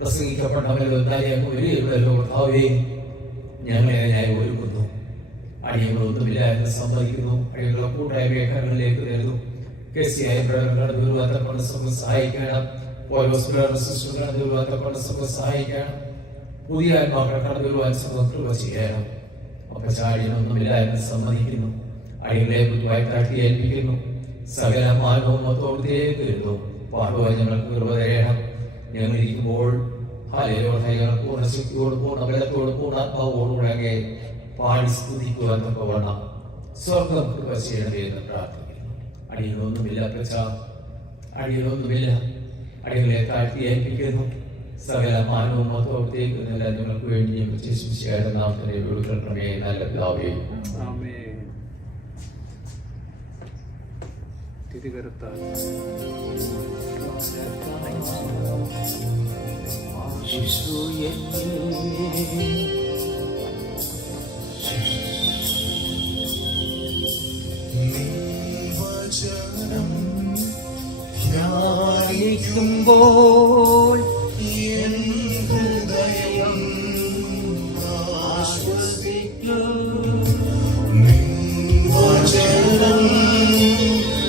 പ്രസംഗിക്കപ്പെട്ടവരല്ലോ കർത്താവേ, ഞങ്ങളെ ഒരുക്കുന്നു. അടിയങ്ങളൊന്നുമില്ല എന്ന് സമ്മതിക്കുന്നു. അടിയങ്ങളെ കൂട്ടായ്മയെ കരങ്ങളിലേക്ക് തരുന്നു. സഹായിക്കണം. ഓരോ സഹായിക്കണം. പുതിയ ആത്മാക്കളെ കടന്നു വരുവാൻ കൃപ ചെയ്യണം. ഒക്കെ ചാടിയൊന്നുമില്ല എന്ന് സമ്മതിക്കുന്നു. അടികളെ പുതുവായി താഴ്ത്തി ഏൽപ്പിക്കുന്നു. സകല മാനവും മൊത്തത്തേക്ക് വരുന്നു. പാടുവാൻ ഞങ്ങൾക്ക് കൃപ തരണം. ഞങ്ങൾ ഇരിക്കുമ്പോൾ ഞങ്ങൾ പൂർണ്ണ ശക്തിയോട് പൂർണ്ണ ബലത്തോട് പൂർണ്ണാത്മാവോടുകൂടെ പാടി സ്തുതിക്കുവാൻ വേണം. സ്വർഗം കൃപ ചെയ്യണമേ എന്ന് പ്രാർത്ഥിക്കുന്നു. അടികളൊന്നുമില്ല അടികളൊന്നുമില്ല. അടികളെ താഴ്ത്തി ഏൽപ്പിക്കുന്നു. സകല മാനവും മൊത്തത്തേക്കുന്നില്ല. നിങ്ങൾക്ക് വേണ്ടി ശിശുശിയുടെ നാമത്തിനെ വിളിക്കണമേ നല്ല പിതാവേ. ധ്യാനിക്കുമ്പോൾ എൻ ഹൃദയം ആശ്വസിക്കും. നിൻ വചനം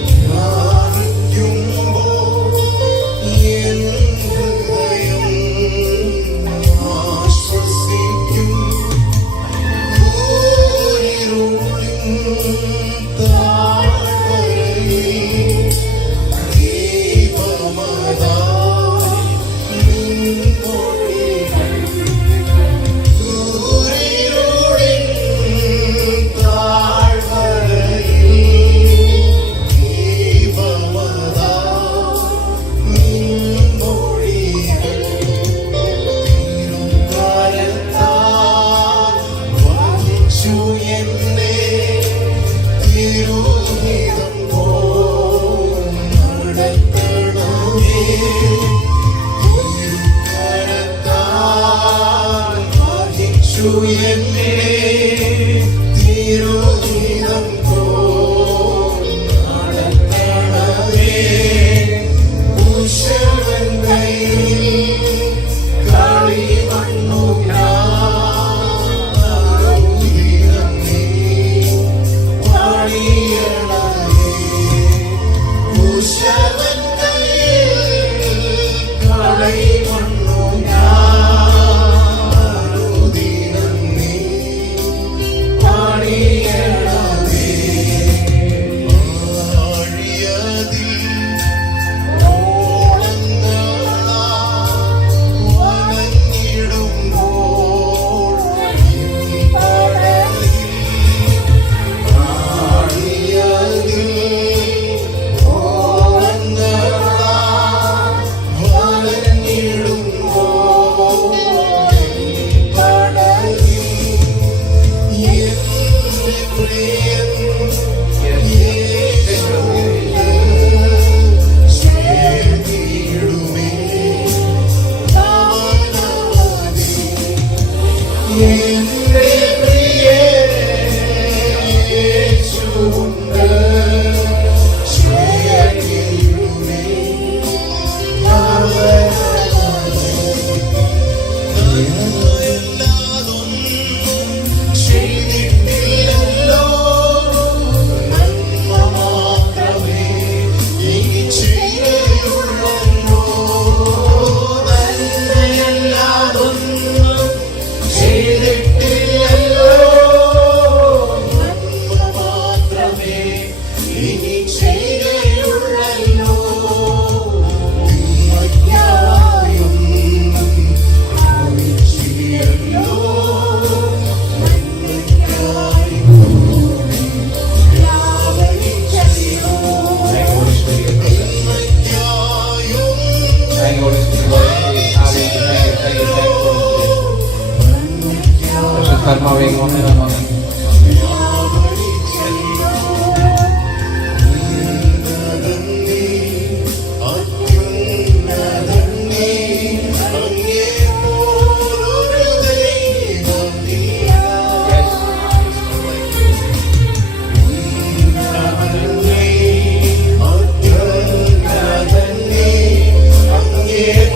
ധ്യാനിക്കുമ്പോൾ എൻ ഹൃദയം ആശ്വസിക്കും.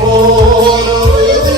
Oh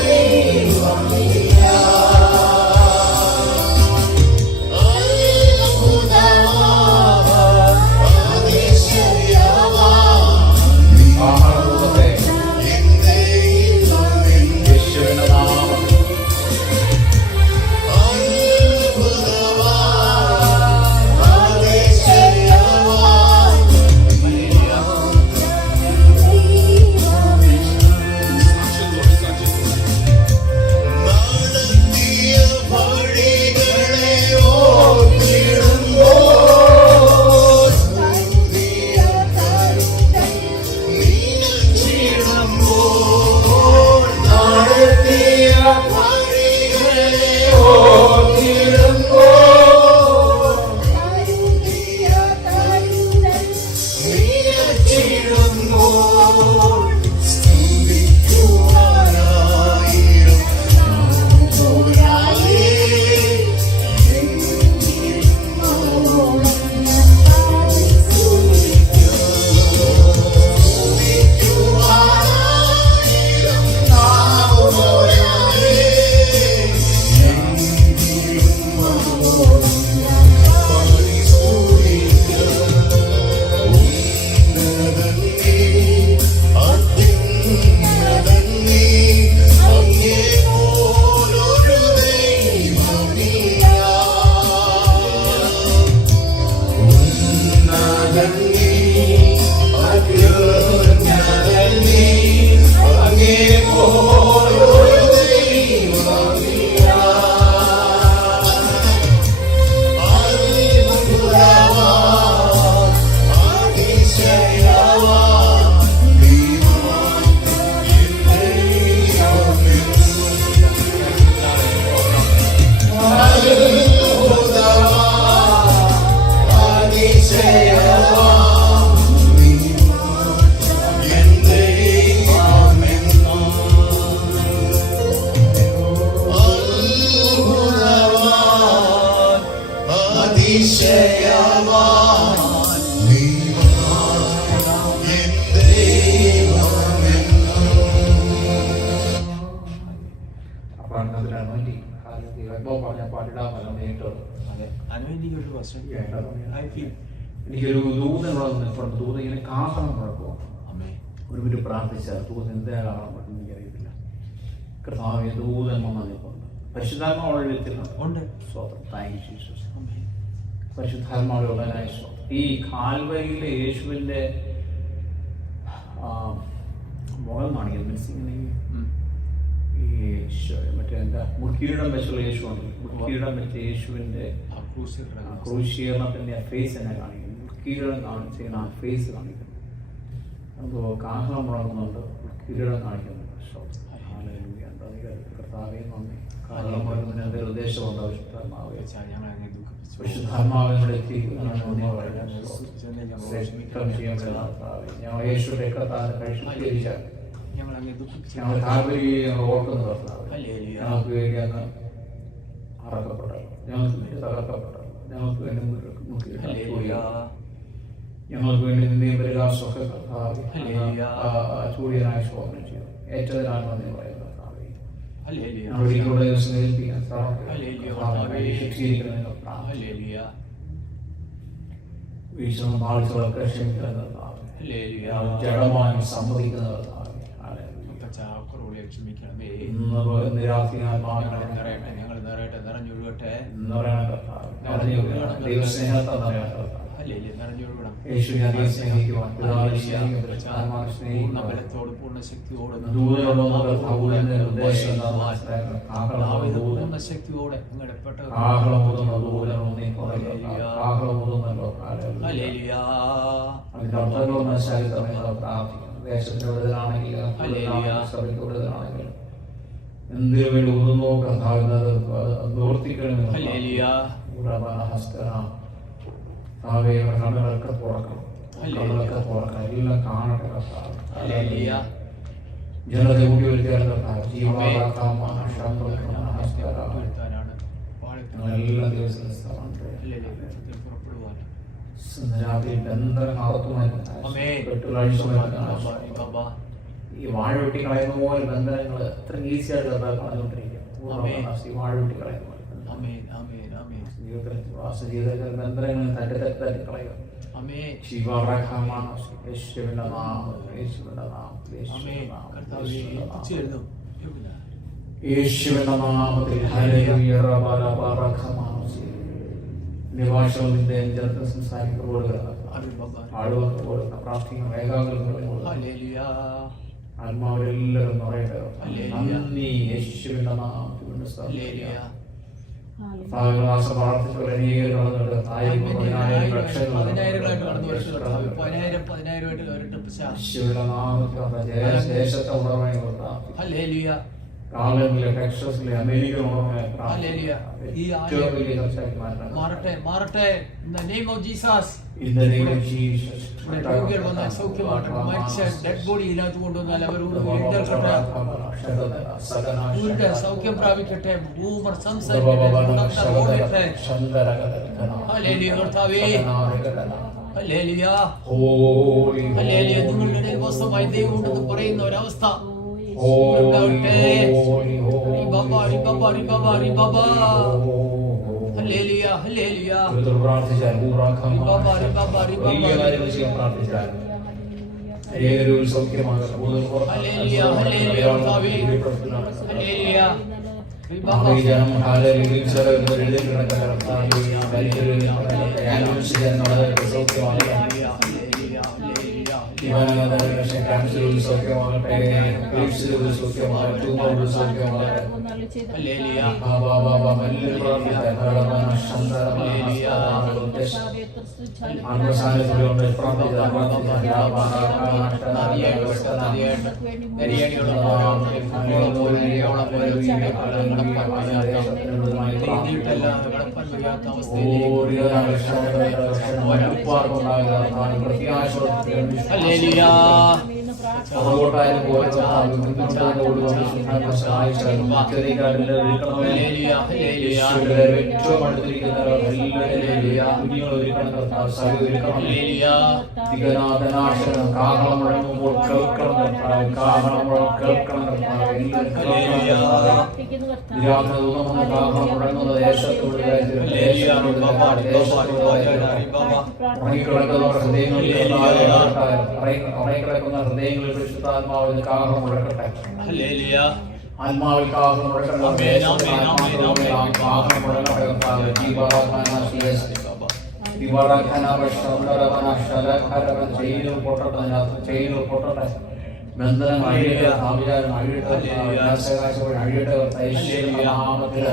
അതിശയവാൻ നീ എൻ ദൈവമെന്നും. അപ്പോഴാണ് അതിന് anointing. ഇപ്പോൾ പറഞ്ഞ പാട്ടിടാമല്ലോ നേരിട്ടത്. അതെ അനുവേദിക്കൊരു പ്രശ്നം ഐ ഫീൽ എനിക്കൊരു ദൂതൻ വന്നിട്ടുണ്ട്. ദൂതൻ ഇങ്ങനെ കാഹളം മുഴക്കുക. അമ്മേ ഒരു പ്രാർത്ഥിച്ചാൽ ദൂതൻ എന്തിനാ കാഹളം മുഴക്കുന്നു എനിക്കറിയത്തില്ല. കർത്താവേ ദൂതൻ വന്നിട്ടുണ്ട്. പരിശുദ്ധാത്മാവുള്ള വ്യക്തികളുണ്ട്. ഉണ്ട്. സ്വതന്ത്രം. Thank you Jesus. അമ്മേ പരിശുദ്ധാത്മാവുള്ളതിനായി സ്വതന്ത്രം. ഈ കാൽവരിയിലെ യേശുവിൻ്റെ മുഖം കാണിക്കുന്നത് മീൻസ് ഇങ്ങനെ ഈ മറ്റേ എന്താ മുൾക്കിരീടം വെച്ചുള്ള യേശു ഉണ്ട്. മുൾക്കിരീടം വെച്ച യേശുവിൻ്റെ ക്രൂശീകരണത്തിൻ്റെ ഫേസ് എന്നെ കാണിക്കുന്നു. മുൾക്കിരീടം കാണിച്ചിങ്ങനെ ആ ഫേസ് കാണിക്കുന്നു. അപ്പോൾ കാഹളം മുഴങ്ങുന്നുണ്ട്. മുൾക്കിരീടം കാണിക്കുന്നുണ്ട്. കർത്താവേ നന്ദി. കാഹളം മുഴങ്ങുന്നതിന് എന്തെങ്കിലും ഉദ്ദേശമുണ്ടോ? വിശുദ്ധാത്മാവേ വിശുദ്ധാത്മാവിനോട് എത്തിക്കുന്നതാണ് ഞങ്ങൾ യേശു രക്തത്താൽ പരിശുദ്ധീകരിച്ച ഞങ്ങൾ കാൽവരിയെ ഓർക്കുന്ന കർത്താവേ ഞങ്ങൾക്ക് വേണ്ടി അങ്ങ് അറക്കപ്പെട്ടല്ലോ. ഞങ്ങൾക്ക് വേണ്ടി തകർക്കപ്പെട്ടല്ലോ. ഞങ്ങൾക്ക് വേണ്ടി ഞങ്ങൾക്ക് വേണ്ടി നിന്നെയും പരിഹാസമൊക്കെ കർത്താവേ ചൂടിയനായി ശോധന ചെയ്തു. ഏറ്റതിനാണ് നന്ദി പറയുന്നത് കർത്താവേ. ഞങ്ങളുടെ സ്നേഹിപ്പിക്കാൻ ശിക്ഷീകരിക്കുന്ന വീഴ്ചകളും പാളിച്ചകളൊക്കെ ക്ഷമിക്കുന്ന ജഡമായി സമ്മതിക്കുന്ന പൂർണ്ണ ശക്തിയോടെ എന്തിനു വേണ്ടി ഊതുന്നോ കർത്താവിനത് നിവർത്തിക്കണമെന്ന് കണ്ണുകളൊക്കെ തുറക്കണം. കണ്ണുകളൊക്കെ തുറക്കണം. എല്ലാം കാണട്ടെ കർത്താവ്. ജനത കൂടി വരുത്തിയാൽ കർത്താവ് എല്ലാ ദിവസവും ബന്ധനം ഈ വാഴ വെട്ടി കളയുന്ന പോലെ ബന്ധനങ്ങൾ എത്ര ഈസി ആയിട്ട് കളഞ്ഞുകൊണ്ടിരിക്കും. വാഴ വെട്ടി കളയുന്ന പോലെ ജീവിതത്തിൽ ബന്ധനങ്ങൾ തട്ടി കളയുക. യേശുവിന്റെ നാമത്തിൽ നിവാസത്തിന്റെ ജനത്തിൽ സംസാരിക്കുമ്പോൾ ആളുകൾ പ്രാർത്ഥിക്കുന്ന ഏകാഗ്രത ആത്മാവരെല്ലാവരും പറയട്ടെ. നന്ദി യേശുവിന്റെ നാമത്തിൽ കാലങ്ങളിലെ ടെക്സസിലെ അമേരിക്ക മാറട്ടെ മാറട്ടെ. In the name of Jesus. In the name of Jesus. രോഗികൾ വന്നാൽ സൗഖ്യമാകട്ടെ. മരിച്ച ഡെഡ് ബോഡി ഇതിനകത്ത് കൊണ്ടുവന്നാൽ അവർ സൗഖ്യം പ്രാപിക്കട്ടെ. ഭൂമർ സംസാരിക്കട്ടെ. നിങ്ങളുടെ ദിവസമായി ദൈവം ഉണ്ടെന്ന് പറയുന്ന ഒരവസ്ഥ സഹോദരന്മാരെ പോലെ സഹായിച്ചാലും ഏറ്റവും അടുത്തിരിക്കുന്നവർ കാഹളം മുഴങ്ങുമ്പോൾ കേൾക്കണം കാഹളം കേൾക്കണം കാഹളം മുഴങ്ങുന്ന ദേശത്തോട് ഉറങ്ങിക്കിടക്കുന്ന ഹൃദയങ്ങളിൽ പരിശുദ്ധാത്മാവിന് കാഹളം മുഴക്കട്ടെ ആത്മാവിൽ കാഹളം മുഴക്കട്ടെ കാഹളം മുഴങ്ങട്ടെ പൊട്ടട്ടെ ബന്ധനങ്ങൾ അഴിയട്ടെ ആഭിചാരം അഴിയട്ടെ നാമത്തില്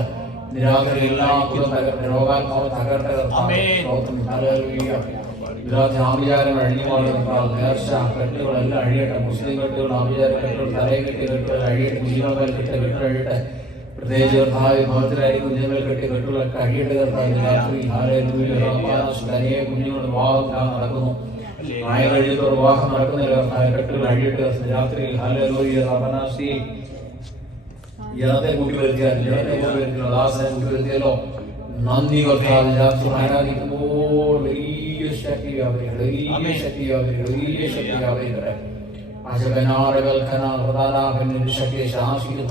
നിരാകരി എല്ലാത്തിലും തകർത്ത് രോഗാത്മാവ് തകർത്ത് ആഭിചാരം അഴിഞ്ഞുപാടുന്ന നേർച്ച കെട്ടുകളെല്ലാം അഴിയട്ടെ മുസ്ലിം കെട്ടുകൾ ആഭിചാര കെട്ടുകൾ തലയിൽ കെട്ടി കെട്ടുകൾ അഴിയട്ടെ കുഞ്ഞുമേൽ കെട്ട് കെട്ടഴിയട്ടെ പ്രത്യേകിച്ച് ഭവനത്തിലായി കുഞ്ഞുമേൽ കെട്ടി കെട്ടുകളൊക്കെ അഴിയട്ടെ രാത്രി തനിയെ കുഞ്ഞുങ്ങൾ വിവാഹം നടക്കുന്നു നായകഴിയത്തോട് വിവാഹം നടക്കുന്നില്ല കെട്ടുകൾ അഴിയട്ടെ രാത്രി ഹല്ലേലൂയ ജനത്തെ കൂട്ടി വരുത്തിയാൽ ദാസനെ കൂട്ടി വരുത്തിയല്ലോ നന്ദി ആരാധിക്കുമ്പോൾ വലിയ ശക്തി വലിയ ശക്തി വലിയ ശക്തി ശക്തിയെ ശാസിക്കും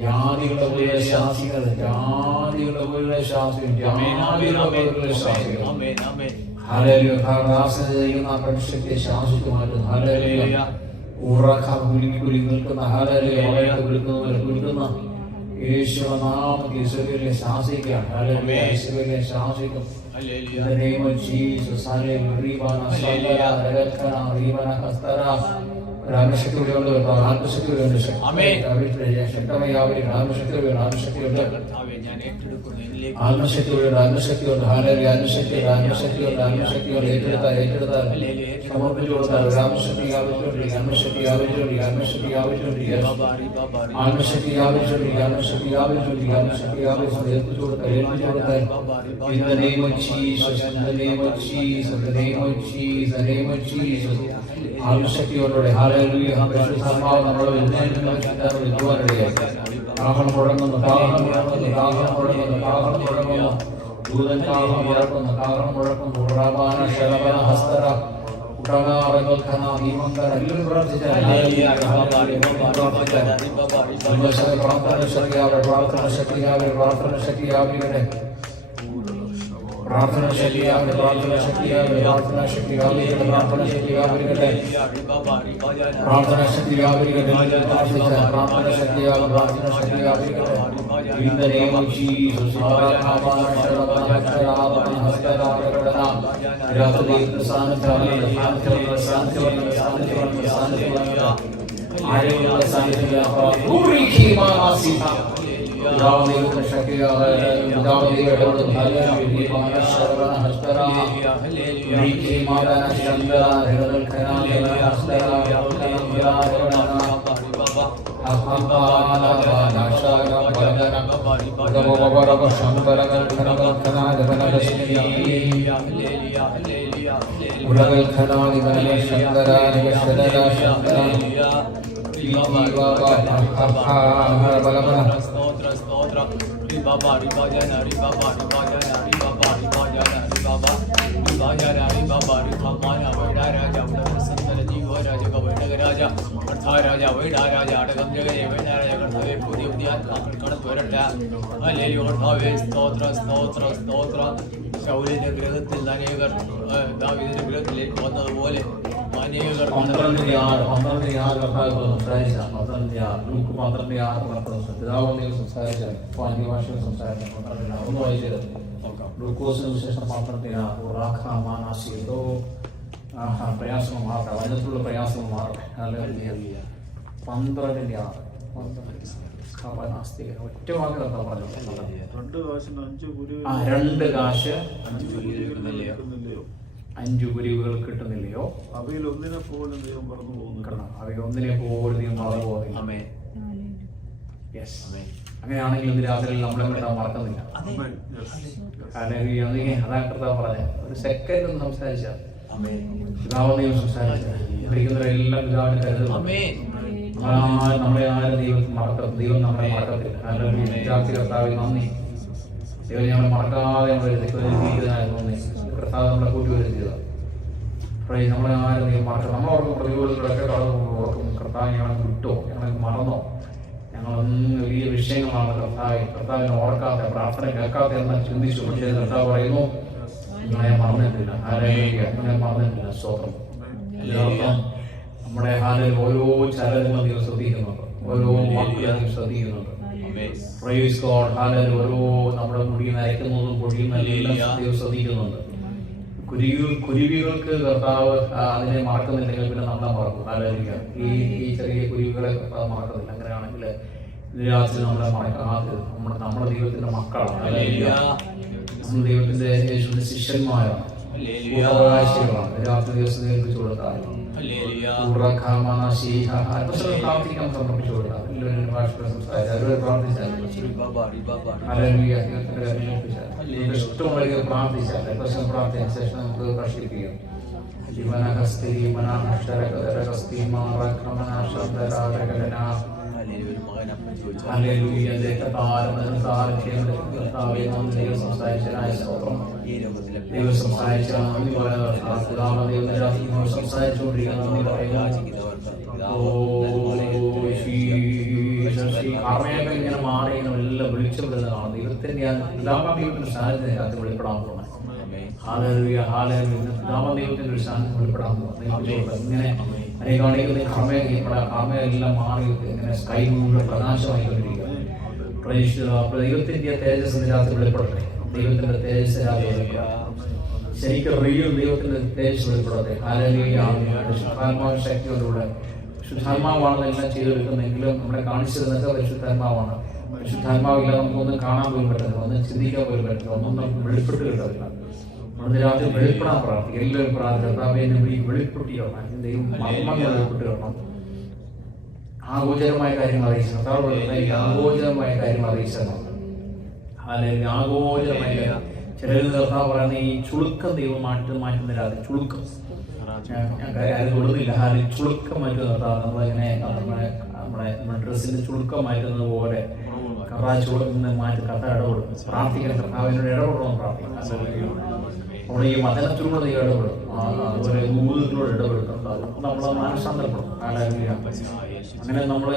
ജാതികളുടെ ഉള്ളിലെ ശാസിക്കുന്നത് ജാതികളുടെ ഉള്ളിലെ ശാസിക്കും ജാതികളുടെ ശാസിക്കും ശക്തിയെ ശാസിച്ചു മാറ്റുന്നു നിൽക്കുന്ന വിളിക്കുന്ന യേശുനാമത്തിൽ ഈശ്വരനെ ശാസിക്കുകയാണ് ഈശ്വരനെ ശാസിക്കും രാമശക്തിയുണ്ട് ആത്മശക്തിയുണ്ട് ശക്തമായി രാമശക്തിയുണ്ട് ആത്മശക്തിയുണ്ട് ആത്മശക്തിയുണ്ട് ആത്മശക്തിയുണ്ട് ആത്മശക്തിയുണ്ട് ആത്മശക്തിയുണ്ട് ഏറ്റെടുത്താൽ സമർപ്പിച്ചു കൊടുത്താൽ രാമശക്തി ആവശ്യമുണ്ട് ആത്മശക്തി ആവശ്യമുണ്ട് ആത്മശക്തി ആവശ്യമുണ്ട് ആത്മശക്തി ആവശ്യമുണ്ട് ആത്മശക്തി ആവശ്യമുണ്ട് ആത്മശക്തി ആവശ്യമുണ്ട് ഏൽപ്പിച്ചു കൊടുത്താൽ in the name of Jesus, in the name of Jesus, in the name of Jesus, in the name of Jesus. ആത്മശക്തിയോടെ ഹല്ലേലൂയ പരിശുദ്ധാത്മാവ് നമ്മളെ കാഹളം മുഴങ്ങുന്നു കാഹളം മുഴങ്ങുന്നു കാഹളം മുഴങ്ങുന്നു കാഹളം മുഴങ്ങുന്നു ദൂതൻ കാഹളം മുഴക്കുന്നു കാഹളം മുഴക്കുന്നു റബാന ശലബന ഹസ്തര ഉടനാറകൽഖന ഭീമങ്കര എല്ലാവരും പ്രാർത്ഥിച്ചാൽ പ്രാർത്ഥന ശക്തിയാവട്ടെ പ്രാർത്ഥന ശക്തിയാവട്ടെ പ്രാർത്ഥന ശക്തിയാവട്ടെ പ്രാർത്ഥന ശക്തിയാവട്ടെ പ്രാർത്ഥന ശക്തിയാവട്ടെ പ്രാർത്ഥന ശക്തിയാവട്ടെ പ്രാർത്ഥന ശക്തിയാവട്ടെ പ്രാർത്ഥന ശക്തിയാവട്ടെ പ്രാർത്ഥന ശക്തിയാവട്ടെ പ്രാർത്ഥന ശക്തിയാവട്ടെ in the name of Jesus ശൗലിന്റെ ഗ്രഹത്തിൽ അനേകർ ദാവീദിന്റെ ഗ്രഹത്തിലേക്ക് വന്നതുപോലെ അനേകർ 12 സംസാരിച്ച ഗ്ലൂക്കോസിന് ശേഷം പ്രയാസം മാറട്ടെ വനത്തിലുള്ള പ്രയാസം മാറട്ടെ 12 ഒറ്റ വാക്ക് പറഞ്ഞു 2 കാശ് 5 കുരുവികൾ കിട്ടുന്നില്ലയോ അവയിൽ ഒന്നിനെ പോലും ദൈവം മറന്നു പോകുന്നു അവയിൽ ഒന്നിനെ പോലും ദൈവം മറന്നു പോകുന്നില്ല യെസ്, അങ്ങനെയാണെങ്കിൽ ഇന്ന് രാത്രി നമ്മളെ കർത്താവ് മറക്കുന്നില്ല. അതാ കർത്താവ് പറഞ്ഞത്, ഒരു സെക്കൻഡ് ഒന്ന് സംസാരിച്ചാൽ പിതാവിനെയും സംസാരിച്ചാൽ വിളിക്കുന്നവരെല്ലാം പിതാവിനെ കരുതുന്നു. നമ്മളെ ആരും ദൈവം മറക്കും, ദൈവം നമ്മളെ മറക്കത്തില്ല. രാത്രി കർത്താവിൽ നന്ദി, ദൈവം ഞങ്ങളെ മറക്കാതെ നന്ദി. കർത്താവ് നമ്മളെ കൂട്ടി വരുത്തിയതാണ്. നമ്മളെ ആരും ദൈവം മറക്കാം. നമ്മളോർക്കും പ്രതികൂലങ്ങളൊക്കെ കടന്നു ഓർക്കും, കർത്താവ് ഞങ്ങളെ വിട്ടോ, ഞങ്ങളെ മറന്നോ, ഞങ്ങളൊന്നും വലിയ വിഷയങ്ങളാണ് കർത്താവിനെ ഓർക്കാത്ത, പ്രാർത്ഥന കേൾക്കാത്ത എന്ന് ചിന്തിച്ചു. പക്ഷേ കർത്താവ് പറയുന്നു, നിങ്ങളെ മറന്നിട്ടില്ല, നിങ്ങളെ മറന്നിട്ടില്ല. സ്തോത്രം. എല്ലാവർക്കും നമ്മുടെ ഹാലിൽ ഓരോ ചലനങ്ങളും നിങ്ങൾ ശ്രദ്ധിക്കുന്നുണ്ട്, ഓരോ വാക്കുകളും നിങ്ങൾ ശ്രദ്ധിക്കുന്നുണ്ട്. Praise God. ഹാലിൽ ഓരോ നമ്മുടെ മുടി നരയ്ക്കുന്നതും പൊടിയുന്നതെല്ലാം ദൈവം ശ്രദ്ധിക്കുന്നുണ്ട്. കുരുവികൾക്ക് കർത്താവ് അതിനെ മറക്കുന്നില്ലെങ്കിൽ പിന്നെ നമ്മളെ മറക്കും. ആലോചിക്കാം, ഈ ചെറിയ കുരുവികളെ കർത്താവ് മറക്കുന്നില്ല. അങ്ങനെയാണെങ്കിൽ രാത്രി നമ്മളെ മറക്കാതെ നമ്മുടെ ദൈവത്തിന്റെ മക്കളാണ്. നമ്മൾ ദൈവത്തിന്റെ യേശുവിന്റെ ശിഷ്യന്മാരാണ്, അവകാശികളാണ്. രാത്രി ദിവസം ഏൽപ്പിച്ചു കൊടുത്താൽ പ്രാർത്ഥിക്കാൻ സമർപ്പിച്ചു കൊടുത്താൽ ഇഷ്ടമുള്ള പ്രാർത്ഥിച്ചാൽ പ്രാർത്ഥന ശേഷം നമുക്ക് പ്രശ്നിപ്പിക്കാം. കർമ്മയൊക്കെ ഇങ്ങനെ മാറി എല്ലാം വിളിച്ചു വരുന്നതാണ്. ദൈവത്തിന്റെ ദൈവത്തിന്റെ സാന്നിധ്യത്തിനകത്ത് വെളിപ്പെടാൻ പോകുന്നത്. ദൈവത്തിന്റെ ഒരു സാന്നിധ്യം വെളിപ്പെടാൻ പോകുന്നത്. ഇങ്ങനെ അനേകാണെങ്കിൽ കർമ്മയെല്ലാം മാറി ഇങ്ങനെ സ്കൈ മുഴുവൻ പ്രകാശമായിക്കൊണ്ടിരിക്കുക. ദൈവത്തിന്റെ തേജസ് ഇതിനകത്ത് വെളിപ്പെടട്ടെ. ദൈവത്തിന്റെ തേജസ് ശരിക്കും റിയൽ ദൈവത്തിന്റെ തേജസ് വെളിപ്പെടട്ടെ. പരിശുദ്ധാത്മാവ് ശക്തിയോടുകൂടെ, പരിശുദ്ധാത്മാവാണ് എല്ലാം ചെയ്തെടുക്കുന്നെങ്കിലും നമ്മളെ കാണിച്ചിരുന്നത് പരിശുദ്ധാത്മാവാണ്. പരിശുദ്ധാത്മാവില്ല നമുക്കൊന്നും കാണാൻ പോലും പറ്റില്ല, ഒന്നും ചിന്തിക്കാൻ പോലും പറ്റില്ല, ഒന്നും നമുക്ക് വെളിപ്പെട്ട് കിട്ടത്തില്ല. നമ്മൾ രാത്രി വെളിപ്പെടാൻ പ്രാർത്ഥിക്കും. എല്ലാവരും പ്രാർത്ഥന വെളിപ്പെട്ടിരണം. ദൈവം മർമ്മങ്ങൾ വെളിപ്പെട്ട് കിട്ടണം. ആഗോചരമായ കാര്യങ്ങൾ അറിയിക്കണം. ആഗോചരമായ കാര്യങ്ങൾ അറിയിക്കണം. അല്ലെങ്കിൽ ആഗോചരമായ ചിലർ കർത്താവ് പറയുന്ന ഈ ചുളുക്കം ദൈവം മാറ്റുന്ന രാത്രി ചുളുക്കം ഞാൻ കാര്യം കൊടുത്തില്ല. ചുളുക്കം മാറ്റുന്ന കർത്താവ് നമ്മളിങ്ങനെ നമ്മുടെ ഡ്രസ്സിന്റെ ചുളുക്കം മാറ്റുന്നത് പോലെ കർത്താവ് ചുളുക്കുന്ന മാറ്റി കർത്താവ് ഇടപെടും. പ്രാർത്ഥിക്കുന്ന കർത്താവിനോട് ഇടപെടണം. പ്രാർത്ഥിക്കണം. നമ്മുടെ ഈ വചനത്തിലൂടെ നീ ഇടപെടും, അതുപോലെ ദൂതത്തിലൂടെ ഇടപെടും. നമ്മളെ മനഃശാന്തരപ്പെടും. അങ്ങനെ നമ്മൾ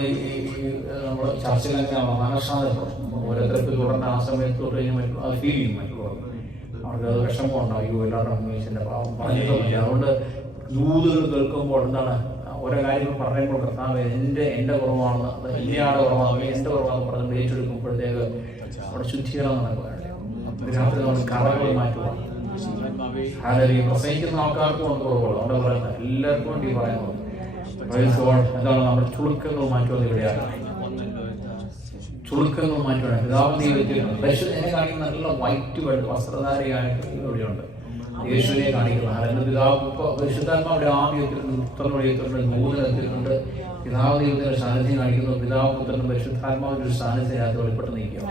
നമ്മൾ ചർച്ചയിലൊക്കെ മനഃശാന്തരപ്പെടും. ഓരോരുത്തർക്ക് തുടർന്ന് ആ സമയത്ത് തൊട്ട് കഴിഞ്ഞാൽ അത് ഫീൽ ചെയ്യും. മറ്റുള്ളവർ അവർക്ക് അത് വിഷമം ഉണ്ടാവും. എല്ലാവരും അന്വേഷിച്ചിൻ്റെ പാവം പറഞ്ഞിട്ടില്ല. അതുകൊണ്ട് ദൂതുകൾ കേൾക്കുമ്പോൾ എന്താണ് ഓരോ കാര്യങ്ങൾ പറയുമ്പോൾ കർത്താവ് എൻ്റെ കുറവാണെന്ന്, എന്നെയാണ് കുറവാണ്, എൻ്റെ കുറവാണെന്ന് പറഞ്ഞ് ഏറ്റെടുക്കുമ്പോഴത്തേക്ക് അവിടെ ശുദ്ധീകരണം നടക്കുകയാണ്. രാത്രി നമ്മൾ കറകൾ മാറ്റുവാണ്. പ്രസംഗിക്കുന്ന ആൾക്കാർക്കും ഉണ്ട് കുറവുള്ളൂ. അവിടെ പറയുന്നത് എല്ലാവർക്കും വേണ്ടി പറയുന്നത് എന്താണ് നമ്മുടെ ചുളുക്കങ്ങൾ മാറ്റുന്നത്. ഇവിടെയാണ് ചുളുക്കങ്ങൾ മാറ്റുവാണ്. പിതാവിനെ വെച്ചിട്ടുണ്ട്. എന്നെ കാണിക്കുന്ന നല്ല വൈറ്റ് വസ്ത്രധാരിയായിട്ട് ഇവിടെയുണ്ട്. യേശുവിനെ കാണിക്കുന്നത് പിതാവ്. ഇപ്പോൾ പരിശുദ്ധാത്മാവിടെ ആദ്യം എത്തിയിട്ടുണ്ട്, പുത്രനോട് എത്തിയിട്ടുണ്ട്, നൂതനം എത്തിയിട്ടുണ്ട്. പിതാവ് ദൈവത്തിന്റെ സാന്നിധ്യം കാണിക്കുന്നു. പിതാവ് പുത്രനും പരിശുദ്ധാത്മാവിന്റെ ഒരു സാന്നിധ്യത്തിനകത്ത് വെളിപ്പെട്ട് നിൽക്കുക.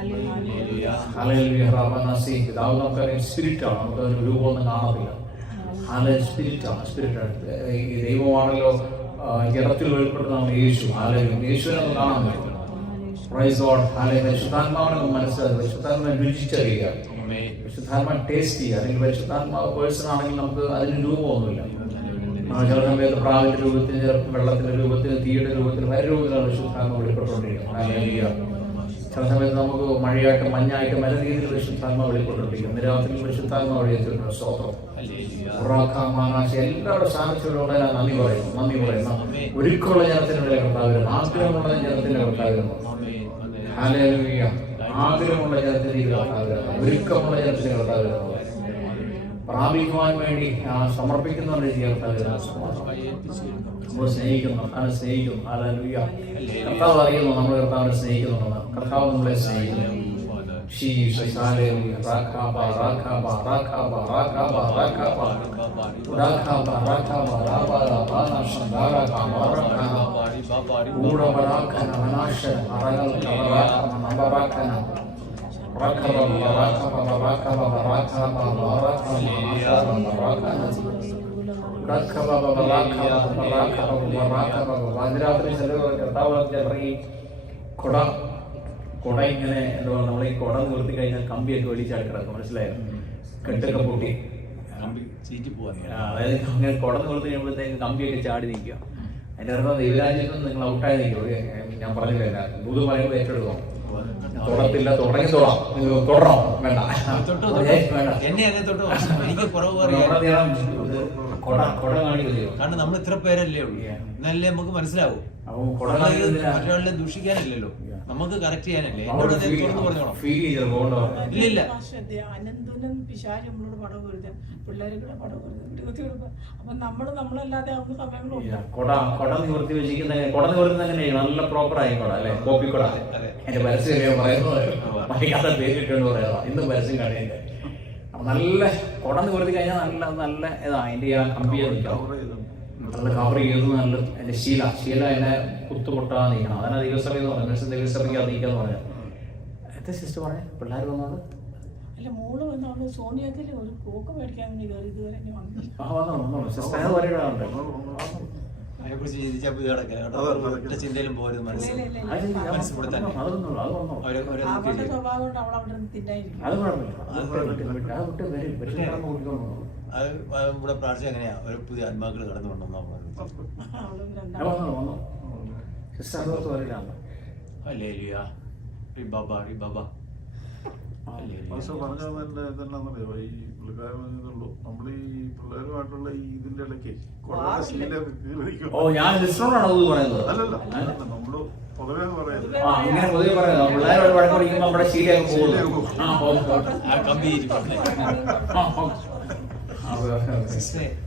പിതാവ് നമുക്കറിയാം സ്പിരിറ്റാണ്. നമുക്ക് അതിന് രൂപമൊന്നും കാണത്തില്ല. സ്പിരിറ്റാണ്. ഈ ദൈവമാണല്ലോ ജഡത്തിൽ വെളിപ്പെടുന്ന യേശു. യേശുവിനെ നമുക്ക് കാണാൻ പറ്റും. പരിശുദ്ധാത്മാവിനെ മനസ്സിലാക്കുക, പരിശുദ്ധാത്മാവിനെ രുചിച്ചറിയുക, പരിശുദ്ധാത്മാ ടേസ്റ്റ് ചെയ്യുക. അല്ലെങ്കിൽ പരിശുദ്ധാത്മാവ് പേഴ്സൺ ആണെങ്കിൽ നമുക്ക് അതിന് രൂപമൊന്നുമില്ല. ചില സമയത്ത് പ്രാവിന്റെ രൂപത്തിൽ, വെള്ളത്തിന്റെ രൂപത്തിൽ, തീയുടെ രൂപത്തിൽ, പല രൂപത്തിലാണ് പരിശുദ്ധാത്മ വെളിപ്പെട്ടുകൊണ്ടിരിക്കുന്നത്. ചില സമയത്ത് നമുക്ക് മഴയായിട്ട് മഞ്ഞായിട്ട് പല രീതിയിൽ പരിശുദ്ധാത്മ വെളിപ്പെട്ടുകൊണ്ടിരിക്കും. രാത്രി പരിശുദ്ധാത്മ വഴിയെത്തിയിട്ടുണ്ട്. സ്തോത്രം. എല്ലാവരുടെ സാന്നിധ്യത്തോടെ നന്ദി പറയുന്നു. ഒരുക്കമുള്ള ജനത്തിനുള്ള കർത്താവിനും ആഗ്രഹമുള്ള ജനത്തിന്റെ കർത്താവിനും ആഗ്രഹമുള്ള ജനത്തിന്റെ കർത്താവിനും ഒരുക്കമുള്ള ജനത്തിന്റെ കർത്താവിനും പ്രാപിക്കുവാൻ വേണ്ടി സമർപ്പിക്കുന്നവരുടെ നമ്മൾ സ്നേഹിക്കുന്നു. കർത്താവിനെ സ്നേഹിക്കുന്നു. കർത്താവ് അറിയുന്നു നമ്മൾ കർത്താവിനെ സ്നേഹിക്കുന്നുണ്ടെന്ന്. കർത്താവ് നമ്മളെ സ്നേഹിക്കുന്നു. Jesus, hallelujah. Rakaba, rakaba, rakaba, rakaba, rakaba. Rakaba, rakaba, raba, rabana, shandara, kamaraka. Ura barakana, manasha, aragal, kamaraka, manabarakana. Rakaba, barakaba, barakaba, barakaba, barakaba, manasha, barakana. Rakaba, barakaba, barakaba, barakaba. Vandiratri ചെലവ് കർത്താവിനെ ഇറങ്ങി കുട ഇങ്ങനെ എന്താ പറയുക, നമ്മൾ ഈ കുട നിർത്തി കഴിഞ്ഞാൽ കമ്പിയൊക്കെ വലിച്ചാൽ കിടക്കും, മനസ്സിലായോ? കെട്ടൊക്കെ പൊട്ടി അതായത് അങ്ങനെ കുട നിർത്തി കഴിയുമ്പോഴത്തേക്ക് കമ്പിയൊക്കെ ചാടി നിൽക്കുക. അതിൻ്റെ അർത്ഥം ദൈവരാജ്യത്തിൽ നിങ്ങൾ ഔട്ടായി നിൽക്കും. ഞാൻ പറഞ്ഞില്ല, ദൂത് പറയുമ്പോൾ ഏറ്റെടുക്കും. തുടത്തില്ല, തുടങ്ങി തൊടാം, തുടരണോ? വേണ്ട, കുട കാണിക്കില്ലയോ? കാരണം നമ്മൾ ഇത്ര പേരല്ലേ ഉള്ളൂ, എന്നല്ലേ നമുക്ക് മനസ്സിലാവും. മറ്റൊരാളെ ദൂഷിക്കാനല്ലല്ലോ, നമുക്ക് കറക്റ്റ് ചെയ്യാനല്ലേ. ഇല്ലില്ല, അനന്തനും പിശാച് നമ്മളോട് പടം വരുത്തുക, പിള്ളേരെ കൂടെ പടം വരുത്തുക. അപ്പൊ നമ്മളല്ലാതെ ആവുന്ന സമയങ്ങളുണ്ട്. കുട നിവർത്തി വെച്ചിരിക്കുന്ന കുട നിവർത്തുന്ന എങ്ങനെയാണ്? നല്ല പ്രോപ്പറായി കുട അല്ലെ, കോപ്പിക്കുട. എന്റെ പരസ്യം പറയുന്നത് മറിയാതെ പേരിട്ടെന്ന് പറയാം, ഇന്നും പരസ്യം കഴിയുന്നത്. അപ്പൊ നല്ല കുട നിവർത്തി കഴിഞ്ഞാൽ നല്ല ഇതാ അതിന്റെ ആ കമ്പിയെ നിൽക്കാം, നല്ല കവർ ചെയ്ത് നല്ല എന്റെ ശീല എന്നെ കുത്തുപൊട്ടാതെ നീക്കണം. അതാണ് ദിവസഭ എന്ന് പറയുന്നത്. ദിവസഭയ്ക്ക് നീക്കാന്ന് പറഞ്ഞത് എത്ര സിസ്റ്റർ പറയാം. പിള്ളേർ വന്നോണ്ട് അല്ല, മോള് വന്നോണ്ട് സോണിയത്തിൽ ഒരു കോക്ക് മേടിക്കാൻ വേണ്ടി കയറി ഇതുവരെ വന്നോളൂ സിസ്റ്റർ പറയാറുണ്ട്. ചിന്തയിലും പോലും അവളുടെ സ്വഭാവം കൊണ്ട് അവൾ അവിടെ തിന്നായിരിക്കും. അത് കുഴപ്പമില്ല, അത് ഇവിടെ പ്രാർത്ഥന എങ്ങനെയാ ഒരു പുതിയ ആത്മാക്കൾ കടന്നു കൊണ്ടുവന്നാ പറഞ്ഞറിയോ ഈ പുള്ളിക്കാരുള്ളൂ. നമ്മൾ ഈ പിള്ളേരുമായിട്ടുള്ള ഇതിന്റെ ഇടയ്ക്ക് ഞാൻ സിസ്റ്ററോടാണ് പറയുന്നത്. അല്ലല്ല, നമ്മള് പൊതുവെ പറയുന്നത് ഇങ്ങനെ പൊതുവെ പറയുന്നത് പിള്ളേരോട് വഴക്കുടിക്കുമ്പോൾ നമ്മുടെ ശീലമൊക്കെ പോകും.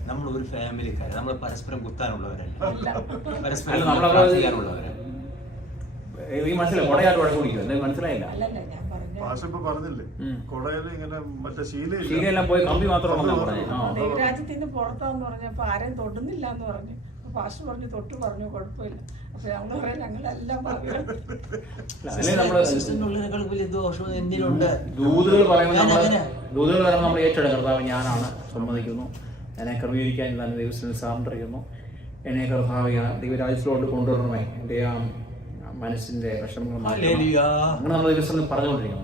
നമ്മൾ ഒരു ഫാമിലിക്കാര്, നമ്മൾ പരസ്പരം കുത്താനുള്ളവരല്ല, പരസ്പരം മനസ്സിലായി. കൊടയായിട്ട് വഴക്കുടിക്കും, എന്തായാലും മനസ്സിലായില്ല. ഇപ്പൊ പറഞ്ഞില്ലേ കൊടയില് ഇങ്ങനെ മറ്റേ ശീലയെല്ലാം പോയി കമ്പി മാത്രമാണെന്നാ പറഞ്ഞത്. ദൈവരാജ്യത്തിന് പുറത്താന്ന് പറഞ്ഞപ്പോ ആരെയും തൊടുന്നില്ല എന്ന് പറഞ്ഞു. പാസ്റ്റർ പറഞ്ഞു തൊട്ട് പറഞ്ഞു കുഴപ്പമില്ല. അപ്പൊ ഞങ്ങള് പറയാം ഞങ്ങളെല്ലാം ദൂതുകൾ പറയുമ്പോൾ നമ്മൾ ഏറ്റെടുക്കും. കർത്താവ് ഞാനാണ്, സമ്മതിക്കുന്നു. എന്നെ ക്രമീകരിക്കാൻ ഞാൻ ദൈവത്തിന് സാമർഥ്യിക്കുന്നു. എന്നെ കർത്താവ് ദൈവരാജ്യത്തിലോട്ട് കൊണ്ടുവരണമേ, എൻ്റെ ആ മനസ്സിന്റെ വിഷമങ്ങൾ അങ്ങനെ നമ്മൾ ദിവസം പറഞ്ഞുകൊണ്ടിരിക്കുന്നു.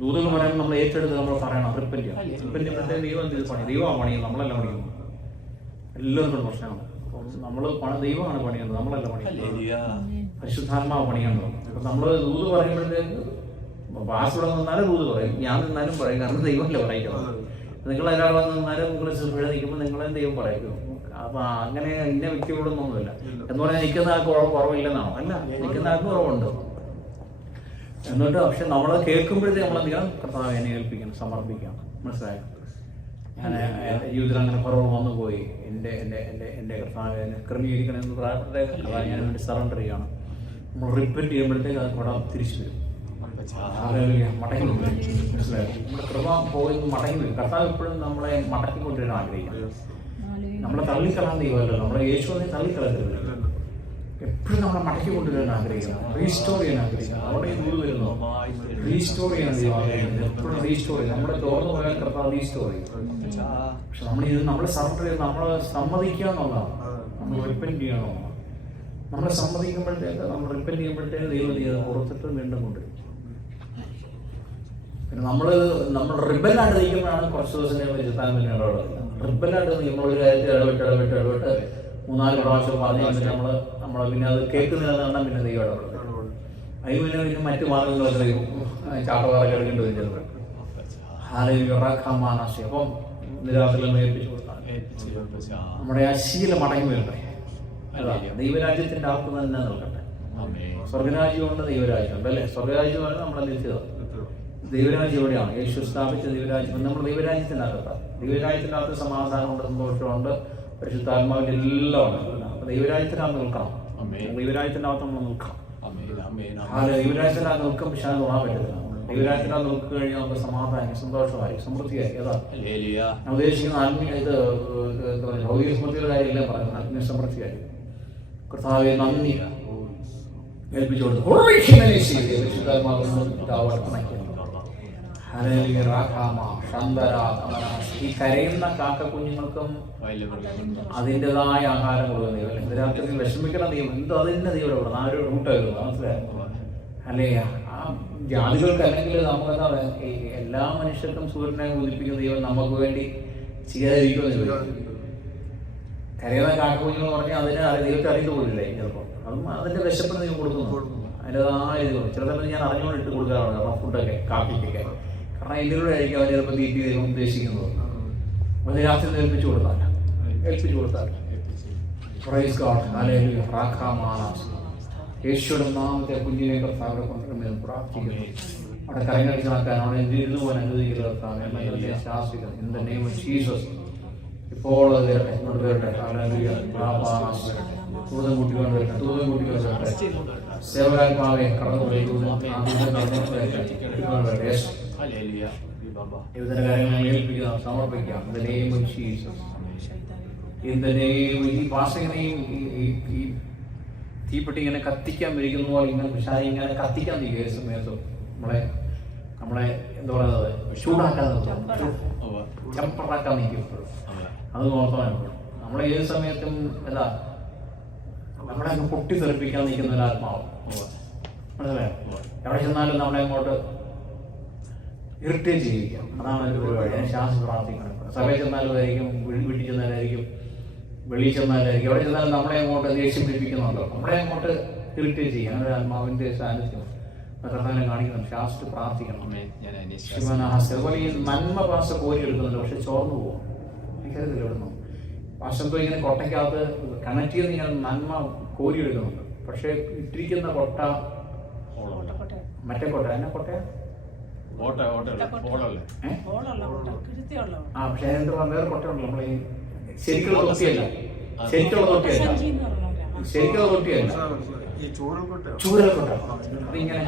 ദൂതുകൾ പറയുമ്പോൾ നമ്മൾ ഏറ്റെടുത്ത് നമ്മൾ പറയണം. റിപ്പന്റ് ദൈവം ദൈവമാണ് പണിയുന്നത്, നമ്മളല്ല പണിയുന്നത്. എല്ലാവർക്കും പ്രശ്നമാണ്. നമ്മൾ ദൈവമാണ് പണിയുന്നത്, നമ്മളല്ല പണിയുന്നത്. പരിശുദ്ധാത്മാവ് പണിയുന്നത്. അപ്പൊ നമ്മള് ദൂത് പറയുമ്പോഴത്തേക്ക് ഭാഷയുടെ നിന്നാലും ദൂത് പറയും, ഞാൻ നിന്നാലും പറയും. കാരണം ദൈവമല്ലേ പറയുന്നത്. നിങ്ങൾ ഒരാൾ വന്ന് നിന്നാലും നിങ്ങൾ പിഴ നിൽക്കുമ്പോൾ നിങ്ങളെ ദൈവം പറയും. അപ്പൊ അങ്ങനെ ഇന്ന വ്യക്തികളൊന്നുമില്ല എന്ന് പറഞ്ഞാൽ നിൽക്കുന്ന ആൾക്ക് കുറവില്ലെന്നാണോ? അല്ല, നിൽക്കുന്ന ആൾക്ക് കുറവുണ്ട്. എന്നിട്ട് പക്ഷെ നമ്മളത് കേൾക്കുമ്പോഴത്തേക്ക് നമ്മളെന്തെങ്കിലും കർത്താവ് എന്നെ ഏൽപ്പിക്കണം, സമർപ്പിക്കണം. മനസ്സിലായോ? ഞാൻ ജീവിതത്തിൽ അങ്ങനെ കുറവ് വന്നു പോയി, എൻ്റെ കർത്താവ് എന്നെ ക്രമീകരിക്കണം എന്ന് പ്രാർത്ഥന ഞാൻ വേണ്ടി സറണ്ടർ ചെയ്യണം. നമ്മൾ റിപ്പീറ്റ് ചെയ്യുമ്പോഴത്തേക്ക് അത് കൂടെ തിരിച്ചു വരും, മടങ്ങി വരും. മനസ്സിലായോ? നമ്മുടെ കൃപ പോയി മടങ്ങി വരും. കർത്താവ് എപ്പോഴും നമ്മളെ മടക്കിക്കൊണ്ടിരാൻ ആഗ്രഹിക്കണം. നമ്മളെ തള്ളിക്കളാൻ ദൈവമല്ലോ, നമ്മളെ യേശുവിനെ തള്ളിക്കളരുത്. എപ്പോഴും നമ്മളെ മടക്കി കൊണ്ടുവരാൻ ആഗ്രഹിക്കണം, റീസ്റ്റോർ ചെയ്യാൻ ആഗ്രഹിക്കണം. അവിടെ ദൂത് വരുന്നു, റീസ്റ്റോർ ചെയ്യാൻ ദൈവം ആഗ്രഹിക്കുന്നത്. എപ്പോഴും റീസ്റ്റോർ ചെയ്യും. നമ്മളെ തുറന്നു പോയാൽ കർത്താവ് റീസ്റ്റോർ ചെയ്യും. പക്ഷെ നമ്മളെ സറണ്ടർ ചെയ്ത് നമ്മളെ സമ്മതിക്കുക എന്നുള്ളതാണ്. നമ്മൾ റിപ്പന്റ് ചെയ്യണമെന്നാണ്. നമ്മളെ സമ്മതിക്കുമ്പോഴത്തേക്ക്, നമ്മൾ റിപ്പന്റ് ചെയ്യുമ്പോഴത്തേക്ക് ദൈവം ചെയ്ത് പുറത്തിട്ട് വീണ്ടും കൊണ്ടുവരും. പിന്നെ നമ്മൾ റിബലായിട്ട് നിൽക്കുമ്പോഴാണ് കുറച്ച് ദിവസം ഫാമിലി ഇടപെടുന്നത്. റിബലായിട്ട് നമ്മളൊരു കാര്യത്തിൽ ഇടപെട്ട് 3-4 പ്രാവശ്യം പറഞ്ഞു കഴിഞ്ഞിട്ട് നമ്മളെ പിന്നെ അത് കേൾക്കുന്നതാണ്. പിന്നെ ദൈവം ഇടപെടുന്നത്. അതിന് പിന്നെ മറ്റു മാർഗങ്ങളൊക്കെ ചാട്ടവാറൊക്കെ എടുക്കേണ്ടി വരുന്നത്. അപ്പം നിരാശകളൊന്നും ഏൽപ്പിച്ചു കൊടുത്താൽ നമ്മുടെ ആ ശീലം മടങ്ങി വരട്ടെ. ദൈവരാജ്യത്തിന്റെ ആൾക്ക് തന്നെ നിൽക്കട്ടെ. സ്വർഗരാജ്യമുണ്ട്, ദൈവരാജ്യമുണ്ട് അല്ലേ? സ്വർഗരാജ്യം നമ്മളെ നിൽക്കുക. ദൈവരാജ്യം എവിടെയാണ്? യേശു സ്ഥാപിച്ച ദൈവരാജ്യം. നമ്മൾ ദൈവരാജ്യത്തിനകത്താണ്. ദൈവരാജ്യത്തിനകത്ത് സമാധാനമുണ്ട്, സന്തോഷമുണ്ട്, പരിശുദ്ധാത്മാവിന്റെ എല്ലാം ഉണ്ട്. അപ്പൊ ദൈവരാജ്യത്തിനകത്ത് നിൽക്കണം. ദൈവരാജ്യത്തിനകത്ത് നമ്മൾ നിൽക്കണം. ദൈവരാജ്യത്തിനകത്ത് നിൽക്കും. പക്ഷെ അത് തൊടാൻ പറ്റത്തില്ല. ദൈവരാജ്യത്തിനെ നോക്കി കഴിഞ്ഞാൽ നമുക്ക് സമാധാനം, സന്തോഷമായി, സമൃദ്ധിയായി. ഏതാ ഞാൻ ഉദ്ദേശിക്കുന്ന ആത്മീയ ഭൗതിക സമൃദ്ധിയുടെ കാര്യമില്ല പറയുന്നത്, ആത്മീയ സമൃദ്ധിയായി. കർത്താവെ നന്ദി ഏൽപ്പിച്ചു കൊടുത്തു. ഈ കരയുന്ന കാക്ക കുഞ്ഞുങ്ങൾക്കും അതിൻ്റെതായ ആഹാരം കൊടുക്കുന്ന രാത്രി വിഷമിക്കണം ദൈവം, എന്തോ അതിൻ്റെ ദൈവം ആ ഒരു റൂട്ടായിരുന്നു, മനസ്സിലായിരുന്നു അല്ലേ? ആ ജാതികൾക്ക് അല്ലെങ്കിൽ നമുക്കെന്താ പറയുക, ഈ എല്ലാ മനുഷ്യർക്കും സൂര്യനെ ഉദിപ്പിക്കുന്ന ദൈവം നമുക്ക് വേണ്ടി ചെയ്യാതിരിക്കുമെന്ന്. കരയുന്ന കാക്ക കുഞ്ഞുങ്ങൾ പറഞ്ഞാൽ അതിന് ദൈവത്തെ അറിയുന്ന പോലില്ലേ ചിലപ്പോൾ, അതും അതിൻ്റെ വിശപ്പിന് ദൈവം കൊടുക്കുന്നു, അതിൻ്റെതായ ഇത്. ചില സമയത്ത് ഞാൻ അറിഞ്ഞുകൊണ്ട് ഇട്ട് കൊടുക്കാറുണ്ട് കാരണം ഫുഡൊക്കെ കാപ്പിക്കൊക്കെ, കാരണം ഇതിലൂടെ ആയിരിക്കും അവർ ചിലപ്പോൾ തീറ്റി ദൈവം ഉദ്ദേശിക്കുന്നത്. അത് രാത്രി ഏൽപ്പിച്ചു കൊടുത്താൽ പ്രൈസ് ഗോഡ്, ഹല്ലേലൂയ, യേശുവിന്റെ നാമത്തെ കുഞ്ഞിനെ കർത്താവിടെ കൊണ്ടുവരുമെന്ന് പ്രാർത്ഥിക്കുന്നു. അവിടെ കരങ്ങടിച്ച് നടക്കാൻ അവിടെ ഇരുന്നു പോകാൻ അനുവദിക്കുക കർത്താവ്, എന്നെ ശാസിക്കുന്നു. In the name of Jesus ഇപ്പോൾ അത് വരട്ടെ, ഇങ്ങോട്ട് വരട്ടെ. ഹല്ലേലൂയ, തൂതം കൂട്ടിക്കൊണ്ട് വരട്ടെ. സേവകാത്മാവെ കടന്നു പോയി ദൈവത്തിന്റെ കാര്യങ്ങൾ ഏൽപ്പിക്കുക, സമർപ്പിക്കാം. In the name of Jesus, in the name. ഈ ഭാഷകനെയും ഈ തീപ്പെട്ടി ഇങ്ങനെ കത്തിക്കാൻ വിരിക്കുന്ന പോലെ ഇങ്ങനെ പിശാചി ഇങ്ങനെ കത്തിക്കാൻ തീരുക ഏത് സമയത്തും നമ്മളെ എന്താ പറയുന്നത്, ചൂടാക്കാൻ ചമ്പറാക്കാൻ നിൽക്കും എപ്പോഴും. അത് നോക്കണം എപ്പോഴും. നമ്മളെ ഏത് സമയത്തും എന്താ നമ്മളെ അങ്ങ് പൊട്ടിത്തെറിപ്പിക്കാൻ നിൽക്കുന്ന ഒരു ആത്മാവ്, മനസ്സിലായോ? എവിടെ ചെന്നാലും നമ്മളെ അങ്ങോട്ട് ഇറിറ്റേറ്റ് ചെയ്യിക്കാം. അതാണ് ഒരു പരിപാടി. ഞാൻ ശ്വാസം പ്രാർത്ഥിക്കണം. സഭയിൽ ചെന്നാലും ആയിരിക്കും, വീട്ടിൽ ചെന്നാലായിരിക്കും, വെളിയിൽ ചെന്നാലായിരിക്കും, എവിടെ ചെന്നാലും നമ്മളെ അങ്ങോട്ട് ദേഷ്യം പിടിപ്പിക്കുന്നുണ്ടോ, നമ്മളെ അങ്ങോട്ട് ഇറിറ്റേറ്റ് ചെയ്യും. അങ്ങനെ ആത്മാവിന്റെ സാന്നിധ്യം കർത്താവിനെ കാണിക്കണം. ശ്വാസിച്ച് പ്രാർത്ഥിക്കണം. അതുപോലെ ഈ നന്മ പാസ കോരി എടുക്കുന്നുണ്ട്, പക്ഷെ ചോർന്നു പോകും. എനിക്കറിയത്തില്ല എവിടുന്നു പാശത്തോ ഇങ്ങനെ കൊട്ടയ്ക്കകത്ത് കണക്ട് ചെയ്ത് ഇങ്ങനെ നന്മ കോരി എടുക്കുന്നുണ്ട്, പക്ഷെ ഇട്ടിരിക്കുന്ന കൊട്ട മറ്റേ കൊട്ട എന്നെ കൊട്ടയാ പക്ഷെ അതിന്റെ വേറെ കൊട്ടയുണ്ട്. നമ്മൾ ഈ ശരിക്കുള്ള തൊട്ടിയല്ല, ശരിക്കുള്ള തൊട്ടിയല്ല, ചൂരൽക്കൊട്ട. അതിങ്ങനെ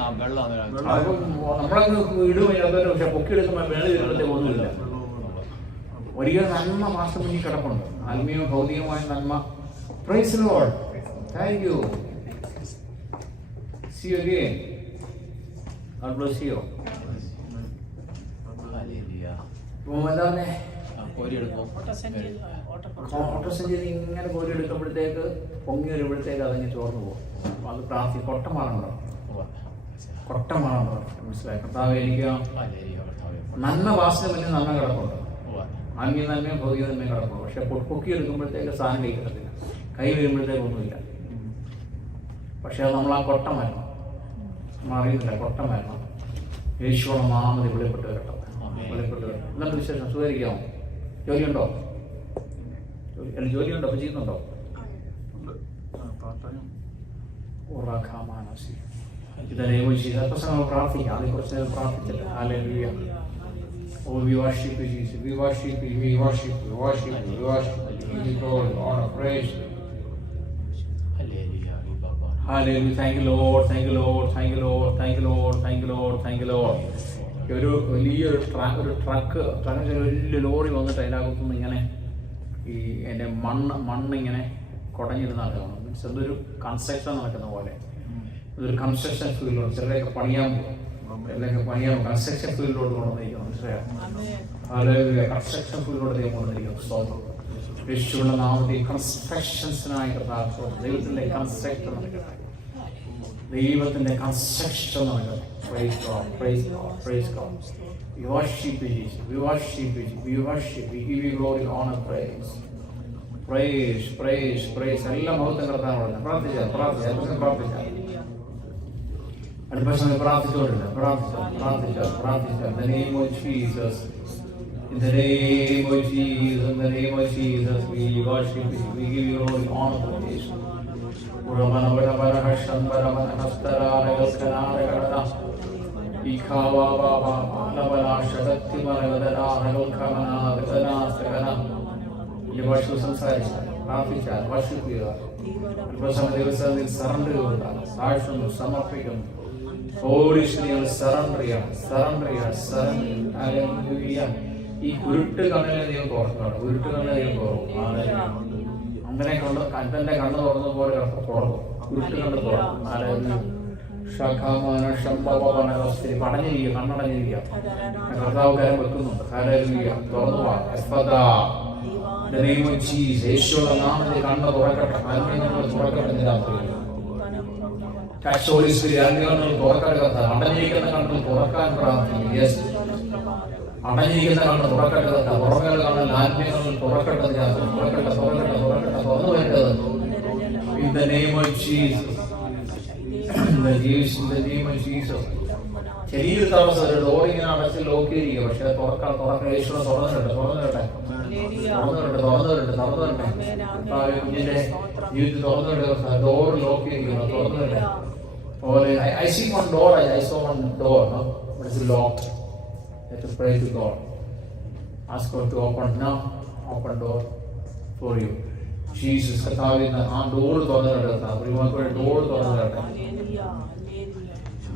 നമ്മളങ്ങ് ഇടും, പക്ഷെ പൊക്കിയെടുക്കുമ്പോൾ വെള്ളം ഒന്നുമില്ല. ഒരിക്കലും നന്മ മാസം മുന്നിൽ കിടപ്പുണ്ട്, ആത്മീയവും ഭൗതികമായ നന്മ. Praise the Lord, thank you, see you again, God bless you. ഓട്ടോസഞ്ചരി ഇങ്ങനെ കോരി എടുക്കുമ്പോഴത്തേക്ക് പൊങ്ങി വരുമ്പോഴത്തേക്ക് അതങ്ങ് ചോർന്നു പോകും. അപ്പൊ അത് പ്രാർത്ഥി കൊട്ട മാറണം, മനസ്സിലായി? കർത്താവേ എനിക്ക് നന്മ വാസന പിന്നെ നന്മ കിടപ്പുണ്ട്, ആത്മീയ നന്മയും ഭൗതിക നന്മയും കിടപ്പുണ്ട്. പക്ഷെ പൊക്കി എടുക്കുമ്പോഴത്തേക്ക് സാധനം കഴിക്കത്തില്ല, കൈ വരുമ്പോഴത്തേക്ക് ഒന്നുമില്ല. പക്ഷെ അത് നമ്മൾ ആ കൊട്ട മാറ്റണം, അറിയുന്നില്ല, കൊട്ട മാറ്റണം. യേശുവോടെ നാമതി വെളിപ്പെട്ട് വരട്ടെ, വെളിപ്പെട്ട് വരട്ടെ. എന്നിട്ട് വിശേഷം സുഖരിക്കാമോ? ജോലിയുണ്ടോ? ജോലിയുണ്ടോ? അപ്പൊ ചെയ്യുന്നുണ്ടോ? പ്രാർത്ഥിക്കാം, അതിനെക്കുറിച്ച് പ്രാർത്ഥിച്ചില്ല. Hallelujah. Oh, we worship you, Jesus. We worship you. We worship you. We worship you. We worship you. We give you glory, honor, praise. Hallelujah. Thank you, Lord. Thank you, Lord. Thank you, Lord. Thank you, Lord. Thank you, Lord. Thank you, Lord. ഒരു വലിയൊരു truck വലിയ lorry വന്നിട്ട് അതിനകത്തുനിന്ന് ഇങ്ങനെ ഈ എൻ്റെ മണ്ണിങ്ങനെ കുടഞ്ഞിരുന്നാണ് കാണുന്നത്. Means എന്തൊരു കൺസ്ട്രക്ഷൻ നടക്കുന്ന പോലെ. ഇതൊരു കൺസ്ട്രക്ഷൻ ഫീൽഡിലോട്ട് ചിലരൊക്കെ പണിയാൻ പോകും, കൺസ്ട്രക്ഷൻ ഫീൽഡിലോട്ട് കൊണ്ടുവന്നിരിക്കുന്നു. മനസ്സിലായോ? കൺസ്ട്രക്ഷൻ ഫീൽഡിലോട്ട് ദൈവം കൊണ്ടുവന്നിരിക്കുന്നു. യേശുവിന്റെ നാമത്തിൽ കൺസ്ട്രക്ഷൻസിനായി ദൈവത്തിന്റെ കൺസ്ട്രക്ഷൻ നടക്കട്ടെ, ദൈവത്തിന്റെ കൺസ്ട്രക്ഷൻ നടക്കട്ടെ. Praise God, praise God, praise God. We worship you, Jesus. We worship you. We worship. We give you glory, honor, praise. Praise, praise, praise. എല്ലാം മഹത്വം കർത്താവിനാണ്. പ്രാർത്ഥിച്ചാൽ അടുത്ത സമയം പ്രാർത്ഥിച്ചോട്ടില്ല. In the name of Jesus. In the name of Jesus. In the name of Jesus. We worship you. We give you glory, honor, praise. സംസാരിച്ചാൽ ദിവസത്തിൽ surrender കൊടുത്താൽ സാക്ഷ്യം സമർപ്പിക്കുന്നു. Holy Spirit, surrender ചെയ്യണം, surrender ചെയ്യണം, surrender. Hallelujah. ഈ കുരുട്ട് കണ്ണിനെ ദൈവം തുറക്കണം, കുരുട്ട് കണ്ണിനെ ദൈവം തുറക്കും. അങ്ങനെ കണ്ട് കണ്ണിന്റെ കണ്ണ് തുറന്ന പോലെ തുറക്കും, കുരുട്ട് കണ്ണ് തുറക്കും. പടഞ്ഞിരിക്കുക, കണ്ണടഞ്ഞിരിക്കുക. കർത്താവ് കരം വെക്കുന്നുണ്ട്. ഹല്ലേലൂയ. തുറന്നു പോകാം. യേശുവിന്റെ നാമത്തിൽ കണ്ണ് തുറക്കട്ടെ, അന്യങ്ങൾ തുറക്കട്ടെ. തുറക്കട്ടെ, അടഞ്ഞിരിക്കുന്ന കണ്ണ് തുറക്കാൻ പ്രാർത്ഥിക്കുന്നു. യെസ്, അടഞ്ഞിരിക്കുന്ന കണ്ണ് തുറക്കട്ടെ, പുറമേൽ കാണാൻ ആത്മീയങ്ങൾ തുറക്കട്ടെ, തുറക്കട്ടെ, തുറക്കട്ടെ, തുറക്കട്ടെ, തുറന്നു വരേണ്ടത്. In the name of Jesus. In the name of Jesus. ശരീര താമസം ഡോറിങ്ങനെ അടച്ച് ലോക്ക് ചെയ്തിരിക്കുക. പക്ഷെ തുറക്കാൻ യേശുവിനെ തുറന്നിട്ടുണ്ട്, തുറന്നിട്ടെ, കുഞ്ഞിന്റെ ജീവിതത്തിൽ തുറന്നിട്ട് ഡോർ ലോക്ക് ചെയ്തിരിക്കുന്നു, തുറന്നിട്ടെ. I see one door, I saw one door, no? But it's locked. You have to pray to God. Ask God to open now, open door for you. Jesus, കർത്താവിന് ആ ഡോർ തുറന്നിട്ട്, പ്രിയമാക്കളുടെ door തുറന്നിട്ടെ,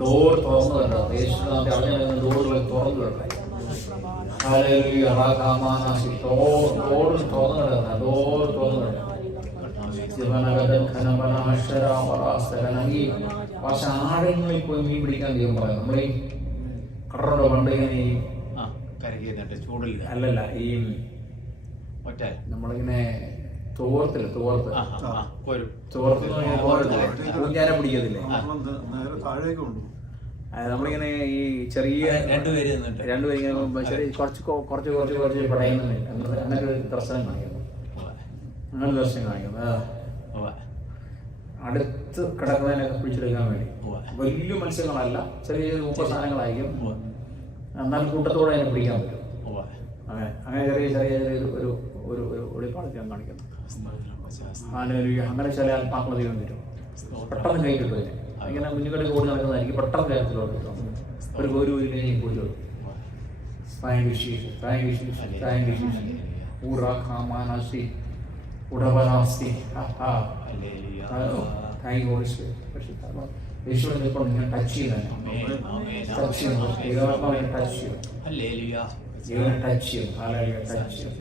door തുറന്നു തരട്ടെ. യേശുവിന്റെ അറിഞ്ഞ ഡോറുകൾ തുറന്നു തരട്ടെ. Hallelujah. Door തുറന്നു തരട്ടെ, ഡോർ തുറന്നു തരട്ടെ. പക്ഷെ ആഴങ്ങളിൽ പോയി മീൻ പിടിക്കാൻ ദൈവം പറയാം. നമ്മളീ കടറുടെ പണ്ട് ഇങ്ങനെ ഈ അല്ലല്ല ഈ നമ്മളിങ്ങനെ തോർത്തില്ല, തോർത്ത് ഊഞ്ഞാനെ പിടിക്കത്തില്ലേ, നമ്മളിങ്ങനെ ഈ ചെറിയ രണ്ടുപേരിങ്ങനെ ചെറിയ കുറച്ച് പടയുന്നില്ല. അങ്ങനെ ഒരു ദർശനം കാണിക്കുന്നു, അങ്ങനെ ദർശനം കാണിക്കുന്നു. അടുത്ത് കിടക്കുന്നതിനൊക്കെ പിടിച്ചെടുക്കാൻ വേണ്ടി വലിയ മത്സ്യങ്ങളല്ല, ചെറിയ ചെറിയ ഉപസാധനങ്ങളായിരിക്കും, എന്നാൽ കൂട്ടത്തോടെ അതിനെ പിടിക്കാൻ പറ്റും. അങ്ങനെ ചെറിയ ചെറിയ ഒരു ഒരു ഒളിപ്പാടത്ത് ഞാൻ കാണിക്കുന്നു. അങ്ങനെ ചില ആത്മാക്കൾ ദൈവം തരും, പെട്ടെന്ന് കൈ കിട്ടും. ഇങ്ങനെ കുഞ്ഞുങ്ങളുടെ കൂടി നടക്കുന്നതായിരിക്കും, പെട്ടെന്ന് കാര്യത്തിലോട്ട് കിട്ടും. ഒരു കഴിഞ്ഞ് പോയി യേശുവിനെ ഇപ്പോൾ നിങ്ങൾ ടച്ച് ചെയ്യുന്നത്, ടച്ച് ചെയ്യുന്നു, ദൈവാത്മാവിനെ ടച്ച് ചെയ്യും, ദൈവനെ ടച്ച് ചെയ്യും. ടച്ച് ചെയ്യും.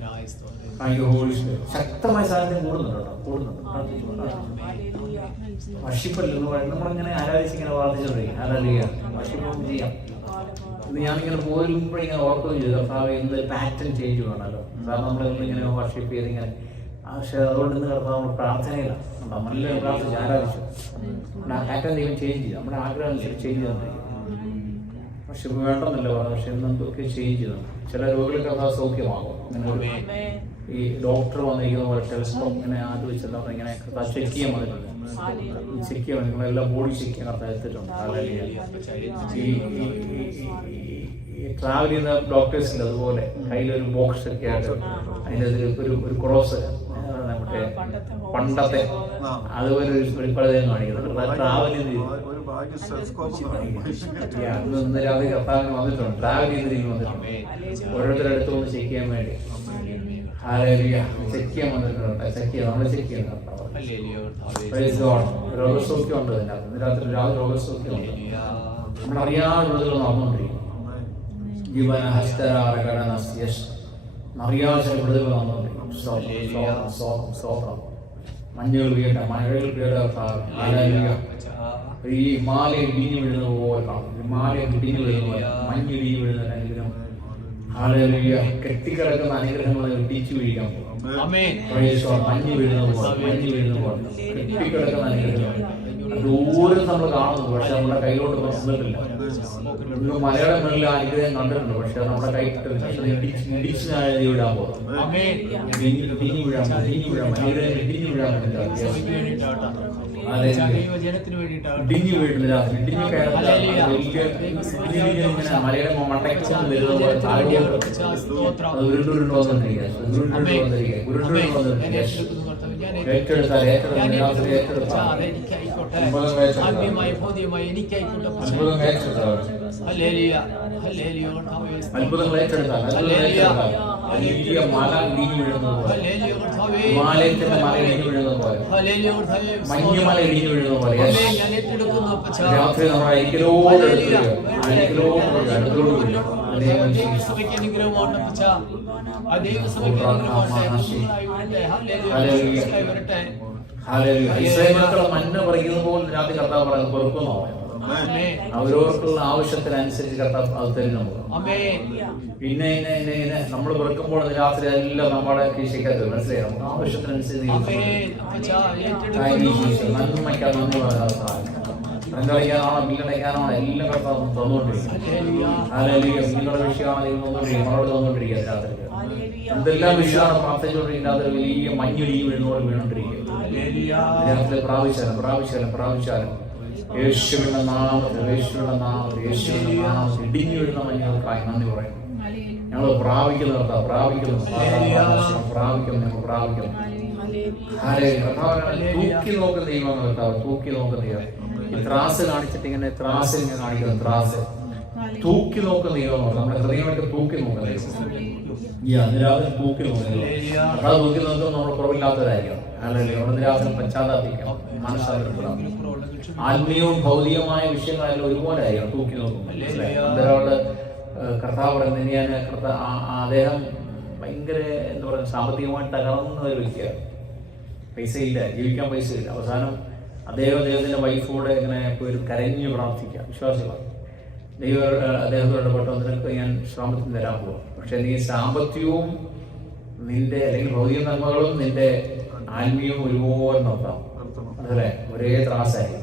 ശക്തമായ സാഹചര്യം കൂടുന്നുണ്ട്, കൂടുന്നുണ്ട്. വർഷിപ്പല്ലെന്ന് പറയുന്നത് നമ്മളിങ്ങനെ ആരാധിച്ചിങ്ങനെ പ്രാർത്ഥിച്ചോണ്ടിരിക്കും. ആരാധിക്കുക, വർഷിപ്പൊന്നും ചെയ്യാം. ഇത് ഞാനിങ്ങനെ പോരുമ്പോഴിങ്ങനെ ഓർക്കുകയും ചെയ്തു, കർത്താവ് എന്ത് പാറ്റേൺ ചേഞ്ച് വേണമല്ലോ. കാരണം നമ്മളിങ്ങനെ വർഷിപ്പ് ചെയ്തിങ്ങനെ, പക്ഷെ അതുകൊണ്ട് ഇന്ന് കർത്താവ് നമ്മൾ പ്രാർത്ഥനയില്ല, നല്ല പ്രാർത്ഥിച്ച് ആരാധിച്ചു. ആ പാറ്റേൺ ദൈവം ചേഞ്ച് ചെയ്തു, നമ്മുടെ ആഗ്രഹം അനുസരിച്ച് ചേഞ്ച് ചെയ്തിരിക്കും. പക്ഷെ വേണ്ടെന്നല്ല പറഞ്ഞു, പക്ഷെ എന്തൊക്കെ ചേഞ്ച് ചെയ്തു. ചില രോഗികൾക്ക് കർത്താവ് സൗഖ്യമാകും. ഈ ഡോക്ടർ വന്നിരിക്കുന്ന പോലെ ടെലിസ്കോപ്പ് ഇങ്ങനെ ആദ്യം വെച്ചെല്ലാം ഇങ്ങനെ ചെക്ക് ചെയ്യാൻ വന്നിട്ടുണ്ട്. ചെക്ക് ചെയ്യാൻ നിങ്ങളെല്ലാം ബോഡി ചെക്ക് ചെയ്യാൻ കർത്താവ് എത്തിയിട്ടുണ്ട്. ഈ ട്രാവൽ ചെയ്യുന്ന ഡോക്ടേഴ്സിൻ്റെ അതുപോലെ കയ്യിലൊരു ബോക്സ് ഒക്കെ ആയിട്ട് അതിൻ്റെ ഒരു ക്രോസ്, നമ്മുടെ പണ്ടത്തെ അതുപോലെ ഒരു വെളിപ്പെടുത്തൽ കാണിക്കുന്നത്. ട്രാവൽ ചെയ്ത് ഇന്ന് രാവിലെ കർത്താവിന് വന്നിട്ടുണ്ട്, ട്രാവൽ ചെയ്തിരിക്കും വന്നിട്ടുണ്ട്. ഓരോരുത്തരുടെ അടുത്ത് ഒന്ന് ചെക്ക് ചെയ്യാൻ വേണ്ടി ചെക്ക് ചെയ്യാൻ വന്നിട്ടുണ്ട്. ചെക്ക് ചെയ്യാം, നമ്മളെ ചെക്ക് ചെയ്യാൻ രോഗസൗഖ്യം ഉണ്ട്. ഇന്ന് രാത്രി രോഗസൗഖ്യം ഉണ്ട്. നമ്മളറിയാതെ രോഗികൾ നടന്നുകൊണ്ടിരിക്കും. ജീവന ഹസ്തരാഘടന അറിയാതെ ചില വിടുതൽ നടന്നുകൊണ്ടിരിക്കും. മഞ്ഞുകൾ വീട്ടെ, മഴകൾ ഈ ഹിമാലയം ഇടിഞ്ഞു വീഴുന്ന പോലെ കാണും. ഹിമാലയം ഇടിഞ്ഞു വീഴുന്ന പോലെ, മഞ്ഞ് ഇടിഞ്ഞു വീഴുന്ന അനുഗ്രഹം. ഹല്ലേലൂയ. കെട്ടിക്കിടക്കുന്ന അനുഗ്രഹങ്ങൾ ഇടിച്ചു വീഴിക്കാൻ പോകും. മഞ്ഞ് വീഴുന്ന പോലെ, മഞ്ഞ് വീഴുന്ന പോലെ കെട്ടിക്കിടക്കുന്ന അനുഗ്രഹം ദൂരം നമ്മൾ കാണുന്നു, പക്ഷെ നമ്മുടെ കയ്യിലോട്ട് വന്നിട്ടില്ല. ഇന്ന് മലയാളങ്ങളിൽ അനുഗ്രഹം കണ്ടിട്ടുണ്ട്, പക്ഷെ നമ്മുടെ കൈ കിട്ടുന്നില്ല. ഇടിച്ച് വിടാൻ പോകും. ഇടിഞ്ഞു വീഴാൻ അനുഗ്രഹം ഇടിഞ്ഞു വീഴാൻ ഇടിഞ്ഞു വീഴുന്നില്ല. ഇടിഞ്ഞു മലയുടെ മണ്ടയ്ക്ക് വരുന്ന പോലെ ഉരുണ്ടുരുണ്ട് വന്നിരിക്കുക. ഏറ്റെടുത്താൽ അത്ഭുതങ്ങൾ ഏറ്റെടുത്താൽ വലിയ മല ഇടിഞ്ഞു വീഴുന്നത് പോലെ, ഹിമാലയത്തിന്റെ മല ഇടിഞ്ഞു വീഴുന്നത് പോലെ, മഞ്ഞുമല ഇടിഞ്ഞു വീഴുന്നത് പോലെ രാത്രി നമ്മുടെ അരികിലോട് അടുത്തോട് വീഴും. ഇസ്രായേൽ മക്കളെ മഞ്ഞ പറിക്കുന്ന പോലെ രാത്രി കർത്താവ് പറയുന്നത് പൊറുക്കുന്നോ, അവരോർക്കുള്ള ആവശ്യത്തിനനുസരിച്ച് കർത്താവ് അത് തരും നമുക്ക്. പിന്നെ നമ്മൾ വെറുക്കുമ്പോൾ രാത്രി എല്ലാം നമ്മുടെ കീശയ്ക്കകത്ത് മനസ്സിലായി നമുക്ക് ആവശ്യത്തിനനുസരിച്ച് നന്മയ്ക്കാണ് നന്ദി പറയാൻ കളിക്കാനാണോ ബില്ലടയ്ക്കാനാണോ എല്ലാം കർത്താവ് തന്നുകൊണ്ടിരിക്കും. നിങ്ങളുടെ വിഷയമാണ് തന്നുകൊണ്ടിരിക്കും, നമ്മളോട് തന്നുകൊണ്ടിരിക്കുക. രാത്രി എന്തെല്ലാം വിഷയമാണ് പ്രാർത്ഥിച്ചുകൊണ്ടിരിക്കുന്നത് അത് വലിയ മഞ്ഞിടിയും വീഴുന്നോട് വീണോണ്ടിരിക്കും. രാത്രി പ്രാവശ്യം യേശുവിന്റെ നാമത്തിൽ ഇടിഞ്ഞു വീഴുന്ന മഞ്ഞൾക്കായി നന്ദി പറയുന്നു. ഞങ്ങൾ പ്രാപിക്കുന്നു കർത്താവ്, പ്രാപിക്കുന്നു. തൂക്കി നോക്കുന്ന ദൈവം കർത്താവ്, തൂക്കി നോക്കുന്ന ദൈവം. ഈ ത്രാസ് കാണിച്ചിട്ട് ഇങ്ങനെ ത്രാസ് കാണിക്കുന്നു, ത്രാസ് തൂക്കി നോക്കുന്ന ദൈവം. നമ്മുടെ ഹൃദയമൊക്കെ തൂക്കി നോക്കുന്ന ദൈവം. നിരാശം തൂക്കി നോക്കുന്നത് അത് തൂക്കി നോക്കുമ്പോൾ നമ്മൾ കുറവില്ലാത്തവരായിരിക്കും. അല്ലെങ്കിൽ അവിടെ നിരാശം പശ്ചാത്താപിക്കാം, മനസ്സാകപ്പെടാം. ആത്മീയവും ഭൗതികമായ വിഷയങ്ങളെല്ലാം ഒരുപോലെ ആയിരിക്കും തൂക്കി നോക്കുമ്പോൾ. അന്നേരമുള്ള കർത്താവ് പറയുന്നത് ഞാൻ അദ്ദേഹം ഭയങ്കര എന്താ പറയുക സാമ്പത്തികമായിട്ട് തകർന്ന ഒരു വ്യക്തിയാണ്. പൈസയില്ല, ജീവിക്കാൻ പൈസയില്ല. അവസാനം അദ്ദേഹത്തിന്റെ വൈഫോടെ ഇങ്ങനെ പോയി കരഞ്ഞു പ്രാർത്ഥിക്കുക. വിശ്വാസികളാണ് അദ്ദേഹത്തോട് പെട്ടോ നിനക്ക് ഞാൻ സാമ്പത്തികം തരാൻ പോകും, പക്ഷെ നീ സാമ്പത്തികവും നിന്റെ അല്ലെങ്കിൽ ഭൗതിക നന്മകളും നിന്റെ ആത്മീയവും ഒരുപോലെ നോക്കാം. അതല്ലേ ഒരേ ത്രാസായി.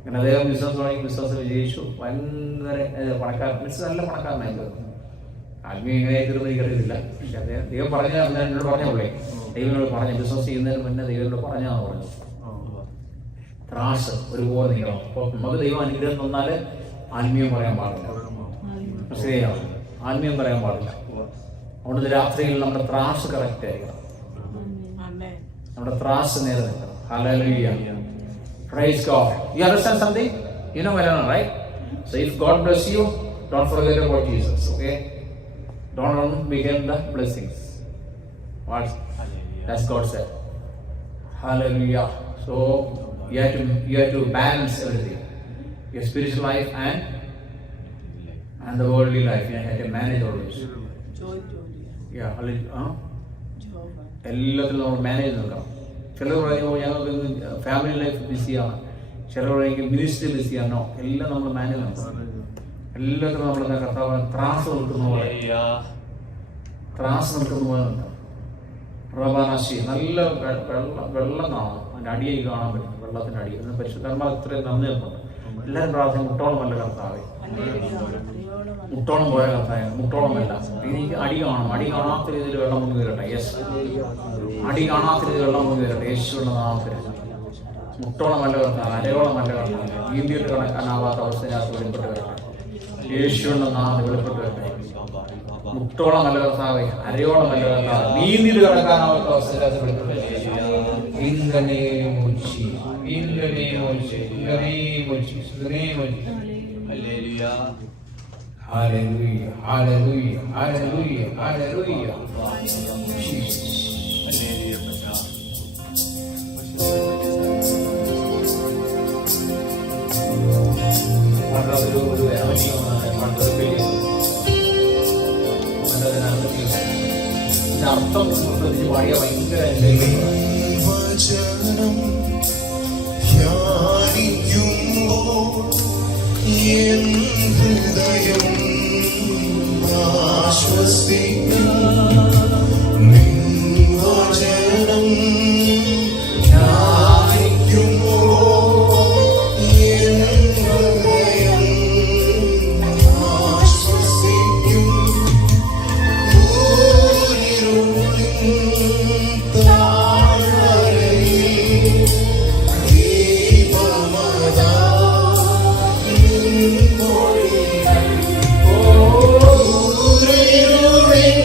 അങ്ങനെ അദ്ദേഹം ബിസിനസ് തുടങ്ങി, ബിസിനസ് വിജയിച്ചു, ഭയങ്കര പണക്കാരൻ, നല്ല പണക്കാരനായി തീർന്നു. ആത്മീയം എങ്ങനെ തീർന്ന് എനിക്കറിയത്തില്ല. പക്ഷെ അദ്ദേഹം ദൈവം എന്നോട് പറഞ്ഞോളേ, ദൈവനോട് പറഞ്ഞു ബിസിനസ് ചെയ്യുന്നതിന് മുന്നേ ദൈവനോട് പറഞ്ഞാന്ന് പറഞ്ഞു. ത്രാസ് ഒരുപോലെ നീക്കണം. അപ്പോൾ നമുക്ക് ദൈവം അനുഗ്രഹം തന്നാൽ ആത്മീയം പറയാൻ പാടില്ല, മനസ്സിലായോ? ആത്മീയം പറയാൻ പാടില്ല. അതുകൊണ്ട് രാത്രിയിൽ നമ്മുടെ ത്രാസ് കറക്റ്റ് ആയിരിക്കണം, നമ്മുടെ ത്രാസ് നേരെ നിൽക്കണം. Hallelujah. Praise God. You understand something? You know what I know, right? So if God bless you, don't forget about Jesus, okay? Don't begin the blessings. What? That's God said. Hallelujah. So you have to balance everything. Your spiritual life and the worldly life. You have to manage always. Yeah, എല്ലാത്തിലും നമ്മൾ manage നോക്കണം. ചിലർ പറയുമ്പോൾ ഞങ്ങൾക്ക് family life ബിസിയാണ്, ചിലർ പറയുമെങ്കിൽ ministry ബിസിയാണോ, എല്ലാം നമ്മൾ മാനേജ് നോക്കണം. എല്ലാത്തിനും നമ്മൾ കർത്താവ് ത്രാസ് നിൽക്കുന്ന പോലെ റബാനാശി നല്ല വെള്ളം കാണാം, അതിൻ്റെ അടിയിൽ കാണാൻ പറ്റും. വെള്ളത്തിൻ്റെ അടിയിൽ പരിശുദ്ധന്മാർ ഇത്രയും നന്ദി നിൽക്കുന്നുണ്ട്. എല്ലാവരും പ്രാർത്ഥന മുട്ടോളം അല്ല കർത്താവേ, മുട്ടോളം പോയ കർത്താവേ, മുട്ടോളമല്ല എനിക്ക് അടി കാണണം. അടി കാണാത്ത രീതിയിൽ വെള്ളം മുങ്ങി വരട്ടെ. യെസ്, അടി കാണാത്ത രീതിയിൽ വെള്ളം മുങ്ങി വരട്ടെ യേശുവിന്റെ നാമത്തിൽ. മുട്ടോളമല്ല കർത്താവ്, അരയോളമല്ല കർത്താവ്, നീന്തിയിട്ട് കണക്കാനാവാത്ത അവസ്ഥയിനകത്ത് വെളിപ്പെട്ട് വരട്ടെ യേശുവിന്റെ നാമത്തിൽ വെളിപ്പെട്ട് വരട്ടെ. മുട്ടോളമല്ല കർത്താവേ, അരയോളമല്ല കർത്താവ്, നീന്തിയിട്ട് കടക്കാനാവാത്ത അവസ്ഥയിനകത്ത് വെളിപ്പെട്ട് വരട്ടെ. In the name of Jesus. In the name of Jesus. In the name of Jesus. In the name of Jesus. Hallelujah. Hallelujah. Hallelujah. Hallelujah. Hallelujah. Jesus. അർത്ഥം പാടിയ ഭയങ്കര വചനം ധ്യാനിക്കുമ്പോൾ എൻ ഹൃദയം ആശ്വസിക്കും. നിൻ വചനം ധ്യാനിക്കുമ്പോൾ എൻ ഹൃദയം ആശ്വസിക്കും. Glory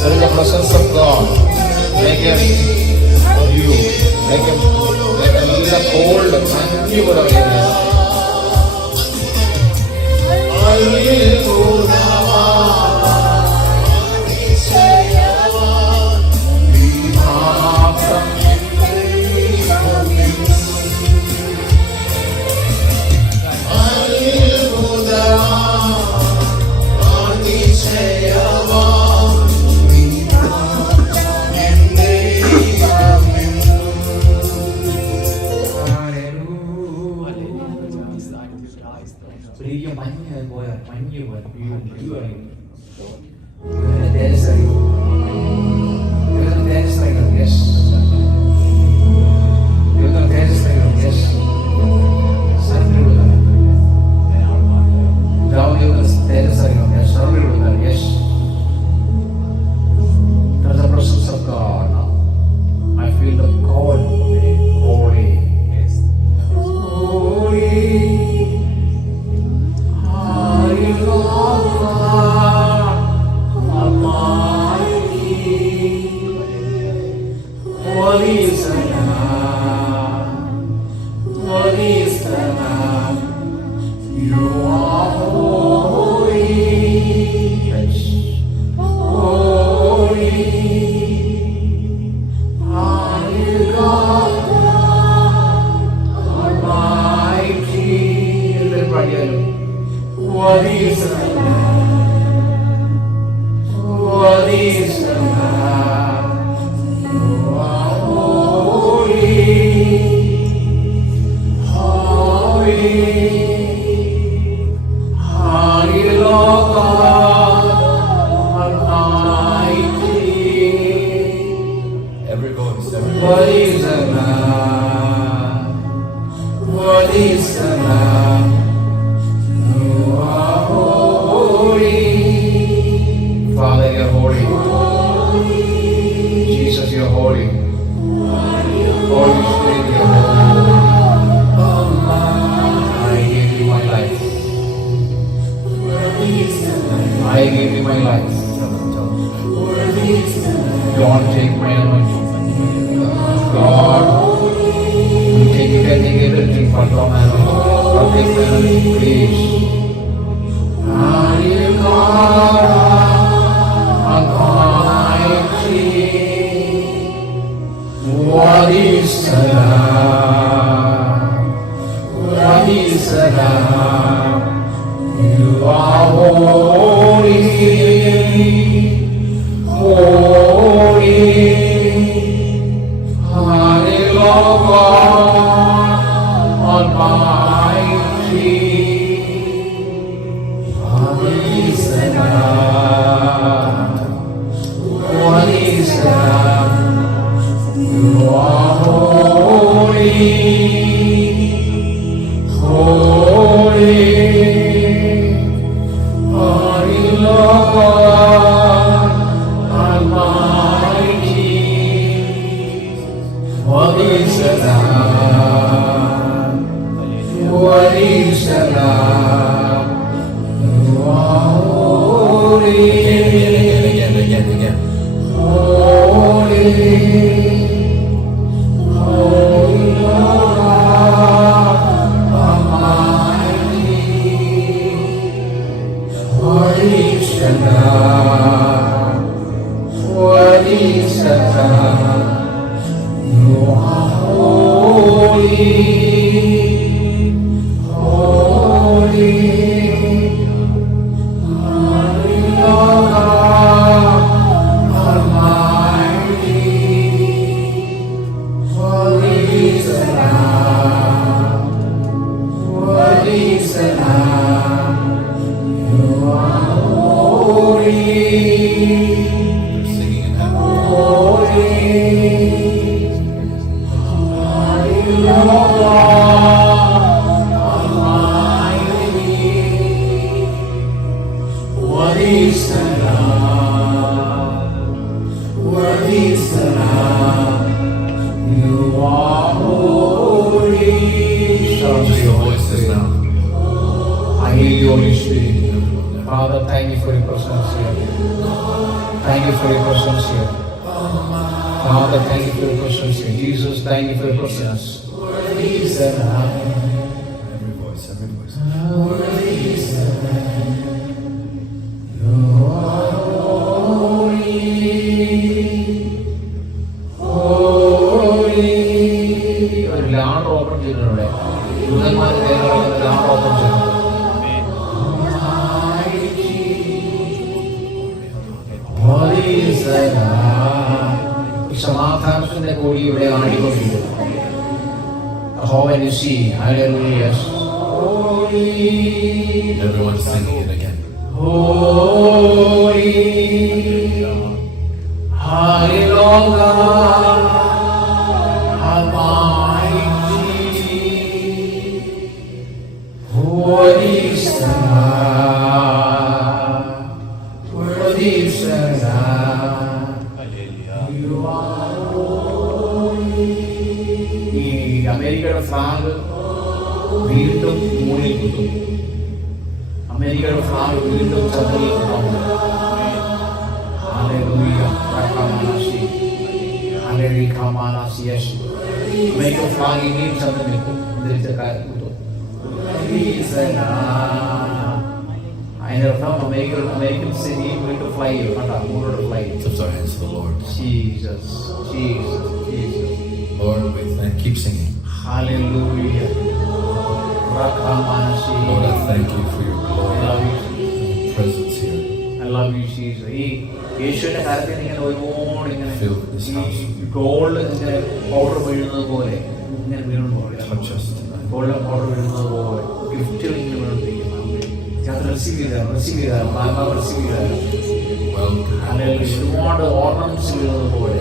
There is the presence of God. Make him for you. Make him little cold. Thank you for the awareness. ഒരിക്കലും മഞ്ഞ് പോയാൽ മഞ്ഞ് പോയാൽ തേജസ് അറിയും. തേജസ് അറിയണം. യെസ്, തേജസ് അറിയണം. യെസ്, സർവീസ് കൊടുക്കണം. തേജസ് അറിയണം. യെസ്, സർവീസ് കൊടുക്കണം. Yes, the presence of God. I feel the call. Holy, holy. What is the Lamb? What is the Lamb? You are holy, holy, holy Lord God Almighty. Every voice. What is the Lamb? What is the Lamb? Father, you're holy. Jesus, you're holy. Holy Spirit, you're holy. I give you my life. I give you my life. Don't take my anointing. God, you take everything for your anointing. God, take my anointing, please. What is the Lamb? What is the Lamb? You are holy, holy, holy Lord God Almighty. What is the Lamb? What is the Lamb? You are holy, holy, holy Lord God Almighty. What is the Lamb? What is the Lamb? You are holy, holy. What is the Lamb? You are holy, holy, holy Lord God Almighty. What is the Lamb? What is the Lamb? You are holy. What is the Lamb? What is the Lamb? You are holy. Shout to your voices now. I hear you, Holy Spirit. Father, thank you for your presence here. Thank you for your presence here. Father, thank you for your presence here. Jesus, thank you for your presence. Every voice, every voice. You are holy. ഒരു ലാണ്ട് open ചെയ്തിട്ടുണ്ട്. ദൂതന്മാർ ലാണ്ട് open ചെയ്തിട്ടുണ്ട്. സമാധാനത്തിന്റെ കൂടി ഇവിടെ ആടിക്കൊണ്ടിരിക്കുന്നു. Everyone singing it again. Holy, Hallelujah, Almighty, worthy is the Lamb, worthy is the Lamb. You are holy. ഈ അമേരിക്കയുടെ flag വീണ്ടും മുകളിൽ കുത്തും. അമേരിക്കയുടെ ഫ്ലാഗ് വീണ്ടും ചന്ദ്രനിൽ കുത്താൻ. ഹല്ലേലൂയ. അമേരിക്കൻ ഫ്ലാഗ് ഇനിയും ചന്ദ്രനിൽ കുത്തും. അതിനർത്ഥം അമേരിക്കൻ സിറ്റി വീണ്ടും ഫ്ലൈ ചെയ്യും. കണ്ട മുകളിലോട്ട് ഫ്ലൈ ചെയ്യും. Lift our hands to the Lord. Jesus, Jesus, Jesus. Lord, we thank. Keep singing. Hallelujah. Lord, I thank you for your I glory love you. and presence here. I love you, Jesus. ഈ യേശുവിന്റെ കാര്യത്തിൽ ഇങ്ങനെ ഒരുപാട് ഇങ്ങനെ Fill this house with your gold ഇങ്ങനെ powder വീഴുന്നത് പോലെ ഇങ്ങനെ വീഴുന്നത് പോലെ touch us tonight. Gold powder വീഴുന്നത് പോലെ ഗിഫ്റ്റുകൾ ഇങ്ങനെ വീണിരിക്കുന്നു. ഞാൻ റിസീവ് ചെയ്തായിരുന്നു ആത്മാവ് റിസീവ് ചെയ്തായിരുന്നു. Welcome. അല്ലെങ്കിൽ ഒരുപാട് ഓർണമെന്റ്സ് വീഴുന്നത് പോലെ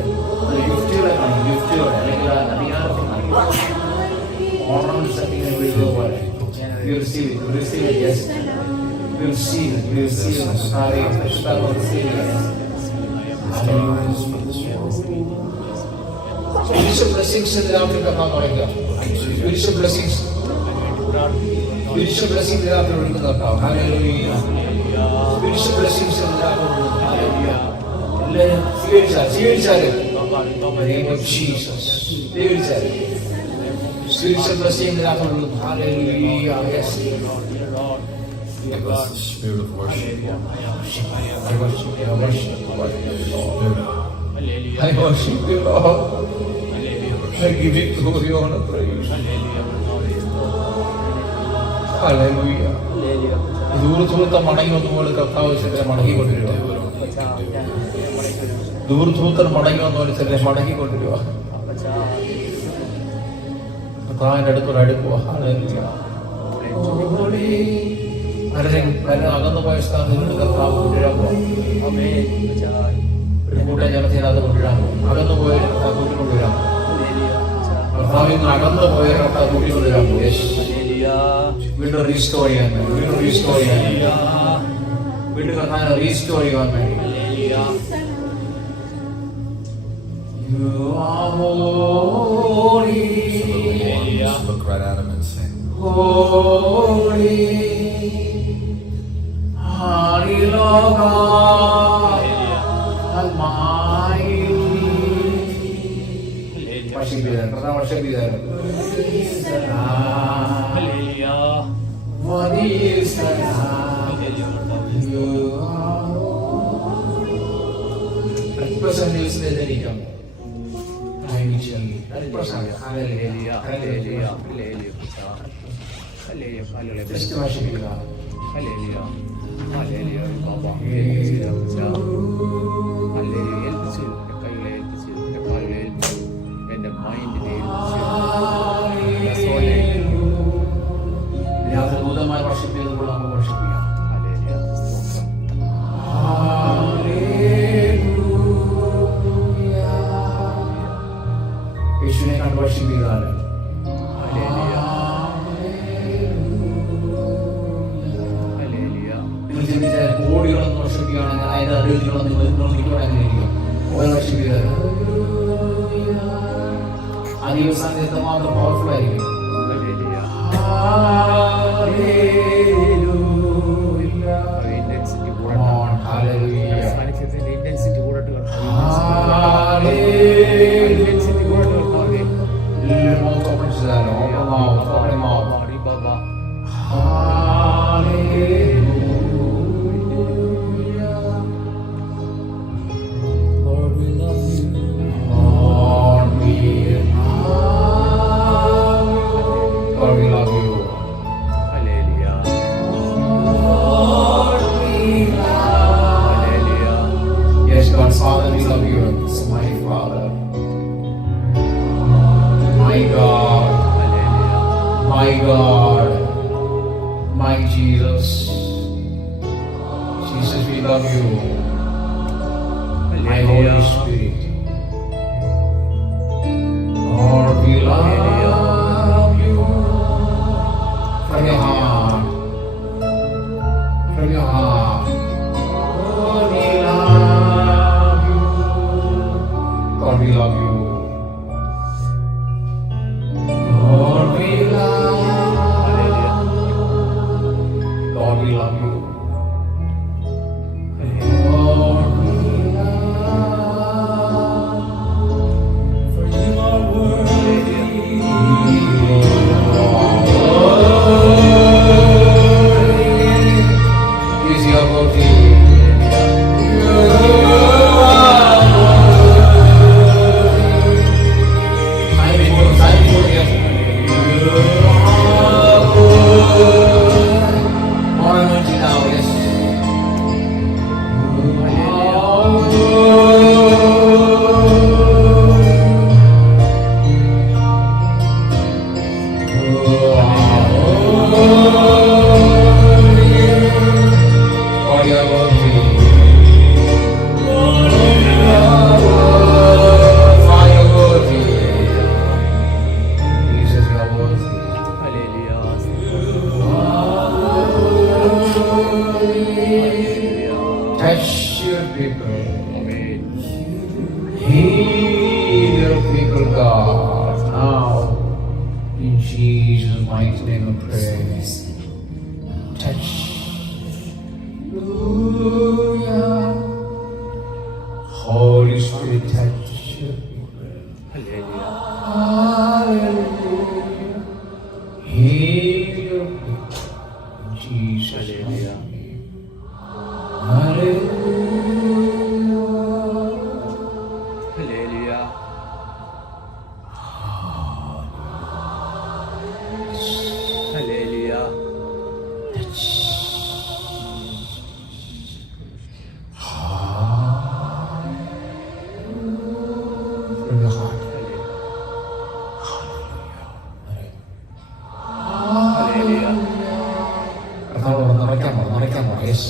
ഗിഫ്റ്റുകളെ കാണിക്കും. ഗിഫ്റ്റുകളെ അല്ലെങ്കിൽ അധികാരത്തിൽ കാണിക്കും. ഓർണമെന്റ്സ് ഒക്കെ ഇങ്ങനെ വീഴുന്നത് പോലെ you receive it, yes. We receive it. Lift our eyes for this world. Spiritual blessings ഇതിനകത്ത് കർത്താവ് പറയുക. Spiritual blessings ഇതിനകത്ത് ഒഴുകുന്ന കർത്താവ്. ഹല്ലേലൂയ. Spiritual blessings ഇതിനകത്ത് ഒഴുകുന്നു. ഹല്ലേലൂയ. എല്ലാവരും സ്വീകരിച്ചാലും name of Jesus. സ്വീകരിച്ചാലും spiritual blessing ഇതിനകത്ത് ഒഴുകുന്നു. Hallelujah. Yes. Give us the spirit of worship. I worship you, Lord. I worship you, Lord. I give you glory, honor, praise. Hallelujah. ദൂരത്തൂത്ത മടങ്ങി വന്നുപോലെ കർത്താവ് ചിലരെ മടങ്ങി കൊണ്ടുവരിക. ദൂരത്തൂത്തൻ മടങ്ങി വന്നുപോലെ ചിലരെ മടങ്ങി കൊണ്ടുവരിക. കർത്താവിന്റെ അടുത്തോടെ അടുക്കുക. പലരും അകന്നു പോയ സ്ഥാനത്ത് കർത്താവ് കൊണ്ടുവരാൻ പോകും. ഒരു കൂട്ടം ജനത്തിന് അത് കൊണ്ടുവരാൻ പോകും. അകന്നു പോയ കൂട്ടിക്കൊണ്ടുവരാൻ പോകും. കർത്താവിൽ നിന്ന് അകന്നു പോയ കർത്താവ് കൂട്ടിക്കൊണ്ടുവരാൻ പോകും. വീണ്ടും റീസ്റ്റോർ ചെയ്യാൻ വേണ്ടി വീണ്ടും കർത്താവിനെ റീസ്റ്റോർ ചെയ്യാൻ വേണ്ടി. You are holy. Just look right at him and sing. Holy, Hallelujah, Almighty. Worship you, brother. Worship you, worthy is the Lamb. You are represent you in the kingdom. I will tell you. Represent. Hallelujah. Hallelujah. Just worship you, God. Hallelujah. Hallelujah. Baba. Hallelujah. ഏൽപ്പിച്ചു കൈകളെ ഏൽപ്പിച്ചു എൻ്റെ കാലുകളെ ഏൽപ്പിച്ചു എൻ്റെ മൈൻഡിനെ ഏൽപ്പിച്ചു ദൂതന്മാർ worship ചെയ്തപ്പോൾ നമുക്ക് വർഷിപ്പിക്കാം. യേശുവിനെ കണ്ട് വർഷിപ്പ് ചെയ്താൽ നിങ്ങൾ ചിന്തിച്ചാൽ കോടികളൊന്നും വർഷിപ്പിക്കുകയാണെങ്കിൽ അതിന്റെ അറിവുകളൊന്നും നിങ്ങൾ നോക്കിക്കൊണ്ടായിരിക്കും ഓരോ വർഷിപ്പ് ചെയ്താൽ ആ ദിവസം എത്രമാത്രം പവർഫുൾ ആയിരിക്കും. Hallelujah. mighty name we pray. Touch. Hallelujah. Holy Spirit, touch. Hallelujah. Heal your people. In Jesus' name. Hallelujah. Hallelujah. From the heart. Hallelujah. Katawa, narekan mo, yes.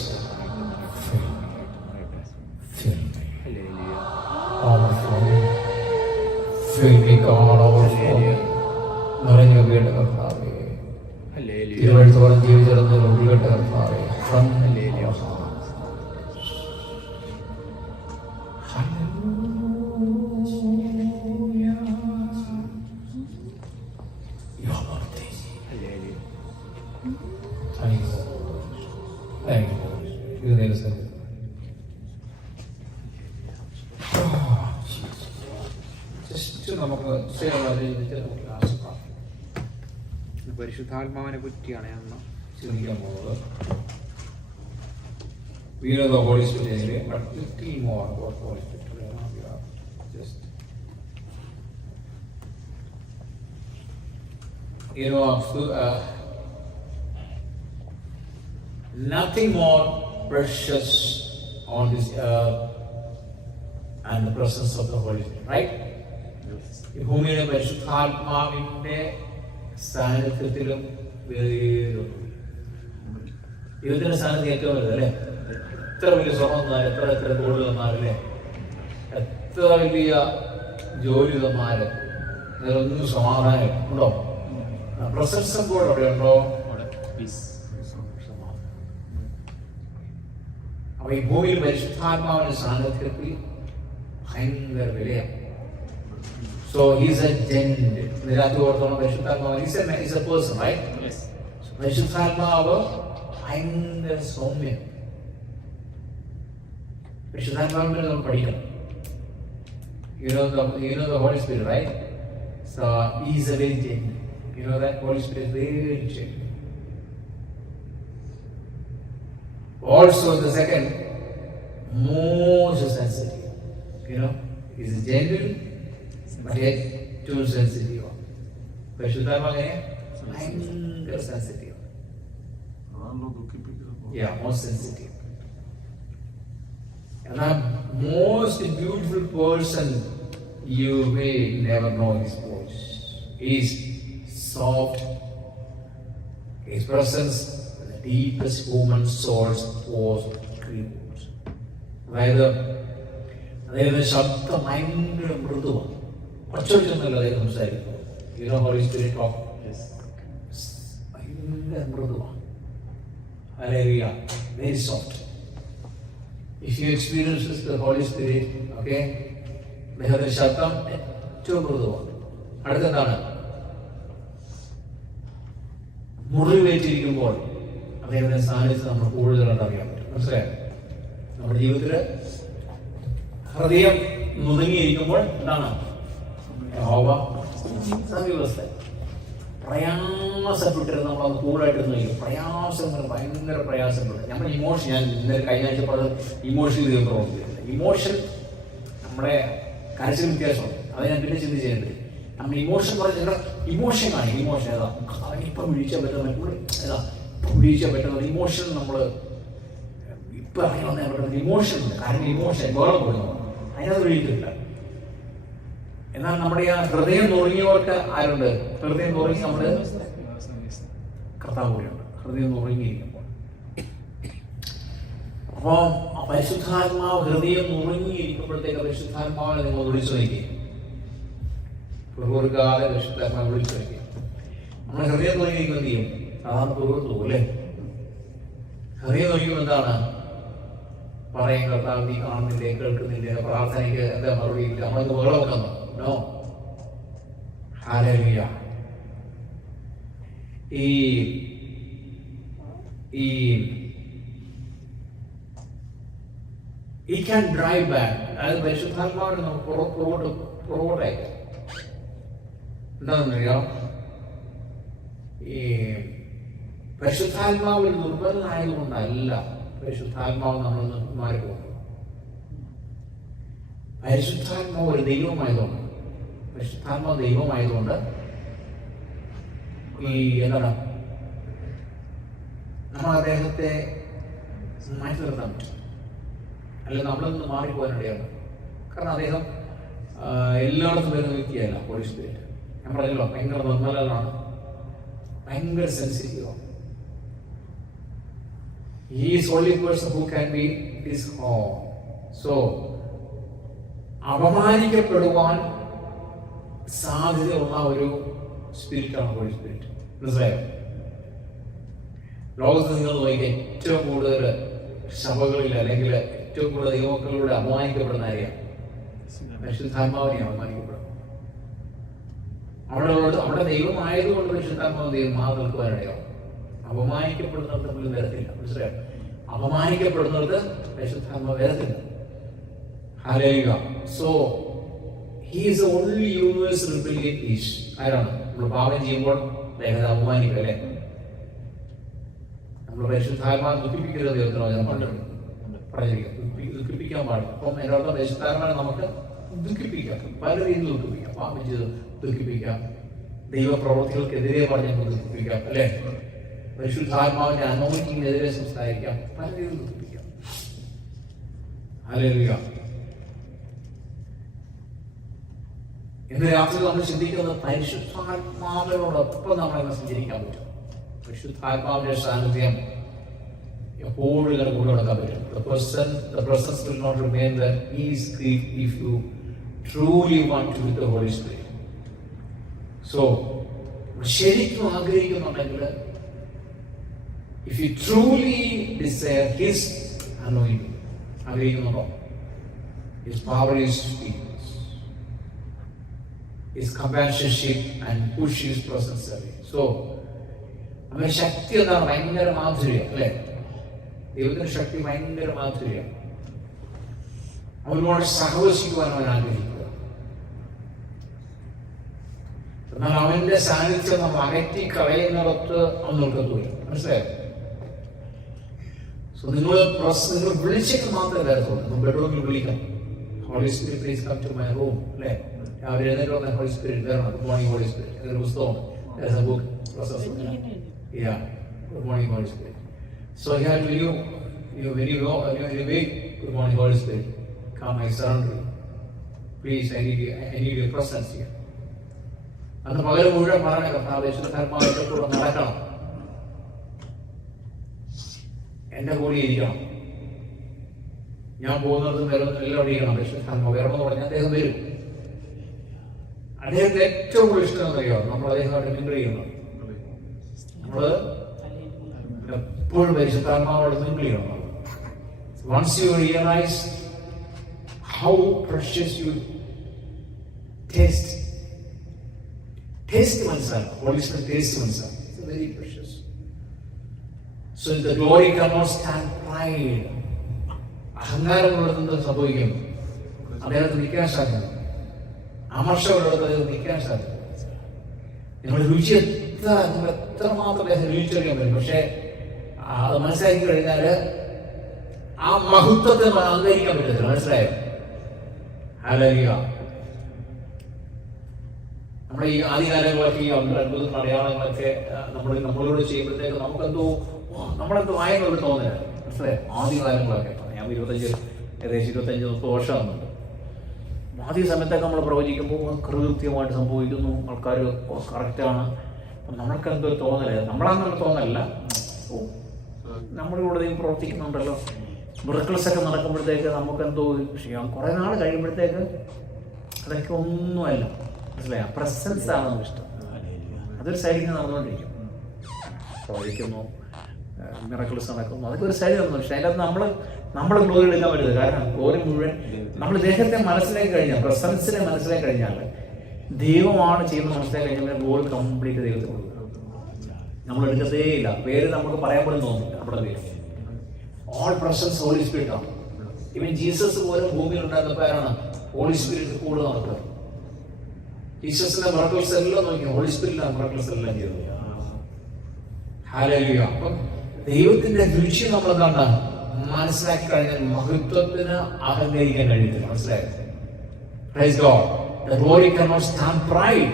Fill me. Overflow. Fill me, God, overflow. നിറഞ്ഞു വീട് കർത്താവേ. തിരുവഴുത്തോളം ജീവിച്ചിരുന്ന ഉള്ളിട്ട് കർത്താവേ. From your heart. Hallelujah. Your birthday. Thank you. Thank you. You need to say. Just നമുക്ക് പരിശുദ്ധാത്മാവിനെ പറ്റിയാണ് ഞാൻ ചിന്തിക്കാൻ പോകുന്നത്. We know the Holy Spirit anyway, but little more about Holy Spirit today. We are just, nothing more precious on this earth and the presence of the Holy Spirit, right? ഈ ഭൂമിയിലെ പരിശുദ്ധാത്മാവിന്റെ സാന്നിധ്യത്തിലും ദൈവത്തിന്റെ സാന്നിധ്യം ഏറ്റവും വലുത് അല്ലേ? എത്ര വലിയ സ്വർണ്ണം തന്നാലും എത്ര ഗോൾഡ് തന്നാലും അല്ലേ, എത്ര വലിയ ജോലി തന്നാലും ഇതിലൊന്നും സമാധാനം ഉണ്ടോ? പ്രസൻസ് ഓഫ് ഗോഡ് അവിടെ ഉണ്ടോ? അപ്പൊ ഈ ഭൂമിയിൽ പരിശുദ്ധാത്മാവിന്റെ സാന്നിധ്യത്തിൽ ഭയങ്കര വിലയാണ്. So he's a gent. നിരാത്തു ഓർത്തോളം പരിശുദ്ധാത്മാവ് is a person, right? Yes. പരിശുദ്ധാത്മാവ് ഭയങ്കര സൗമ്യം. പരിശുദ്ധാത്മാവിനെ നമ്മൾ പഠിക്കണം. You know the Holy Spirit, right? So he is a very gentle. You know that Holy Spirit is very gentle. Also the second, most sensitive. You know, he is gentle. But yet too sensitive. പരിശുദ്ധാത്മാവ് ഭയങ്കര sensitive. Yeah, most sensitive. And the most beautiful person you may never know his voice. He is soft. His presence, the deepest human soul's most creepers. അതായത് ശബ്ദം ഭയങ്കര മൃദുവാണ്. ഒച്ചൊഴിച്ചൊന്നുമല്ല അദ്ദേഹം സംസാരിക്കും. You know Holy Spirit talk? Yes. ഭയങ്കര മൃദുവാണ്. Hallelujah. Very soft. If you experience the Holy Spirit, okay, അദ്ദേഹത്തിന്റെ ശബ്ദം ഏറ്റവും മൃദുവാണ്. അടുത്തെന്താണ്? മുറിവേറ്റിരിക്കുമ്പോൾ അദ്ദേഹത്തിന്റെ സാന്നിധ്യം നമ്മൾ കൂടുതൽ അറിയാൻ പറ്റും. മനസ്സിലായോ? നമ്മുടെ ജീവിതത്തില് ഹൃദയം നുറുങ്ങിയിരിക്കുമ്പോൾ എന്താണ്? സമീപസ്ഥ പ്രയാസപ്പെട്ടിരുന്ന നമ്മളത് കൂടുതലായിട്ടിരുന്നു. പ്രയാസങ്ങൾ ഭയങ്കര പ്രയാസപ്പെട്ടു. നമ്മൾ ഇമോഷൻ, ഞാൻ ഇന്നലെ കഴിഞ്ഞ ആഴ്ച പറഞ്ഞത് ഇമോഷണൽ തീർന്നുകൊണ്ടില്ല. ഇമോഷൻ നമ്മുടെ കരച്ചിൽ വ്യത്യാസമുണ്ട്. അത് ഞാൻ പിന്നെ ചിന്തിച്ചിട്ടുണ്ട്. നമ്മൾ ഇമോഷൻ പറഞ്ഞ ഇമോഷനാണ്. ഇമോഷൻ ഏതാ? ഇപ്പം വിളിച്ചാൽ പറ്റുന്ന ഏതാ? ഇപ്പം വിളിച്ചാൽ പറ്റുന്നത് ഇമോഷൻ. നമ്മൾ ഇപ്പം അറിയാവുന്ന പറ്റുന്നത് ഇമോഷൻ ഉണ്ട്. കാരണം ഇമോഷൻ വേറെ പോകുന്നു, അതിനകത്ത് വിളിക്കില്ല. എന്നാൽ നമ്മുടെ ആ ഹൃദയം നുറുങ്ങിയവർക്ക് ആരുണ്ട്? ഹൃദയം നുറുങ്ങി നമ്മുടെ കർത്താവ് കൂടെയുണ്ട്. ഹൃദയം നുറുങ്ങിയിരിക്കുമ്പോൾ അപ്പോൾ പരിശുദ്ധാത്മാവ് ഹൃദയം നുറുങ്ങിയിരിക്കുമ്പോഴത്തേക്ക് പരിശുദ്ധാത്മാവിനെ നിങ്ങൾ വിളിച്ചു നോക്കി. പുറകുറുക്കാതെ പരിശുദ്ധാത്മാവ് വിളിച്ചു നോക്കി. നമ്മൾ ഹൃദയം നുറുങ്ങിയിരിക്കുന്നത് ചെയ്യും സാധാരണ പുറത്തു പോലെ. ഹൃദയം നുറുങ്ങിയുമ്പോൾ എന്താണ് പറയാൻ? കർത്താവ് നീ കാണുന്നില്ലേ, കേൾക്കുന്നില്ലേ, പ്രാർത്ഥനയ്ക്ക് എന്താ മറുപടി ഇല്ല, നമ്മളൊക്കെ ബഹളം വെക്കുന്നു. No. Hallelujah. He can drive back. അതായത് പരിശുദ്ധാത്മാവിനെ നമുക്ക് പുറകോട്ടയക്കാം. എന്താണെന്നറിയാം, ഈ പരിശുദ്ധാത്മാവിൽ ദുർബലനായതുകൊണ്ടല്ല പരിശുദ്ധാത്മാവ് നമ്മൾ മാറിപ്പോകുന്നത്. പരിശുദ്ധാത്മാവ് ഒരു ദൈവമായതുകൊണ്ട്, പരിശുദ്ധാത്മാവ് ദൈവമായതുകൊണ്ട് ഈ എന്താണ് നമ്മൾ അദ്ദേഹത്തെ മാറ്റി നിർത്താൻ പറ്റും, അല്ലെങ്കിൽ നമ്മളൊന്ന് മാറിപ്പോകാനിടയാണ്. കാരണം അദ്ദേഹം എല്ലായിടത്തും വരുന്ന വ്യക്തിയല്ല. ഹോളി സ്പിരിറ്റ് ഞാൻ പറഞ്ഞല്ലോ, ഭയങ്കര നിർമ്മലനാണ്, ഭയങ്കര സെൻസിറ്റീവാണ്. He is only person who can be his home. So അപമാനിക്കപ്പെടുവാൻ സാധ്യതയുള്ള ഒരു സ്പിരിറ്റാണ് ഹോളി സ്പിരിറ്റ്. മനസ്സിലായോ? ലോകത്ത് നിങ്ങൾ നോക്കി ഏറ്റവും കൂടുതൽ സഭകളിൽ അല്ലെങ്കിൽ ഏറ്റവും കൂടുതൽ ദൈവമക്കളിലൂടെ അപമാനിക്കപ്പെടുന്ന ആരെയാണ്? പരിശുദ്ധാത്മാവിനെ അപമാനിക്കപ്പെടും. അവിടെ ദൈവമായതുകൊണ്ട് പരിശുദ്ധാത്മാവ് ദൈവം നിൽക്കുവാനിടയാവും. അപമാനിക്കപ്പെടുന്നത് തമ്മിൽ വരത്തില്ല. മനസ്സിലായോ? അപമാനിക്കപ്പെടുന്നത് പരിശുദ്ധാത്മാവ് വരത്തില്ല. Hallelujah. So he is the only universal brilliant is. ആരാണ്? നമ്മൾ പാപം ചെയ്യുമ്പോൾ അദ്ദേഹത്തെ അപമാനിക്കുക അല്ലേ? നമ്മൾ പരിശുദ്ധാത്മാവ് ദുഃഖിപ്പിക്കരുത് ദൈവത്തിനോ പറഞ്ഞിരിക്കും. ദുഃഖിപ്പിക്കാൻ പാടില്ല. അപ്പം എൻ്റെ അർത്ഥം പരിശുദ്ധാത്മാവിനെ നമുക്ക് ദുഃഖിപ്പിക്കാം, പല രീതിയിൽ ദുഃഖിപ്പിക്കാം. പാപം ചെയ്ത് ദുഃഖിപ്പിക്കാം, ദൈവപ്രവൃത്തികൾക്കെതിരെ പറഞ്ഞ് ദുഃഖിപ്പിക്കാം അല്ലേ? പരിശുദ്ധാത്മാവിന്റെ അനോയിറ്റിനെതിരെ സംസാരിക്കാം, പല രീതിയിൽ ദുഃഖിപ്പിക്കാം. ഹല്ലേലൂയ. ഇന്ന് രാത്രി നമ്മൾ ചിന്തിക്കുന്നത് പരിശുദ്ധാത്മാവിനോടൊപ്പം നമ്മളെങ്ങനെ സഞ്ചരിക്കാൻ പറ്റും. പരിശുദ്ധാത്മാവിന്റെ സാന്നിധ്യം എപ്പോഴും ഇങ്ങനെ കൂടെ നടക്കാൻ പറ്റും. The presence will not remain there. Is grief if you truly want to with the Holy Spirit. So ശരിക്കും ആഗ്രഹിക്കുന്നുണ്ടെങ്കിൽ, if you truly desire His anointing, ആഗ്രഹിക്കുന്നുണ്ടോ? His power is speaks. His companionship and push His presence away. So അവന്റെ ശക്തി എന്താണ്? ഭയങ്കര മാധുര്യം അല്ലേ? ദൈവത്തിന്റെ ശക്തി ഭയങ്കര മാധുര്യം. അവനോട് സഹവസിക്കുവാൻ അവൻ ആഗ്രഹിക്കുക. എന്നാൽ അവന്റെ സാന്നിധ്യം നമ്മൾ അകറ്റി കളയുന്നിടത്ത് അവൻ നിൽക്കത്തുമില്ല. മനസ്സിലായോ? സോ നിങ്ങൾ വിളിച്ചിട്ട് മാത്രമേ വരത്തുള്ളൂ. ബെഡ്റൂമിൽ വിളിക്കണം, holy spirit please come to my room അല്ലേ? രാവിലെ എഴുന്നേറ്റ് വന്ന ഹോളി സ്പിരിറ്റ് വരണം. Good morning holy spirit. ഇതൊരു പുസ്തകമാണ്. Yeah, good morning Holy Spirit. So you have to when you wake, good morning Holy Spirit, come, I surrender. Please, I need your presence here. അന്ന് പകരം മുഴുവൻ പറഞ്ഞ കർത്താവിന്റെ കൂടെ നടക്കണം, എന്റെ കൂടെ ഇരിക്കണം, ഞാൻ പോകുന്നതും വരുന്നതും എല്ലാം ഇരിക്കണം. പരിശുദ്ധാത്മാവ് വരണമെന്ന് പറഞ്ഞാൽ അദ്ദേഹം വരും. അദ്ദേഹത്തിന് ഏറ്റവും കൂടുതൽ ഇഷ്ടം എന്നറിയാം, നമ്മൾ അദ്ദേഹമായിട്ട് മിങ്കിൾ ചെയ്യുന്നത്. നമ്മള് എപ്പോഴും പരിശുദ്ധാത്മാവോട് മിങ്കിൾ ചെയ്യണം. Once you realize how precious you taste മനസ്സിലാക്കാം. Holy Spirit taste മനസ്സിലാക്കാം. It's very precious. So the glory cannot stand pride. അഹങ്കാരമുള്ളത് സംഭവിക്കും, അദ്ദേഹത്തിന് നിൽക്കാൻ സാധിക്കും. അമർഷമുള്ളത് അദ്ദേഹം നിൽക്കാൻ സാധിക്കും. നിങ്ങളുടെ രുചി നിങ്ങൾ എത്രമാത്രം രുചിച്ചറിയാൻ പറ്റും. പക്ഷെ അത് മനസ്സിലാക്കി കഴിഞ്ഞാൽ ആ മഹത്വത്തെ അംഗീകരിക്കാൻ പറ്റത്തില്ല. മനസ്സിലായോ? ഹല്ലേലൂയ. നമ്മുടെ ഈ ആദ്യകാലങ്ങളൊക്കെ ഈ അത്ഭുത അടയാളങ്ങളൊക്കെ നമ്മളോട് ചെയ്യുമ്പോഴത്തേക്ക് നമ്മളെന്തോ ആയെന്നൊരു തോന്നല. മനസ്സിലായോ? ആദ്യകാലങ്ങളൊക്കെ ഞാൻ 25-30 വർഷമാകുന്നുണ്ട്. ആദ്യ സമയത്തൊക്കെ നമ്മൾ പ്രവചിക്കുമ്പോൾ കൃത്യമായിട്ട് സംഭവിക്കുന്നു, ആൾക്കാർ കറക്റ്റാണ്. നമ്മൾക്ക് എന്തോ തോന്നല, നമ്മളാണെന്നുള്ള തോന്നലല്ല, നമ്മുടെ കൂടെ പ്രവർത്തിക്കുന്നുണ്ടല്ലോ. മിറക്കിൾസ് ഒക്കെ നടക്കുമ്പോഴത്തേക്ക് നമുക്കെന്തോ ചെയ്യാം. കുറേ നാൾ കഴിയുമ്പോഴത്തേക്ക് അതൊക്കെ ഒന്നുമല്ല. മനസ്സിലായ? പ്രസൻസ് ആണ് നമുക്ക് ഇഷ്ടം. അതൊരു സൈഡിൽ നിന്ന് നടന്നുകൊണ്ടിരിക്കും. പ്രവചിക്കുന്നു, മിറക്കിൾസ് നടക്കുന്നു, അതൊക്കെ ഒരു സൈഡിൽ നടന്നു. പക്ഷെ അതിനകത്ത് നമ്മൾ ഗ്ലോറി എടുക്കാൻ പറ്റരുത്. കാരണം ഗ്ലോറി മുഴുവൻ നമ്മൾ ദേഹത്തെ മനസ്സിലാക്കി കഴിഞ്ഞാൽ, പ്രസൻസിനെ മനസ്സിലാക്കി കഴിഞ്ഞാൽ, ദൈവമാണ് ചെയ്യുന്നത് മനസ്സിലാക്കി കഴിഞ്ഞാൽ ഗ്ലോറി കംപ്ലീറ്റ് ദൈവത്തിൽ കൊടുക്കുക. നമ്മൾ എടുക്കത്തേ ഇല്ല. പേര് നമുക്ക് പറയാൻ പോലും തോന്നില്ല നമ്മുടെ പേര്. ഓൾ പ്രസൻസ് ഹോളി സ്പിരിറ്റ് ആണ്. ഇവൻ ജീസസ് പോലും ഭൂമിയിൽ ഉണ്ടായിരുന്നപ്പോൾ ആരാണ് ഹോളി സ്പിരിറ്റ് കൂടെ നടക്കുക. ജീസസിന്റെ മിറക്കിൾസ് എല്ലാം നോക്കി ഹോളി സ്പിരിറ്റിലാണ് മിറക്കിൾസ് എല്ലാം ചെയ്തത്. ഹല്ലേലൂയ. അപ്പം ദൈവത്തിന്റെ രുചി നമ്മൾ കണ്ട മനസ്സിലാക്കി കഴിഞ്ഞാൽ മഹത്വത്തിന് അഹങ്കരിക്കാൻ കഴിയത്തില്ല. മനസ്സിലായത്? Praise God. The glory cannot stand pride.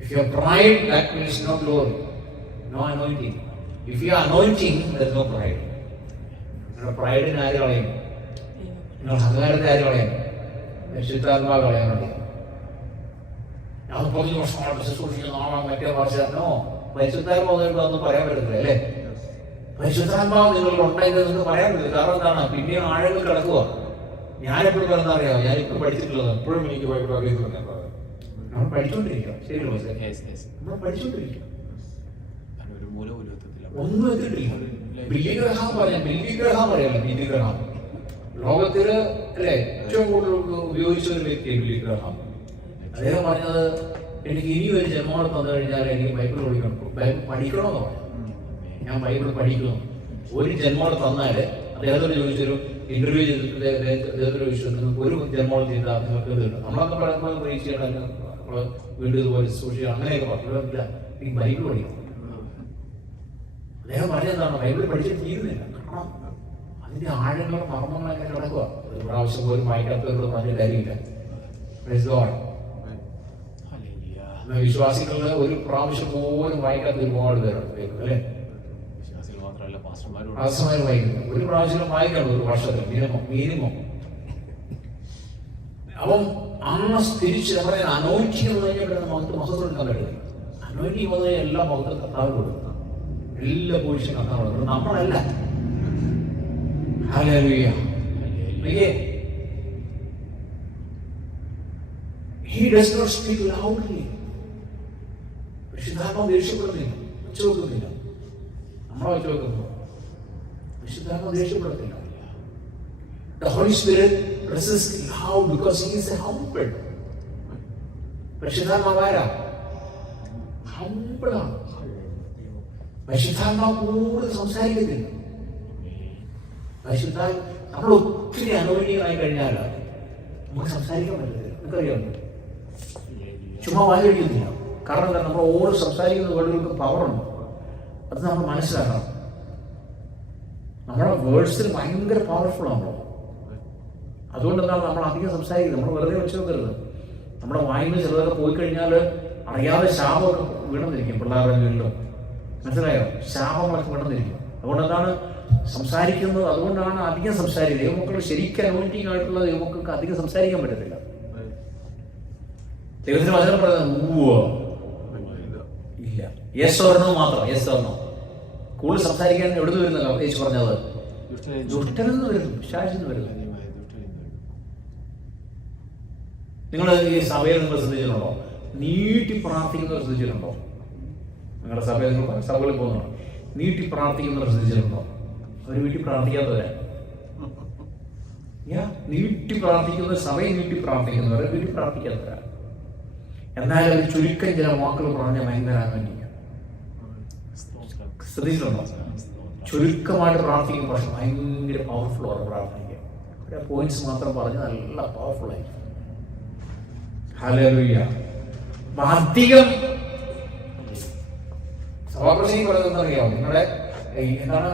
If you have pride, that means no glory, no anointing. If you are anointing, there is no pride. നിങ്ങളുടെ പ്രൈഡിന് ആര് കളയും? നിങ്ങൾ അഹങ്കാരത്തെ ആര് കളയും? പരിശുദ്ധാത്മാവ് കളയാൻ വേണ്ടി. ഞാൻ 30 വർഷമായിട്ട് ശുശ്രൂഷിക്കുന്ന ആളാണ് മറ്റേ ഭാഷനോ പരിശുദ്ധാത്മാവ് ഒന്നും പറയാൻ പറ്റത്തില്ല അല്ലേ? പരിശുദ്ധാത്മാവ് നിങ്ങൾ ഉണ്ടെങ്കിൽ നിങ്ങൾക്ക് പറയാൻ പറ്റില്ല. കാരണം എന്താണ്? പിന്നെയും ആഴങ്ങൾ കിടക്കുക. ഞാനെപ്പോഴും പറഞ്ഞാൽ അറിയാം, ഞാനിപ്പോൾ പഠിച്ചിട്ടുള്ളത് എപ്പോഴും എനിക്ക് ബൈബിൾ അറിയുന്നില്ല. നമ്മൾ പഠിച്ചുകൊണ്ടിരിക്കുക. ശരി, നമ്മൾ പഠിച്ചുകൊണ്ടിരിക്കുക. ഒന്നും എത്തിയിട്ടില്ല. ബില്ലിഗ്രഹാം പറയാം, ബില്ലിഗ്രഹാം അറിയാലോ. ബില്ലിഗ്രഹാം ലോകത്തില് അല്ലെ ഏറ്റവും കൂടുതൽ ഉപയോഗിച്ച ഒരു വ്യക്തിയാണ് ബില്ലിഗ്രഹാം. അദ്ദേഹം പറഞ്ഞത്, എനിക്ക് ഇനി ഒരു ജന്മം തന്നു കഴിഞ്ഞാൽ എനിക്ക് ബൈബിൾ പഠിക്കണം, ബൈബിൾ പഠിക്കണമെന്ന് പറഞ്ഞു. ഞാൻ ബൈബിൾ പഠിക്കണം. ഒരു ജന്മം തന്നാൽ അദ്ദേഹത്തോട് ചോദിച്ചൊരു ഇന്റർവ്യൂ ചെയ്തിട്ട് അദ്ദേഹത്തോട് ചോദിച്ചു, നിങ്ങൾക്ക് ഒരു ജന്മം ചെയ്താൽ നിങ്ങൾക്ക് കിട്ടും. നമ്മളൊക്കെ പലപ്പോഴും പ്രതീക്ഷ ചെയ്യണം, നമ്മൾ വീണ്ടും ഇതുപോലെ സൂക്ഷിക്കണം, അങ്ങനെയൊക്കെ പറഞ്ഞില്ല. ഈ ബൈബിൾ പഠിക്കണം. അദ്ദേഹം പറഞ്ഞതാണ്, ബൈബിൾ പഠിച്ചിട്ട് തീരുന്നില്ല. കാരണം അതിന്റെ ആഴങ്ങളും മർമ്മങ്ങളൊക്കെ കിടക്കുക. ഒരു പ്രാവശ്യം പോലും വായിക്കാത്തവരോട് പറഞ്ഞ കാര്യമില്ല. വിശ്വാസികളുടെ ഒരു പ്രാവശ്യം പോലും വായിക്കാത്ത ഒരുപാട് പേരുണ്ട് അല്ലേ? പാസ്റ്റർമാർ വായിക്കുന്നു. ഒരു പ്രാവശ്യം വായിക്കണം ഒരു വർഷത്തിൽ മിനിമം. അപ്പം ആ തിരിച്ച് നമ്മുടെ അനോയിറ്റിംഗ് എന്ന് കഴിഞ്ഞാൽ നമുക്ക് മഹത്വം എടുക്കാൻ പറ്റില്ല. അനോയിറ്റിംഗ് വന്നു കഴിഞ്ഞാൽ എല്ലാ മഹത്വം കർത്താവ് കൊടുക്കും, എല്ലാ പൊസിഷനും കർത്താവ് കൊടുക്കും, നമ്മളല്ല. Hallelujah. He does not speak loudly. പരിശുദ്ധാത്മാവ് ദേഷ്യപ്പെടുന്നില്ല, വെച്ചുവെക്കുന്നില്ല. നമ്മളെ വെച്ചുവെക്കുന്നു. പരിശുദ്ധാത്മാവ് ദേഷ്യപ്പെടത്തില്ല. The Holy Spirit resists loud because he is humble. പരിശുദ്ധാത്മാവ് ആരാ? ഹംബിളാണ്. പരിശുദ്ധാത്മാവ് കൂടുതൽ സംസാരിക്കത്തില്ല. നമ്മൾ ഒത്തിരി അനുഭവീയമായി കഴിഞ്ഞാൽ നമുക്ക് സംസാരിക്കാൻ പറ്റത്തില്ല. നിങ്ങൾക്കറിയാമോ? ചുമ്മാ വായി കഴിക്കുന്നില്ല. കാരണം എന്താ? നമ്മൾ ഓരോ സംസാരിക്കുന്ന വേർഡുകൾക്ക് പവറുണ്ട്. അത് നമ്മൾ മനസ്സിലാക്കണം. നമ്മുടെ വേർഡ്സിൽ ഭയങ്കര പവർഫുൾ ആണല്ലോ. അതുകൊണ്ട് എന്താണ് നമ്മൾ അധികം സംസാരിക്കുന്നത്? നമ്മൾ വെറുതെ വെച്ച് നോക്കരുത്. നമ്മുടെ വായിന്ന് ചെറുതൊക്കെ പോയി കഴിഞ്ഞാൽ അറിയാതെ ശാപമൊക്കെ വീണെന്നിരിക്കും. പിള്ളേരുടെ വീട്ടിലും മനസ്സിലായോ? ശാപങ്ങളൊക്കെ വീണെന്നിരിക്കും. അതുകൊണ്ട് എന്താണ് സംസാരിക്കുന്നത്? അതുകൊണ്ടാണ് അധികം സംസാരിക്കുന്നത്. ദൈവമക്കൾ ശരിക്കും അനോയിന്റിംഗ് ആയിട്ടുള്ള ദൈവമക്കൾക്ക് അധികം സംസാരിക്കാൻ പറ്റത്തില്ല. ദൈവത്തിന് വചനം പറയുന്നത് ഇല്ല, യെസ് ഓർ നോ മാത്രം. Yes or no. കൂടുതൽ സംസാരിക്കാൻ എവിടുന്ന് വരുന്നല്ലോ യേശു പറഞ്ഞത്? ദുഷ്ടനെന്ന് വരുന്നു, പിശാചെന്ന് വരുന്നു. നിങ്ങൾ ഈ സഭയിൽ നിങ്ങൾ ശ്രദ്ധിച്ചിട്ടുണ്ടോ? നീട്ടി പ്രാർത്ഥിക്കുന്നവർ ശ്രദ്ധിച്ചിട്ടുണ്ടോ? നിങ്ങളുടെ സഭയിൽ നിങ്ങൾ സഭകളിൽ പോകുന്നുണ്ടോ? നീട്ടി പ്രാർത്ഥിക്കുന്നവർ ശ്രദ്ധിച്ചിട്ടുണ്ടോ? അവർ വീട്ടിൽ പ്രാർത്ഥിക്കാത്തവരെ. നീട്ടി പ്രാർത്ഥിക്കുന്നവർ, സഭയെ നീട്ടി പ്രാർത്ഥിക്കുന്നവരെ വീട്ടിൽ പ്രാർത്ഥിക്കാത്തവരാ. എന്നാൽ ഒരു ചുരുക്കം ചില വാക്കുകൾ പറഞ്ഞാൽ ഭയങ്കര ആനന്ദിക്കുക. ശ്രദ്ധിച്ചിട്ടുണ്ടോ? ചുരുക്കമായിട്ട് പ്രാർത്ഥിക്കും, പക്ഷെ ഭയങ്കര പവർഫുൾ ആണ് പ്രാർത്ഥിക്കുക. ഒരു പോയിന്റ്സ് മാത്രം പറഞ്ഞ് നല്ല പവർഫുൾ ആയി. ഹല്ലേലൂയ. അധികം സഭാപ്രസംഗം പറയുന്നത് എന്താണെന്നറിയാമോ? നിങ്ങളുടെ എന്താണ്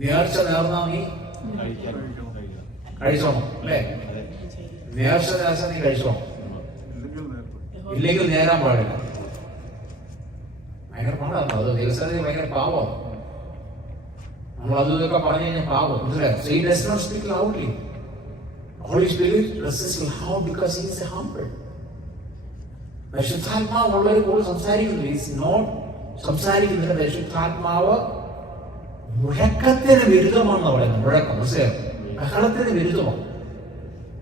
നേർച്ച നേർന്നാ നീ കഴിച്ചോണം അല്ലേ? നേർച്ച നീ കഴിച്ചോണം, ഇല്ലെങ്കിൽ നേരാൻ പാടില്ല. ഭയങ്കര പാടാണ് അത്. ദിവസത്തിൽ ഭയങ്കര പാവമാണ്. നമ്മൾ അതും ഇതൊക്കെ പറഞ്ഞു കഴിഞ്ഞാൽ പാവം. മനസ്സിലായോ? So he does not speak loudly. Holy Spirit resists loud because he is humble. പരിശുദ്ധാത്മാവ് ഉള്ളവർ കൂടുതൽ സംസാരിക്കുന്നില്ല. ഈസ് നോട്ട് സംസാരിക്കുന്നില്ല. പരിശുദ്ധാത്മാവ് മുഴക്കത്തിന് വിരുദ്ധമാണെന്ന് പറയുന്നത്. മുഴക്കം മനസ്സിലായോ? ബഹളത്തിന് വിരുദ്ധമാണ്.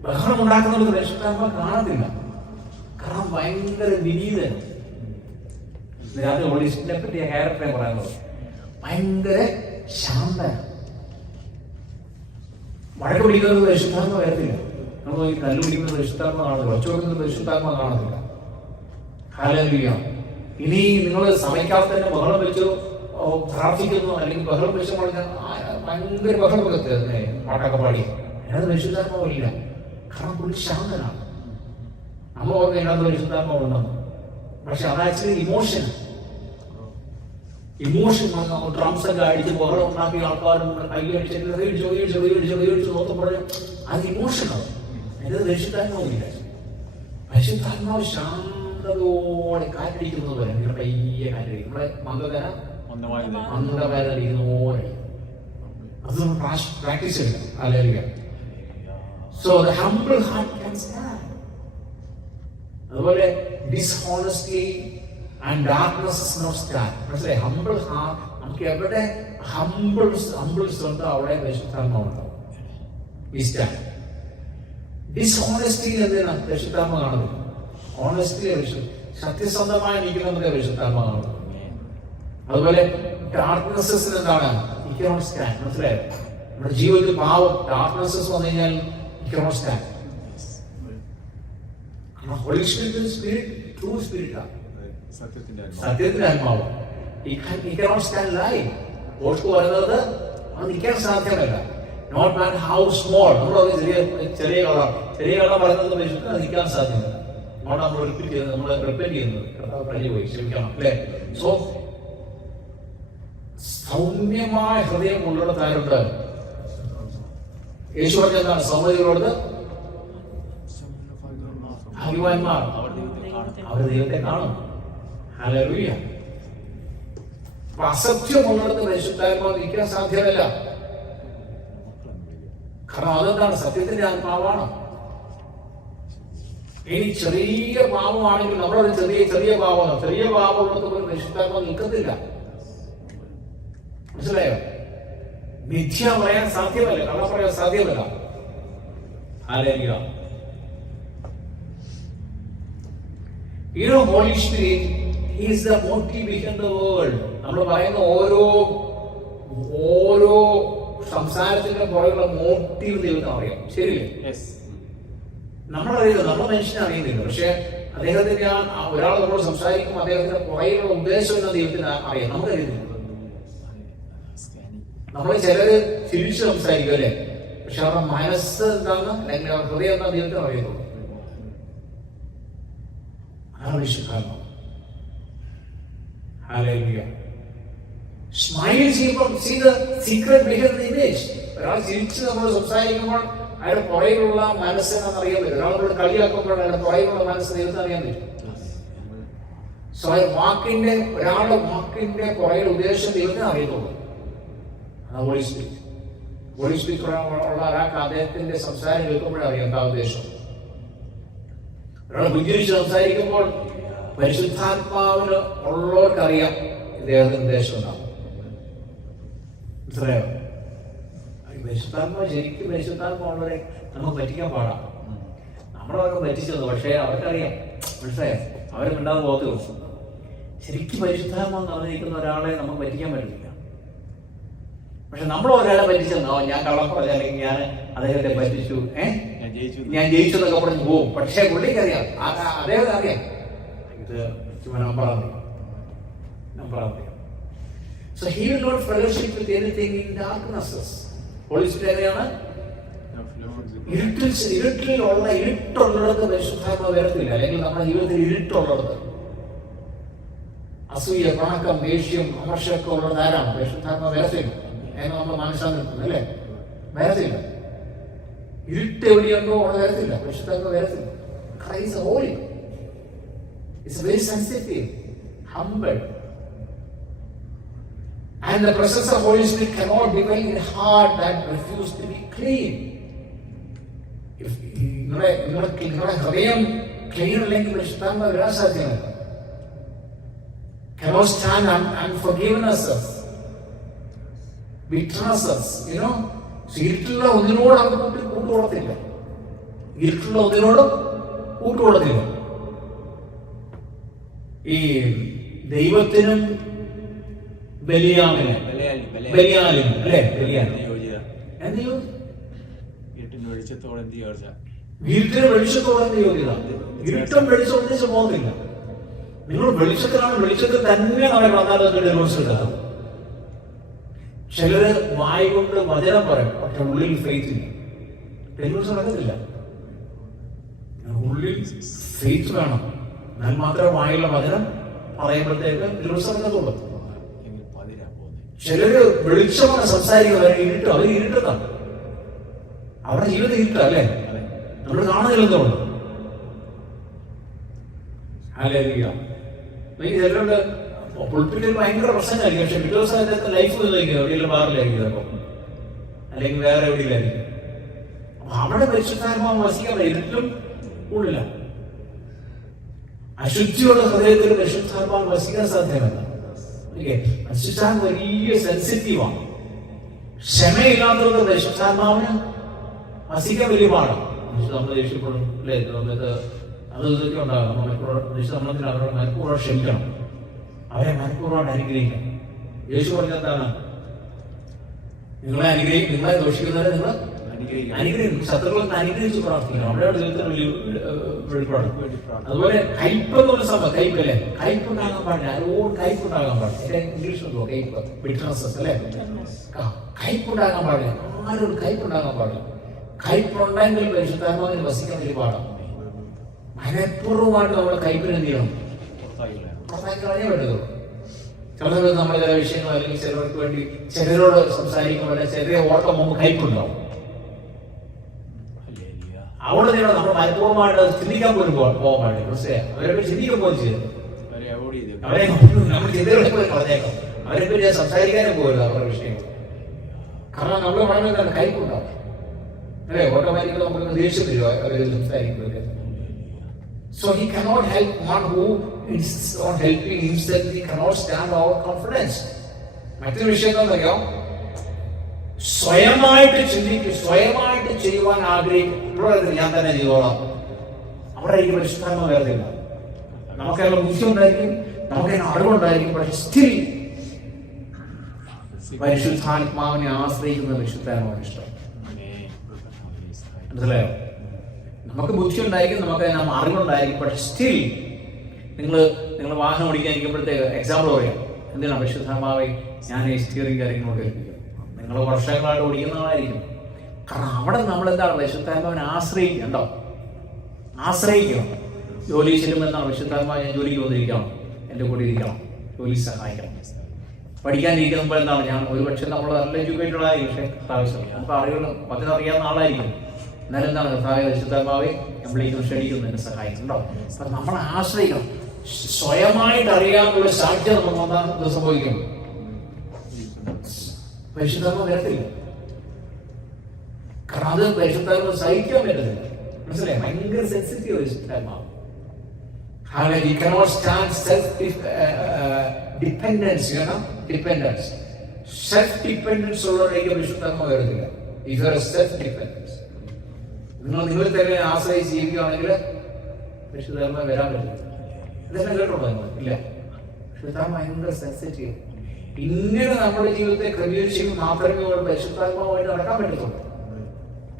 ബഹളം ഉണ്ടാക്കുന്നത് പരിശുദ്ധാത്മാവ് കാണത്തില്ല. കാരണം ഭയങ്കര വിനീതൻ. ഹോളി സ്പിരിറ്റിനെ പറ്റി ഹെയർപ്ലേ പറയുന്നത് ഭയങ്കര ശാന്തൻ. വഴക്ക് പിടിക്കുന്നത് പരിശുദ്ധാത്മാവ് വരത്തില്ല. നമ്മൾ ഈ തല്ലുപിടിക്കുന്ന പരിശുദ്ധാത്മ കാണുന്നില്ല, ഒച്ച കൊടുക്കുന്ന പരിശുദ്ധാത്മ കാണുന്നില്ല. ഹല്ലേലൂയ. ഇനി നിങ്ങൾ സഭയ്ക്കകത്ത് ബഹളം വെച്ച് പ്രാർത്ഥിക്കുന്നു, അല്ലെങ്കിൽ ബഹളം വെച്ച് ഭയങ്കര ബഹളം വെക്കത്തെ പാട്ടൊക്കെ പാടി, അതിനകത്ത് പരിശുദ്ധാത്മാവില്ല. കാരണം പുള്ളി ശാന്തനാണ്. നമ്മൾ ഓർമ്മ അതിനകത്ത് പരിശുദ്ധാത്മാവുണ്ടെന്ന്. പക്ഷെ അത് ആക്ച്വലി ഇമോഷൻ ഡ്രംസ് ഒക്കെ അടിച്ച് ബഹളം ഉണ്ടാക്കിയ ആൾക്കാരും കൈയടിച്ച് നോക്കപ്പെടും. അത് ഇമോഷനാണ്. അതിന് പരിശുദ്ധാത്മാവില്ല. പരിശുദ്ധാത്മാവ് ശാന്തതയോടെ കാറ്റടിക്കുന്നത് പോലെ പയ്യെ കാറ്റടിക്കും. നമ്മളെ മന്ദവേദന ഇരിക്കുന്നോടെ അത് നമ്മൾ പ്രാക്ടീസ് ചെയ്യണം. Hallelujah. So the humble heart can stand. അതുപോലെ dishonesty and darkness is not stand. മനസ്സിലായി? ഹംബിൾ ഹാർട്ട്, നമുക്ക് എവിടെ ഹംബിൾസ് ഉണ്ടോ അവിടെ പരിശുദ്ധാത്മാവുണ്ടാവും. ഈ സ്റ്റാൻഡ്. ഡിസ്ഹോണസ്റ്റിയിൽ എന്തിനാണ് പരിശുദ്ധാത്മ കാണുന്നത്? ഓണസ്റ്റി സത്യസന്ധമായി നിൽക്കുന്ന നമുക്ക് പരിശുദ്ധാത്മ കാണുന്നത്. അതുപോലെ ഡാർക്ക്നെസ്സസിന് എന്താണ്? It cannot stand. മനസ്സിലായോ? നമ്മുടെ ജീവിതത്തിൽ പാവം ഡാർക്ക്നെസ്സസ് വന്നു കഴിഞ്ഞാൽ it cannot stand. Holy spirit true സ്പിരിറ്റാണ്, സത്യത്തിന്റെ ആത്മാവ്. ഓർക്ക് പറയുന്നത് അത് നിൽക്കാൻ സാധ്യമല്ല. Not man how small. നമ്മൾ ചെറിയ കഥ പറയുന്നത് പരിശുദ്ധ നിൽക്കാൻ സാധ്യമല്ല. അതുകൊണ്ട് നമ്മൾ റിപ്പീറ്റ് ചെയ്യുന്നത് കഴിഞ്ഞു പോയി, ക്ഷമിക്കണം അല്ലേ? സോ സൗമ്യമായ ഹൃദയം കൊണ്ടുള്ള താരുണ്ട്. യേശു പറഞ്ഞതാണ് സൗമ്യതയോട് ഭാഗ്യവാന്മാർ, അവർ ദൈവത്തെ കാണും. ഹല്ലേലൂയ. അസത്യം ഉള്ളിടത്ത് പരിശുദ്ധാത്മാവ് നിൽക്കാൻ സാധ്യമല്ല. കാരണം അതെന്താണ്? സത്യത്തിന്റെ ആത്മാവാണ്. ഇനി ചെറിയ പാവമാണെങ്കിൽ നമ്മളത് ചെറിയ പാവമാണ്. ചെറിയ പാവമുള്ളത് പോലും പരിശുദ്ധാത്മാവ് നിൽക്കത്തില്ല. മനസ്സിലായോ? മിഥ്യ പറയാൻ സാധ്യമല്ല, കള്ളം പറയാൻ സാധ്യമല്ല. Hallelujah. You know, Holy Spirit is the motive behind the world. നമ്മൾ പറയുന്ന ഓരോ സംസാരത്തിന്റെ പുറകുള്ള മോട്ടീവ് ദൈവത്തിന് അറിയാം. ശരിയല്ലേ? നമ്മളറിയില്ല, നമ്മൾ മനുഷ്യനെ അറിയുന്നില്ല. പക്ഷെ അദ്ദേഹത്തിന്റെ ഒരാൾ നമ്മൾ സംസാരിക്കുമ്പോൾ അദ്ദേഹത്തിന്റെ പുറകിലുള്ള ഉദ്ദേശം എന്ന ദൈവത്തിന് അറിയാം. നമുക്കറിയുന്നില്ല. നമ്മൾ ചിലര് ചിരിച്ച് സംസാരിക്കും അല്ലേ? പക്ഷെ അവരുടെ മനസ്സ് എന്താന്ന്, അല്ലെങ്കിൽ അവരുടെ ഹൃദയം എന്താ ദൈവത്തിന് അറിയുന്നുള്ളൂ. സ്മൈൽ ചെയ്യുമ്പോൾ ഒരാൾ ചിരിച്ച് നമ്മൾ സംസാരിക്കുമ്പോൾ അയാളുടെ പുറയിലുള്ള മനസ്സിനെന്ന് അറിയാൻ പറ്റും. ഒരാളോട് കളിയാക്കുമ്പോൾ അയാളുടെ പുറയിലുള്ള മനസ്സ് ദൈവത്തിന് അറിയാൻ പറ്റും. സോ ഒരാളുടെ വാക്കിന്റെ പുറയിൽ ഉദ്ദേശം ദൈവത്തിന് അറിയത്തുള്ളൂ. ഹോളി സ്പിരിറ്റ് ഉള്ള ഒരാൾക്ക് അദ്ദേഹത്തിന്റെ സംസാരം കേൾക്കുമ്പോഴേ അറിയാം എന്താ ഉദ്ദേശം. ഒരാൾ പുഞ്ചിരിച്ച് സംസാരിക്കുമ്പോൾ പരിശുദ്ധാത്മാവിന് ഉള്ളവർക്കറിയാം ഇദ്ദേഹത്തിന് ഉദ്ദേശം ഉണ്ടാവും. മനസ്സിലായോ? പരിശുദ്ധാത്മാവ് ശരിക്കും പരിശുദ്ധാത്മാവുള്ളവരെ നമുക്ക് പറ്റിക്കാൻ പാടാം. നമ്മളവർക്ക് പറ്റിച്ചത്, പക്ഷേ അവർക്കറിയാം. മനസ്സിലായോ? അവരെ മിണ്ടാതെ പോകത്തേ ഉള്ളൂ. ശരിക്കും പരിശുദ്ധാത്മാവ് നിറഞ്ഞിരിക്കുന്ന ഒരാളെ നമുക്ക് പറ്റിക്കാൻ പറ്റില്ല. പക്ഷെ നമ്മൾ ഒരാളെ പറ്റിച്ചെന്നോ, ഞാൻ കള്ളം പറഞ്ഞ, അല്ലെങ്കിൽ ഞാൻ അദ്ദേഹത്തെ പറ്റിച്ചു, ഞാൻ ജയിച്ചു എന്നൊക്കെ പറഞ്ഞു പോവും. പക്ഷെ പുള്ളിക്കറിയാം, അദ്ദേഹത്തെ അറിയാം ഇത് നമ്പറാണ്. So he will not fellowship with anything in darknesses. Holy Spirit എങ്ങനെയാണ്? ഇരുട്ടുള്ളിടത്ത് പരിശുദ്ധാത്മാവ് വരത്തില്ല. അല്ലെങ്കിൽ നമ്മുടെ ജീവിതത്തിൽ ഇരുട്ടുള്ളിടത്ത് അസൂയ, പണക്കം, ദേഷ്യം, അമർഷമൊക്കെ ഉള്ളത് ആരാണ്? പരിശുദ്ധാത്മാവ് വരത്തില്ല എന്ന് നമ്മൾ മനസ്സിലാക്കുന്നത് അല്ലേ? വരത്തില്ല. ഇരുട്ട് എവിടെയുണ്ടോ അവിടെ വരത്തില്ല. പരിശുദ്ധാത്മാവ് വരത്തില്ല. Christ is holy. It's very sensitive, humble. And the presence of Holy Spirit cannot dwell in a heart that refuses to be clean. If നിങ്ങളുടെ ഹൃദയം ക്ലീൻ അല്ലെങ്കിൽ പരിശുദ്ധാത്മാവ് വരാൻ സാധ്യമല്ല. Cannot stand unforgivenesses, bitternesses, ഇരുട്ടുള്ള ഒന്നിനോട് അവർ കൂട്ടുകൊള്ളത്തില്ല. ഇരുട്ടുള്ള ഒന്നിനോടും കൂട്ടുകൊള്ളത്തില്ല. ഈ ദൈവത്തിനും ബലിയാലിനും അല്ലേ? ബലിയാലിനും ഇരുട്ടിന്റെ വെളിച്ചത്തോടെ എന്ത് ചോദിച്ചാൽ ഇരുട്ടിന് വെളിച്ചത്തോടെ യോഗ്യത. ഇരുട്ടും വെളിച്ചം ഒന്നിച്ച് പോകുന്നില്ല. നിങ്ങൾ വെളിച്ചത്തിലാണ്, വെളിച്ചത്തിൽ തന്നെ നമ്മളെ വന്നാൽ ഡെലിവേഴ്സ് കിട്ടാം. ചിലര് വായി കൊണ്ട് വചനം പറയും, പക്ഷെ ഉള്ളിൽ ഫെയ്ത്ത് ഇല്ല, ഡെലിവേഴ്സ് നടക്കത്തില്ല. ഉള്ളിൽ ഫെയ്ത്ത് വേണം, എന്നാൽ മാത്രമേ വായുള്ള വചനം പറയുമ്പോഴത്തേക്ക് ഡെലിവേഴ്സ് നടക്കത്തുള്ളൂ. ചിലര് വെളിച്ചമാണ് സംസാരിക്കുന്നത്, അവർ ഇരുട്ടത്താണ്, അവരുടെ ജീവിതം ഇരുട്ടല്ലേ, നമ്മൾ കാണുന്നില്ലെന്നുള്ളൂ. ചിലരുണ്ട് പുൾപ്പിറ്റിൽ ഭയങ്കര പ്രശ്നമായിരിക്കും, പക്ഷെ പിറ്റേ ദിവസം അദ്ദേഹത്തെ ലൈഫ് എവിടെയെങ്കിലും ബാറിലായിരിക്കും ചിലപ്പോ, അല്ലെങ്കിൽ വേറെ എവിടെയില്ലായിരിക്കും. അപ്പൊ അവിടെ പരിശുദ്ധാത്മാവ് വസിക്കാൻ ഇരുട്ടിലും ഉള്ളില്ല. അശുദ്ധിയുള്ള ഹൃദയത്തിൽ പരിശുദ്ധാത്മാവ് വസിക്കാൻ സാധ്യമല്ല. പരിശുദ്ധാത്മ വലിയ സെൻസിറ്റീവാണ്. ക്ഷമയില്ലാത്തവർക്ക് പരിശുദ്ധാത്മാവിന് വസിക്കാൻ വലിയ പാടാണ്. നമ്മൾ ദേഷ്യപ്പെടും അല്ലേ, നമുക്ക് അത് ഇതൊക്കെ ഉണ്ടാകും. നമ്മൾ അവരുടെ മനഃപൂർവ്വം ക്ഷമിക്കണം, അവരെ മനഃപൂർവ്വമായിട്ട് അനുഗ്രഹിക്കണം. യേശു പറഞ്ഞതാണ്, നിങ്ങളെ ദോഷിക്കുന്നവരെ നിങ്ങൾ അനുഗ്രഹിക്കും, ശത്രുക്കളെ അനുഗ്രഹിച്ച് പ്രാർത്ഥിക്കണം. അവിടെയാണ് ദൈവത്തിന് വലിയ വെളിപ്പാട്. അതുപോലെ കയ്പ് എന്നുള്ള സംഭവം, കയ്പല്ലേ, കയ്പുണ്ടാകാൻ പാടില്ല, ആരോട് കയ്പുണ്ടാകാൻ പാടില്ല. ഇംഗ്ലീഷ് കയ്പ്, ബിറ്റർനെസ് അല്ലേ, കയ്പുണ്ടാകാൻ പാടില്ല, ആരോട് കയ്പുണ്ടാകാൻ പാടില്ല. കയ്പുണ്ടെങ്കിൽ പരിശുദ്ധാത്മാവിന് വസിക്കാൻ വലിയ പാടാണ്. മനഃപൂർവ്വമായിട്ട് നമ്മുടെ കയ്പിന് എന്ത് ചെയ്യണം, പുറത്താക്കി കളഞ്ഞേ പറ്റുള്ളൂ. ചില സമയത്ത് നമ്മൾ ചില വിഷയങ്ങൾ അല്ലെങ്കിൽ ചിലർക്ക് വേണ്ടി ചിലരോട് സംസാരിക്കുമ്പോൾ ചെറിയ ഓട്ടം മുമ്പ് കയ്പുണ്ടാവും. അവിടെ നിങ്ങൾ നമ്മൾ മനഃപൂർവ്വമായിട്ട് ചിന്തിക്കാൻ പോലും പോകാൻ പാടില്ല. മനസ്സിലായോ? അവരെ ചിന്തിക്കാൻ പോലും ചെയ്തു, അവരെ നമ്മൾ ചിന്തകളെ പോയി കളഞ്ഞേക്കാം. അവരെ പറ്റി സംസാരിക്കാനും പോകില്ല അവരുടെ വിഷയങ്ങൾ. കാരണം നമ്മൾ വളരെ കയ്പുണ്ടാവും അല്ലേ, ഓട്ടോമാറ്റിക്കലി നമുക്ക് ദേഷ്യം വരുമോ അവർ സംസാരിക്കുമ്പോഴൊക്കെ. So he cannot help one who insists on helping himself. He cannot stand our confidence. മറ്റൊരു വിഷയം എന്താണെന്നറിയോ, സ്വയമായിട്ട് ചിന്തിക്കും, സ്വയമായിട്ട് ചെയ്യുവാൻ ആഗ്രഹിക്കും. ഞാൻ തന്നെ ചെയ്തോളാം, അവിടെ എനിക്ക് പരിശുദ്ധാത്മ വേറെയില്ല. നമുക്കെല്ലാം ബുദ്ധി ഉണ്ടായിരിക്കും, നമുക്കെല്ലാം അറിവുണ്ടായിരിക്കും, പക്ഷെ സ്റ്റിൽ പരിശുദ്ധാത്മാവിനെ ആശ്രയിക്കുന്ന പരിശുദ്ധാത്മാവിന് ഇഷ്ടം. മനസ്സിലായോ? നമുക്ക് ബുദ്ധി ഉണ്ടായിരിക്കും, നമുക്ക് അറിവുണ്ടായിരിക്കും, പക്ഷെ സ്റ്റിൽ നിങ്ങൾ വാഹനം ഓടിക്കാനിരിക്കുമ്പോഴത്തേക്ക് എക്സാമ്പിൾ പറയാം, എന്തിനാണ് പരിശുദ്ധാത്മാവെ ഞാൻ ഈ സ്റ്റിയറിംഗ് കാര്യങ്ങളൊക്കെ ഏൽപ്പിക്കുക. നിങ്ങൾ വർഷങ്ങളായിട്ട് ഓടിക്കുന്ന ആളായിരിക്കും. കാരണം അവിടെ നമ്മൾ എന്താണ് പരിശുദ്ധാത്മാവിനെ ആശ്രയിക്കണ്ടോ, ആശ്രയിക്കണം. ജോലി ചെല്ലുമ്പോൾ എന്താണ് പരിശുദ്ധാത്മാവ്, ഞാൻ ജോലിക്ക് വന്നിരിക്കണം, എൻ്റെ കൂടെ ഇരിക്കണം, ജോലി സഹായിക്കണം. പഠിക്കാനിരിക്കുമ്പോൾ എന്താണ്, ഞാൻ ഒരുപക്ഷെ നമ്മൾ നല്ല എഡ്യൂക്കേറ്റഡ് ആയിരിക്കും, പക്ഷേ ആവശ്യം നമുക്ക് അറിവുകൾ അതിനറിയാവുന്ന ആളായിരിക്കും. എന്നാലും എന്താണ് കർത്താവേ പരിശുദ്ധാത്മാവേ നമ്മൾ ഈ ക്ഷണിക്കുന്നു, എന്നെ സഹായിക്കുന്നുണ്ടോ. അപ്പൊ നമ്മളെ ആശ്രയിക്കണം. സ്വയമായിട്ട് അറിയാനുള്ള സാധ്യത നമുക്ക് വന്നാൽ ഇത് സംഭവിക്കും, പരിശുദ്ധാത്മാവ് വരത്തില്ല. കാരണം അത് പരിശുദ്ധാത്മാവ് സഹിക്കാൻ പറ്റത്തില്ല. മനസ്സിലായി? ഭയങ്കര സെൻസിറ്റീവ് പരിശുദ്ധാത്മാവ്. He cannot stand self-dependence, dependence. Self-dependence ഉള്ളവരേക്ക് പരിശുദ്ധാത്മാവ് വരത്തില്ല. If you are self-dependence, നിങ്ങൾ തന്നെ ആശ്രയിച്ച് ജീവിക്കുകയാണെങ്കിൽ പരിശുദ്ധാത്മാവ് വരാൻ പറ്റില്ല. ഇതെല്ലാം കേട്ടോ? ഇല്ല. പരിശുദ്ധാത്മാവ് ഭയങ്കര സെൻസിറ്റീവ്. ഇങ്ങനെ നമ്മുടെ ജീവിതത്തെ ക്രമീകരിച്ചെങ്കിൽ മാത്രമേ പരിശുദ്ധാത്മാവുമായിട്ട് നടക്കാൻ പറ്റത്തുള്ളൂ.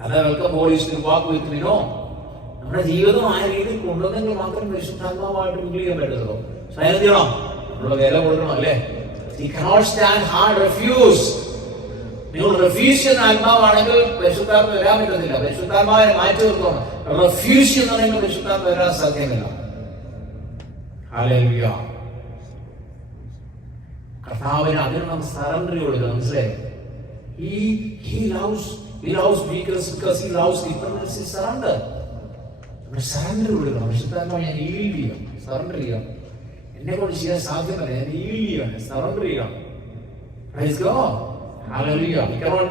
അതൊക്കെ പോലീസിന് വാക്കുവെക്കുമിനോ നമ്മുടെ ജീവിതം ആ രീതിയിൽ കൊണ്ടുവന്നെങ്കിൽ മാത്രമേ പരിശുദ്ധാത്മാവുമായിട്ട് മിങ്കിൾ ചെയ്യാൻ പറ്റത്തുള്ളൂ. സ്വയം ചെയ്യണം, നമ്മുടെ വില കൊടുക്കണം അല്ലേ. He cannot stand hard refuse. നിങ്ങൾ റിഫ്യൂസ് ചെയ്യുന്ന ആത്മാവാണെങ്കിൽ പരിശുദ്ധാത്മ വരാൻ പറ്റത്തില്ല. പരിശുദ്ധാത്മാവിനെ മാറ്റി നിർത്തണം. റിഫ്യൂസ് ചെയ്യുന്നതെങ്കിൽ പരിശുദ്ധാത്മ വരാൻ സാധ്യമല്ല. ഹല്ലേലൂയ. കർത്താവിന് അതിന് നമുക്ക് സറണ്ടർ കൊടുക്കണം. മനസ്സിലായി? He loves because he loves dependence. Surrender. നമ്മൾ സറണ്ടർ കൊടുക്കണം. പരിശുദ്ധാത്മാവ് ഞാൻ ഈൽഡ് ചെയ്യാം, സറണ്ടർ ചെയ്യാം. എന്നെ കൊണ്ട് ചെയ്യാൻ സാധ്യമല്ല, ഞാൻ ഈൽഡ് ചെയ്യാം, സറണ്ടർ ചെയ്യാം. Praise God. Hallelujah. We cannot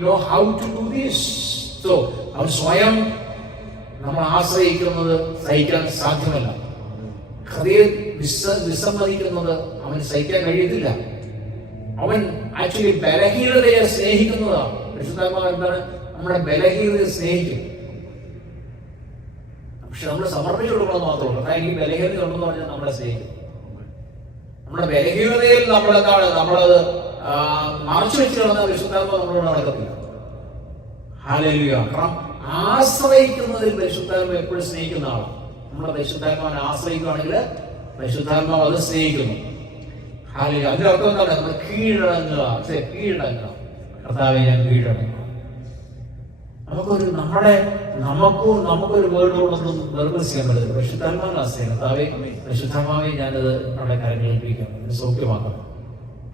know how to do this. So, അവൻ സ്വയം നമ്മൾ ആശ്രയിക്കുന്നത് സഹിക്കാൻ സാധ്യമല്ല. ഹൃദയം വിസമ്മതിക്കുന്നത് അവന് സഹിക്കാൻ കഴിയത്തില്ല. അവൻ ആക്ച്വലി ബലഹീനതയെ സ്നേഹിക്കുന്നതാണ്. പരിശുദ്ധാത്മാവ് എന്താണ്? നമ്മുടെ ബലഹീനതയെ സ്നേഹിക്കും. പക്ഷെ നമ്മൾ സമർപ്പിച്ചു കൊടുക്കണം മാത്രമല്ല. കാരണം ഈ ബലഹീനത ഉണ്ടെന്ന് പറഞ്ഞാൽ നമ്മളെ സ്നേഹിക്കും. നമ്മുടെ ബലഹീനതയിൽ നമ്മളെന്താണ്, നമ്മളത് മറച്ചു വെച്ച് കളഞ്ഞ പരിശുദ്ധാത്മാവ് നമ്മളോട് നടക്കത്തില്ല. ഹല്ലേലൂയ. കാരണം ആശ്രയിക്കുന്നതിൽ പരിശുദ്ധാത്മാവ് എപ്പോഴും സ്നേഹിക്കുന്ന ആളാണ്. നമ്മുടെ പരിശുദ്ധാത്മാവിനെ ആശ്രയിക്കുകയാണെങ്കിൽ പരിശുദ്ധാത്മാവ് അത് സ്നേഹിക്കുന്നു. അതിന്റെ അർത്ഥം എന്താണ്? നമ്മൾ കീഴടങ്ങുക. കർത്താവെ ഞാൻ കീഴടങ്ങുക. നമുക്കൊരു വേർഡോടൊന്നും നിർമ്മിക്കാൻ പറ്റില്ല. പരിശുദ്ധാത്മാവിനെ ആശ്രയിക്കണം. കർത്താവെ പരിശുദ്ധാത്മാവെ ഞാനത് നമ്മുടെ കരങ്ങളിൽപ്പിക്കാം, സൗഖ്യമാക്കണം.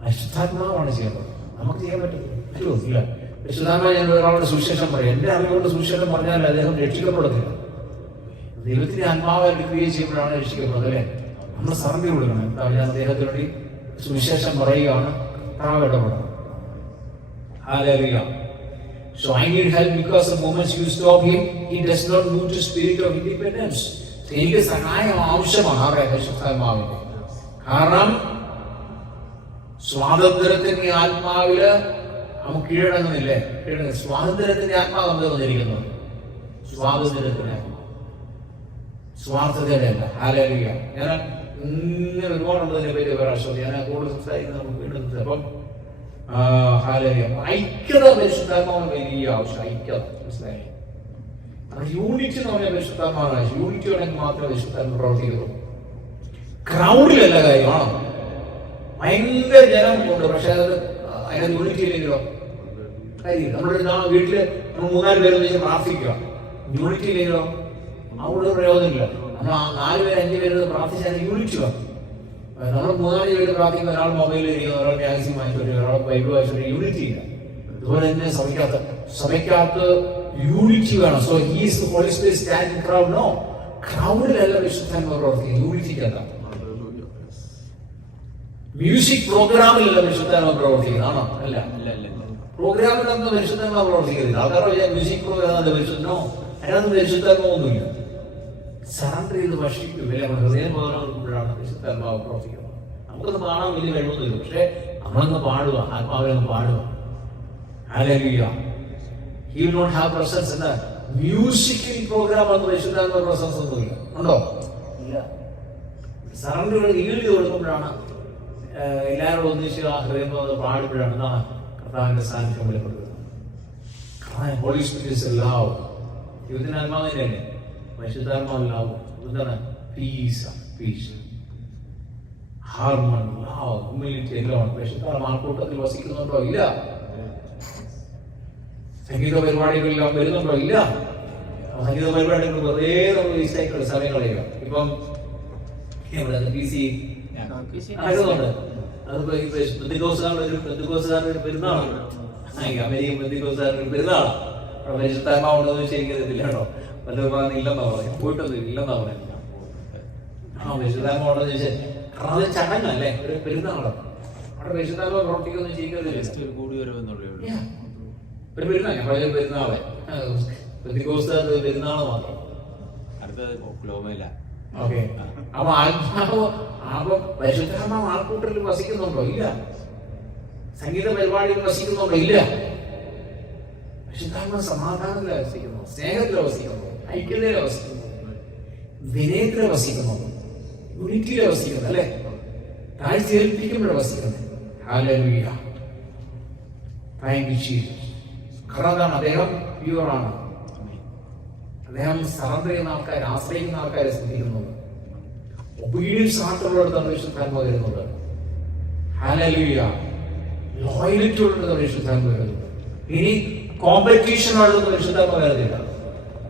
പരിശുദ്ധാത്മാവാണ് ചെയ്യേണ്ടത്. നമുക്ക് ചെയ്യാൻ പറ്റുമോ? ഇല്ല. പരിശുദ്ധാത്മാവ് ഞാൻ ഒരാളുടെ സുവിശേഷം പറയും. എന്റെ അറിവുകൊണ്ട് സുവിശേഷം പറഞ്ഞാൽ അദ്ദേഹം രക്ഷിക്കപ്പെടുന്നില്ല. ദൈവത്തിന്റെ ആത്മാവ് ക്രിയേറ്റ് ചെയ്യുമ്പോഴാണ് രക്ഷിക്കപ്പെടുന്നത്. അല്ലേ? നമ്മൾ സറണ്ടർ കൊടുക്കണം. ഞാൻ അദ്ദേഹത്തിന് വേണ്ടി സുവിശേഷം പറയുകയാണ്, കർത്താവ് ഇടപെടണം. Hallelujah. So I need help because the moment you stop him, he does not move to spirit of independence. എനിക്ക് സഹായം ആവശ്യമാണ് പരിശുദ്ധാത്മാവിന്റെ. കാരണം സ്വാതന്ത്ര്യത്തിന്റെ ആത്മാവില് നമുക്ക് കീഴടങ്ങുന്നില്ലേ? സ്വാതന്ത്ര്യത്തിന്റെ ആത്മാവ് നമുക്ക് വന്നിരിക്കുന്നത് സ്വാതന്ത്ര്യത്തിന്, സ്വാർത്ഥതയുടെ അല്ല. ഹല്ലേലൂയ. ഞാൻ ഇങ്ങനെ ഒരുപാടുള്ളതിനെ പറ്റി പ്രാവശ്യം ഞാൻ കൂടുതൽ സംസാരിക്കുന്നത് നമുക്ക് വീണ്ടും. അപ്പം ഐക്യത പരിശുദ്ധാത്മാവിന് വലിയ ആവശ്യം. ഐക്യത മനസ്സിലായി. യൂണിറ്റി എന്ന് പറഞ്ഞാൽ പരിശുദ്ധാത്മാവാണ്. യൂണിറ്റി ഉണ്ടെങ്കിൽ മാത്രമേ പരിശുദ്ധാത്മ പ്രവർത്തിക്കുള്ളൂ. ക്രൗഡിലല്ല കാര്യമാണോ? ഭയങ്കര ജനം ഉണ്ട്, പക്ഷെ അത് അതിനകത്ത് യൂണിറ്റി ഇല്ലെങ്കിലോ കാര്യമില്ല. നമ്മുടെ വീട്ടില് നമ്മൾ 3-4 പേര് വെച്ച് പ്രാർത്ഥിക്കുക, യൂണിറ്റി ഇല്ലെങ്കിലോ അവിടെ പ്രയോജനമില്ല. നമ്മൾ 4 പേര് 5 പേര് പ്രാർത്ഥിച്ചാൽ യൂണിറ്റി വേണം. നമ്മൾ 3-4 പേര് പ്രാർത്ഥിക്കുന്ന ഒരാൾ മൊബൈലിൽ ഇരിക്കുന്ന, ഒരാൾ മാഗസിൻ വാങ്ങിച്ചു, ഒരാൾ ബൈബിൾ വായിച്ചു, യൂണിറ്റി ഇല്ല. അതുപോലെ തന്നെ സഭയ്ക്കകത്ത് യൂണിറ്റി വേണം. So he's Holy Spirit stand in crowd. No, ക്രൗഡിലല്ല വിശുദ്ധാത്മാവ് പ്രവർത്തിക്കുന്നത്, യൂണിറ്റിക്കല്ല. മ്യൂസിക് പ്രോഗ്രാമിലല്ല പരിശുദ്ധാത്മാവ് പ്രവർത്തിക്കുന്നത്. ആണോ? അല്ല. പ്രോഗ്രാമിലൊന്നും പരിശുദ്ധാത്മാവ് പ്രവർത്തിക്കുന്നില്ല. ആൾക്കാരുടെ മ്യൂസിക് പ്രോഗ്രാം പരിശുദ്ധനോ അതിനകത്ത് പരിശുദ്ധാത്മാവൊന്നുമില്ല. സറണ്ടർ ചെയ്ത് ഭക്ഷിക്കുമ്പോൾ ഹൃദയം പകർന്നുകൊടുക്കുമ്പോഴാണ് പരിശുദ്ധാത്മാവ് പ്രവർത്തിക്കുന്നത്. നമുക്കൊന്ന് പാടാൻ വലിയ കഴിവൊന്നുമില്ല, പക്ഷെ നമ്മളൊന്ന് പാടുക, ആത്മാവിലൊന്ന് പാടുക. Hallelujah. He will not have presence in that. Musical programme ഒന്നും പരിശുദ്ധാത്മാവ് പ്രസൻസ് ഒന്നുമില്ല. ഉണ്ടോ? ഇല്ല. സറണ്ടർ ഈട് കൊടുക്കുമ്പോഴാണ്, എല്ലാവരോടും ഒന്നിച്ച് ആ ഹൃദയം പാടുമ്പോഴാണ് എന്താണ് കർത്താവിന്റെ സാന്നിധ്യം വെളിപ്പെടുന്നത്. Holy Spirit love. ദൈവത്തിന്റെ ആത്മാവിന്റെ അല്ലേ? പരിശുദ്ധാത്മാവിലാവും. എന്താണ്? പീസ്, ഹാർമണി, ലവ്, ഹ്യൂമിലിറ്റി എല്ലാം പരിശുദ്ധാത്മാവ് ആൾക്കൂട്ടത്തിൽ വസിക്കുന്നുണ്ടോ? ഇല്ല. സംഗീത പരിപാടികളെല്ലാം വരുന്നുണ്ടോ? ഇല്ല. സംഗീത പരിപാടികൾ വെറുതെ നമ്മൾ വേസ്റ്റായിട്ടുള്ള സമയങ്ങളെയോ. ഇപ്പം നടക്കുന്നുണ്ട്. അതിപ്പോ ബന്ധുക്കോസുകാരുടെ ഒരു പെരുന്നാളാണ്. അമേരിക്കൻ ബന്ധുക്കോസുകാരുടെ ഒരു പെരുന്നാളാണ്. അവിടെ പരിശുദ്ധാത്മാവുണ്ടോന്ന് ശരിക്കറിയത്തില്ല കേട്ടോ. പലരും ഇല്ലെന്നാ പറയാം, പോയിട്ടൊന്നും ഇല്ലെന്നാ പറയാം. പരിശുദ്ധാത്മാവുണ്ടോന്ന് ചോദിച്ചാൽ കാരണം അത് ചടങ്ങല്ലേ, ഒരു പെരുന്നാളാണ്. അവിടെ പരിശുദ്ധാത്മാവ് പ്രവർത്തിക്കൊന്നും ശരിക്കറിയില്ല. ഒരു പെരുന്നാൾ ഞങ്ങളൊരു പെരുന്നാളെ ബന്ധുക്കോസുകാരുടെ പെരുന്നാള് മാത്രം. ഓക്കെ. അപ്പൊ അപ്പൊ പരിശുദ്ധാത്മാവ് ആൾക്കൂട്ടത്തിൽ വസിക്കുന്നുണ്ടോ? ഇല്ല. സംഗീത പരിപാടിയിൽ വസിക്കുന്നുണ്ടോ? ഇല്ല. പരിശുദ്ധാത്മാവ് സമാധാനത്തിലാണ് വസിക്കുന്നു, സ്നേഹത്തിലാണ് വസിക്കുന്നു, ഐക്യതയിലാണ് വസിക്കുന്നു, വിനയത്തിലാണ് വസിക്കുന്നു, യൂണിറ്റിയിലാണ് വസിക്കുന്നത്. അല്ലെ? താഴ്ചേൽപ്പിക്കുമ്പോഴാണ് വസിക്കുന്നത്. ഹല്ലേലൂയ. Thank you Jesus. കാരണം അദ്ദേഹം പ്യൂറാണ്. അദ്ദേഹം സറണ്ടർ ചെയ്യുന്ന ആൾക്കാരെ, ആശ്രയിക്കുന്ന ആൾക്കാരെ ശ്രദ്ധിക്കുന്നത്. ഒബീഡിയൻസ് ആയിട്ടുള്ളിടത്താണ് വിശുദ്ധാത്മാവ് വരുന്നത്. ഹല്ലേലൂയ. ലോയലിറ്റി ഉള്ളിടത്താണ് വിശുദ്ധാത്മാവ് വരുന്നത്. ഇനി കോമ്പറ്റീഷൻ ഉള്ളത് വിശുദ്ധാത്മാവ് വരുന്നില്ല.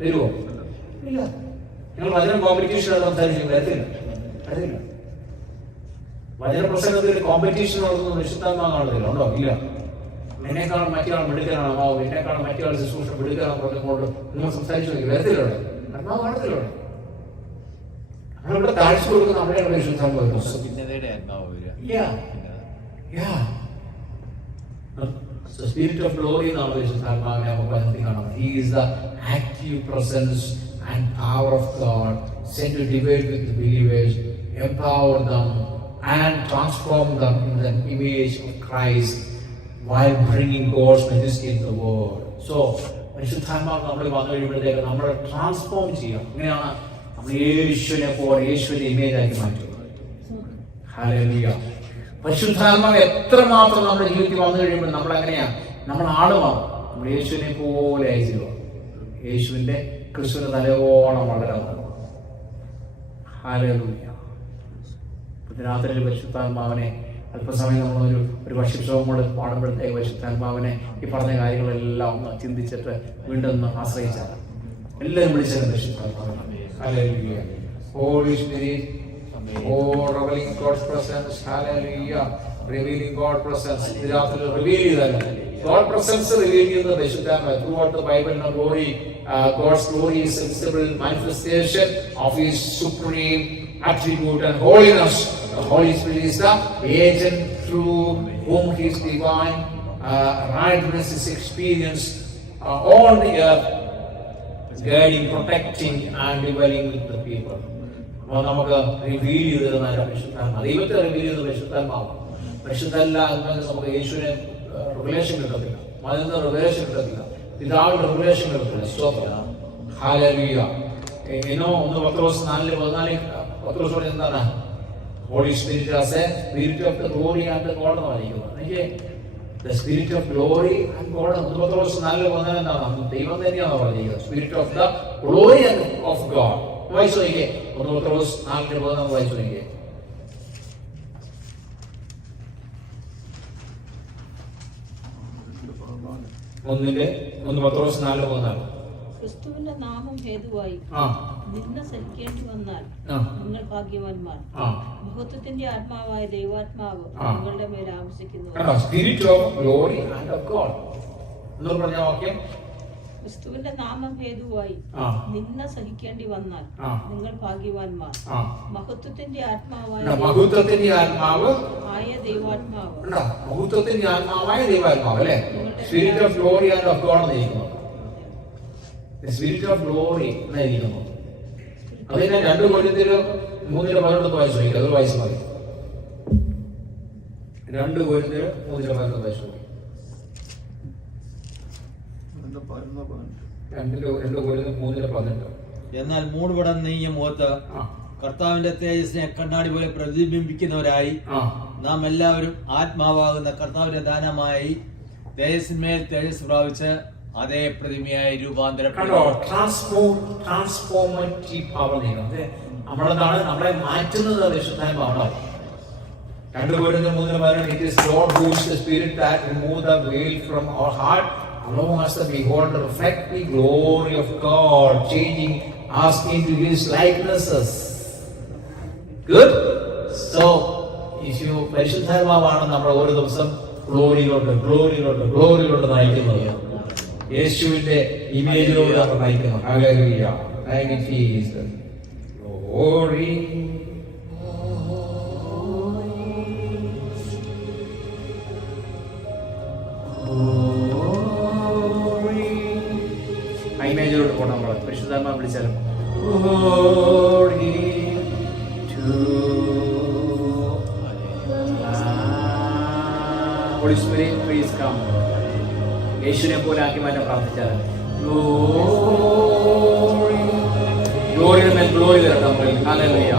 വരുമോ? ഇല്ല. നിങ്ങൾ വചനം കോമ്പറ്റീഷൻ സംസാരിച്ചു വരത്തില്ല. വചന പ്രസംഗത്തിൽ കോമ്പറ്റീഷൻ ഉള്ളതൊന്നും വിശുദ്ധാത്മാവ് കാണുന്നില്ല. ഉണ്ടോ? ഇല്ല. എന്നെക്കാളും മറ്റൊരാൾ മിടുക്കനാണോ, എന്നെക്കാളും മറ്റൊരാൾ ശുശ്രൂഷ മിടുക്കനാണെന്ന് പറഞ്ഞുകൊണ്ട് നിങ്ങൾ സംസാരിച്ചു നോക്കി വരത്തില്ലോടെ ആത്മാവ് കാണത്തില്ലോടെ. നമ്മളിവിടെ താഴ്ച കൊടുക്കുന്ന അവിടെയാണ് പരിശുദ്ധാത്മാവ് വരുന്നത്. സ്പിരിറ്റ് ഓഫ് ഗ്ലോറി എന്നാണ് പരിശുദ്ധാത്മാവിനെ നമുക്ക് വചനത്തിൽ കാണുന്നത്. He is the active presence and power of God sent to divide with believers, empower them and transform them in the image of Christ while bringing God's majesty in the world. So പരിശുദ്ധാത്മാവ് നമ്മൾ വന്നു കഴിയുമ്പോഴത്തേക്ക് നമ്മളെ transform ചെയ്യാം. ഇങ്ങനെയാണ് നമ്മൾ യേശുവിനെ പോലെ യേശുവിന്റെ ഇമേജ് ആക്കി മാറ്റുക. ഹല്ലേലൂയ. പരിശുദ്ധാത്മാവ് എത്രമാത്രം നമ്മുടെ ജീവിതത്തിൽ വന്നു കഴിയുമ്പോൾ നമ്മൾ എങ്ങനെയാ, നമ്മൾ ആളുമാവും, നമ്മൾ യേശുവിനെ പോലെ അയച്ചിരുക. യേശുവിന്റെ ക്രിസ്തുവിന്റെ തലയോളം വളരുന്നത്. ഹല്ലേലൂയ. രാത്രിയിൽ പരിശുദ്ധാത്മാവിനെ അല്പസമയം നമ്മളൊരു വർഷിപ്സവും കൂടെ പാടുമ്പോഴത്തേക്ക് പരിശുദ്ധാത്മാവിനെ ഈ പറഞ്ഞ കാര്യങ്ങളെല്ലാം ഒന്ന് ചിന്തിച്ചിട്ട് വീണ്ടും ഒന്ന് ആശ്രയിച്ചാൽ എല്ലാവരും വിളിച്ചത് പരിശുദ്ധാത്മാവിനെ. Hallelujah. Holy Spirit, revealing God's presence. Hallelujah. Revealing God's presence. ഇത് രാത്രി റിവീൽ ചെയ്തല്ല. God's presence റിവീൽ ചെയ്യുന്നത് പരിശുദ്ധാത്മാവ്. Throughout the Bible, God's glory is a visible manifestation of His supreme attribute and holiness. The Holy Spirit is the agent through whom His divine rightness is experienced on the earth, guiding, protecting and dwelling with the people. അപ്പോൾ നമുക്ക് reveal ചെയ്തത് പരിശുദ്ധാത്മാവ്. ദൈവത്തെ reveal ചെയ്തത് പരിശുദ്ധാത്മാവ്. പരിശുദ്ധാത്മാവിൽ നമുക്ക് യേശുവിനെ റിവലേഷൻ കിട്ടത്തില്ല, മതത്തിന് റിവലേഷൻ കിട്ടത്തില്ല, പിതാവിന്റെ റിവലേഷൻ കിട്ടത്തില്ല. സ്തോത്രം. ഹല്ലേലൂയ. ഇനോ 1 പത്രോസ് 4:14 പത്രോസ് പറഞ്ഞത് എന്താണ്? Holy spirit as a spirit of the glory and God എന്ന് പറയുന്നത്. എനിക്ക് the spirit of glory and God 1 പത്രോസ് 4:14 എന്താണ്? ദൈവം തന്നെയാണ് പറഞ്ഞിരിക്കുന്നത്. Spirit of the glory and of God. വായിച്ചു നോക്കിയേ. 1 പത്രോസ് 4:14 വായിച്ചു നോക്കിയേ. 1 പത്രോസ് 4:14. ക്രിസ്തുവിന്റെ നാമം ഹേതുവായി നിന്നെ സഹിക്കേണ്ടി വന്നാൽ നിങ്ങൾ ഭാഗ്യവാന്മാർ. മഹത്വത്തിന്റെ ആത്മാവായ ദൈവാത്മാവ് നിങ്ങളുടെ മേൽ ആവസിക്കുന്നു. Spirit of glory and of God എന്ന് പറഞ്ഞ വാക്യം. ക്രിസ്തുവിന്റെ നാമം ഹേതുവായി നിന്നെ സഹിക്കേണ്ടി വന്നാൽ നിങ്ങൾ ഭാഗ്യവാന്മാർ. മഹത്വത്തിന്റെ ആത്മാവായ ദൈവാത്മാവ്. മഹത്വത്തിന്റെ ആത്മാവായ ദൈവാത്മാവ് അല്ലെ? Spirit of glory and of God എന്നായിരിക്കുന്നു. സ്പിരിറ്റ് ഓഫ് ഗ്ലോറി എന്നായിരിക്കുന്നു. അതിനെ 2 കൊരിന്ത്യർ 3:11 വായിച്ചു നോക്കി. അത് വായിച്ചു മതി. 2 കൊരിന്ത്യർ 3:11 വായിച്ചു നോക്കി. 2 കൊരിന്ത്യർ 3:18. എന്നാൽ മൂടുപടം നെയ്യ മുഖത്ത് കർത്താവിന്റെ തേജസ്സിനെ കണ്ണാടി പോലെ പ്രതിബിംബിക്കുന്നവരായി നാം എല്ലാവരും ആത്മാവാകുന്ന കർത്താവിന്റെ ദാനമായി തേജസ്സിന്മേൽ തേജസ് പ്രാപിച്ച് അതേ പ്രതിമയായി രൂപാന്തരപ്പെടുന്നു. നമ്മളെ മാറ്റുന്നത് പരിശുദ്ധാത്മാവാണ്. 2 കൊരിന്ത്യർ 3:18. It is God who is the Spirit that remove the veil from our heart, allowing us to behold the reflected glory of God, changing us into His likenesses. Good. So, if you പരിശുദ്ധാത്മാവാണ് നമ്മൾ ഓരോ ദിവസം ഗ്ലോറിയിലോട്ട് നയിക്കുന്നത്. യേശുവിന്റെ ഇമേജിലൂടെ നമ്മൾ നയിക്കുന്നു. Hallelujah. Thank you Jesus. Glory. ഇമേജിലോട്ട് പോകണം നമ്മൾ. പരിശുദ്ധാത്മാ വിളിച്ചാലും Holy Spirit, please come. യേശുവിനെ പോലെ ആക്കി മാറ്റാൻ പ്രാർത്ഥിച്ചാൽ ഗ്ലോറി തരട്ടെ. ഹല്ലേലൂയ.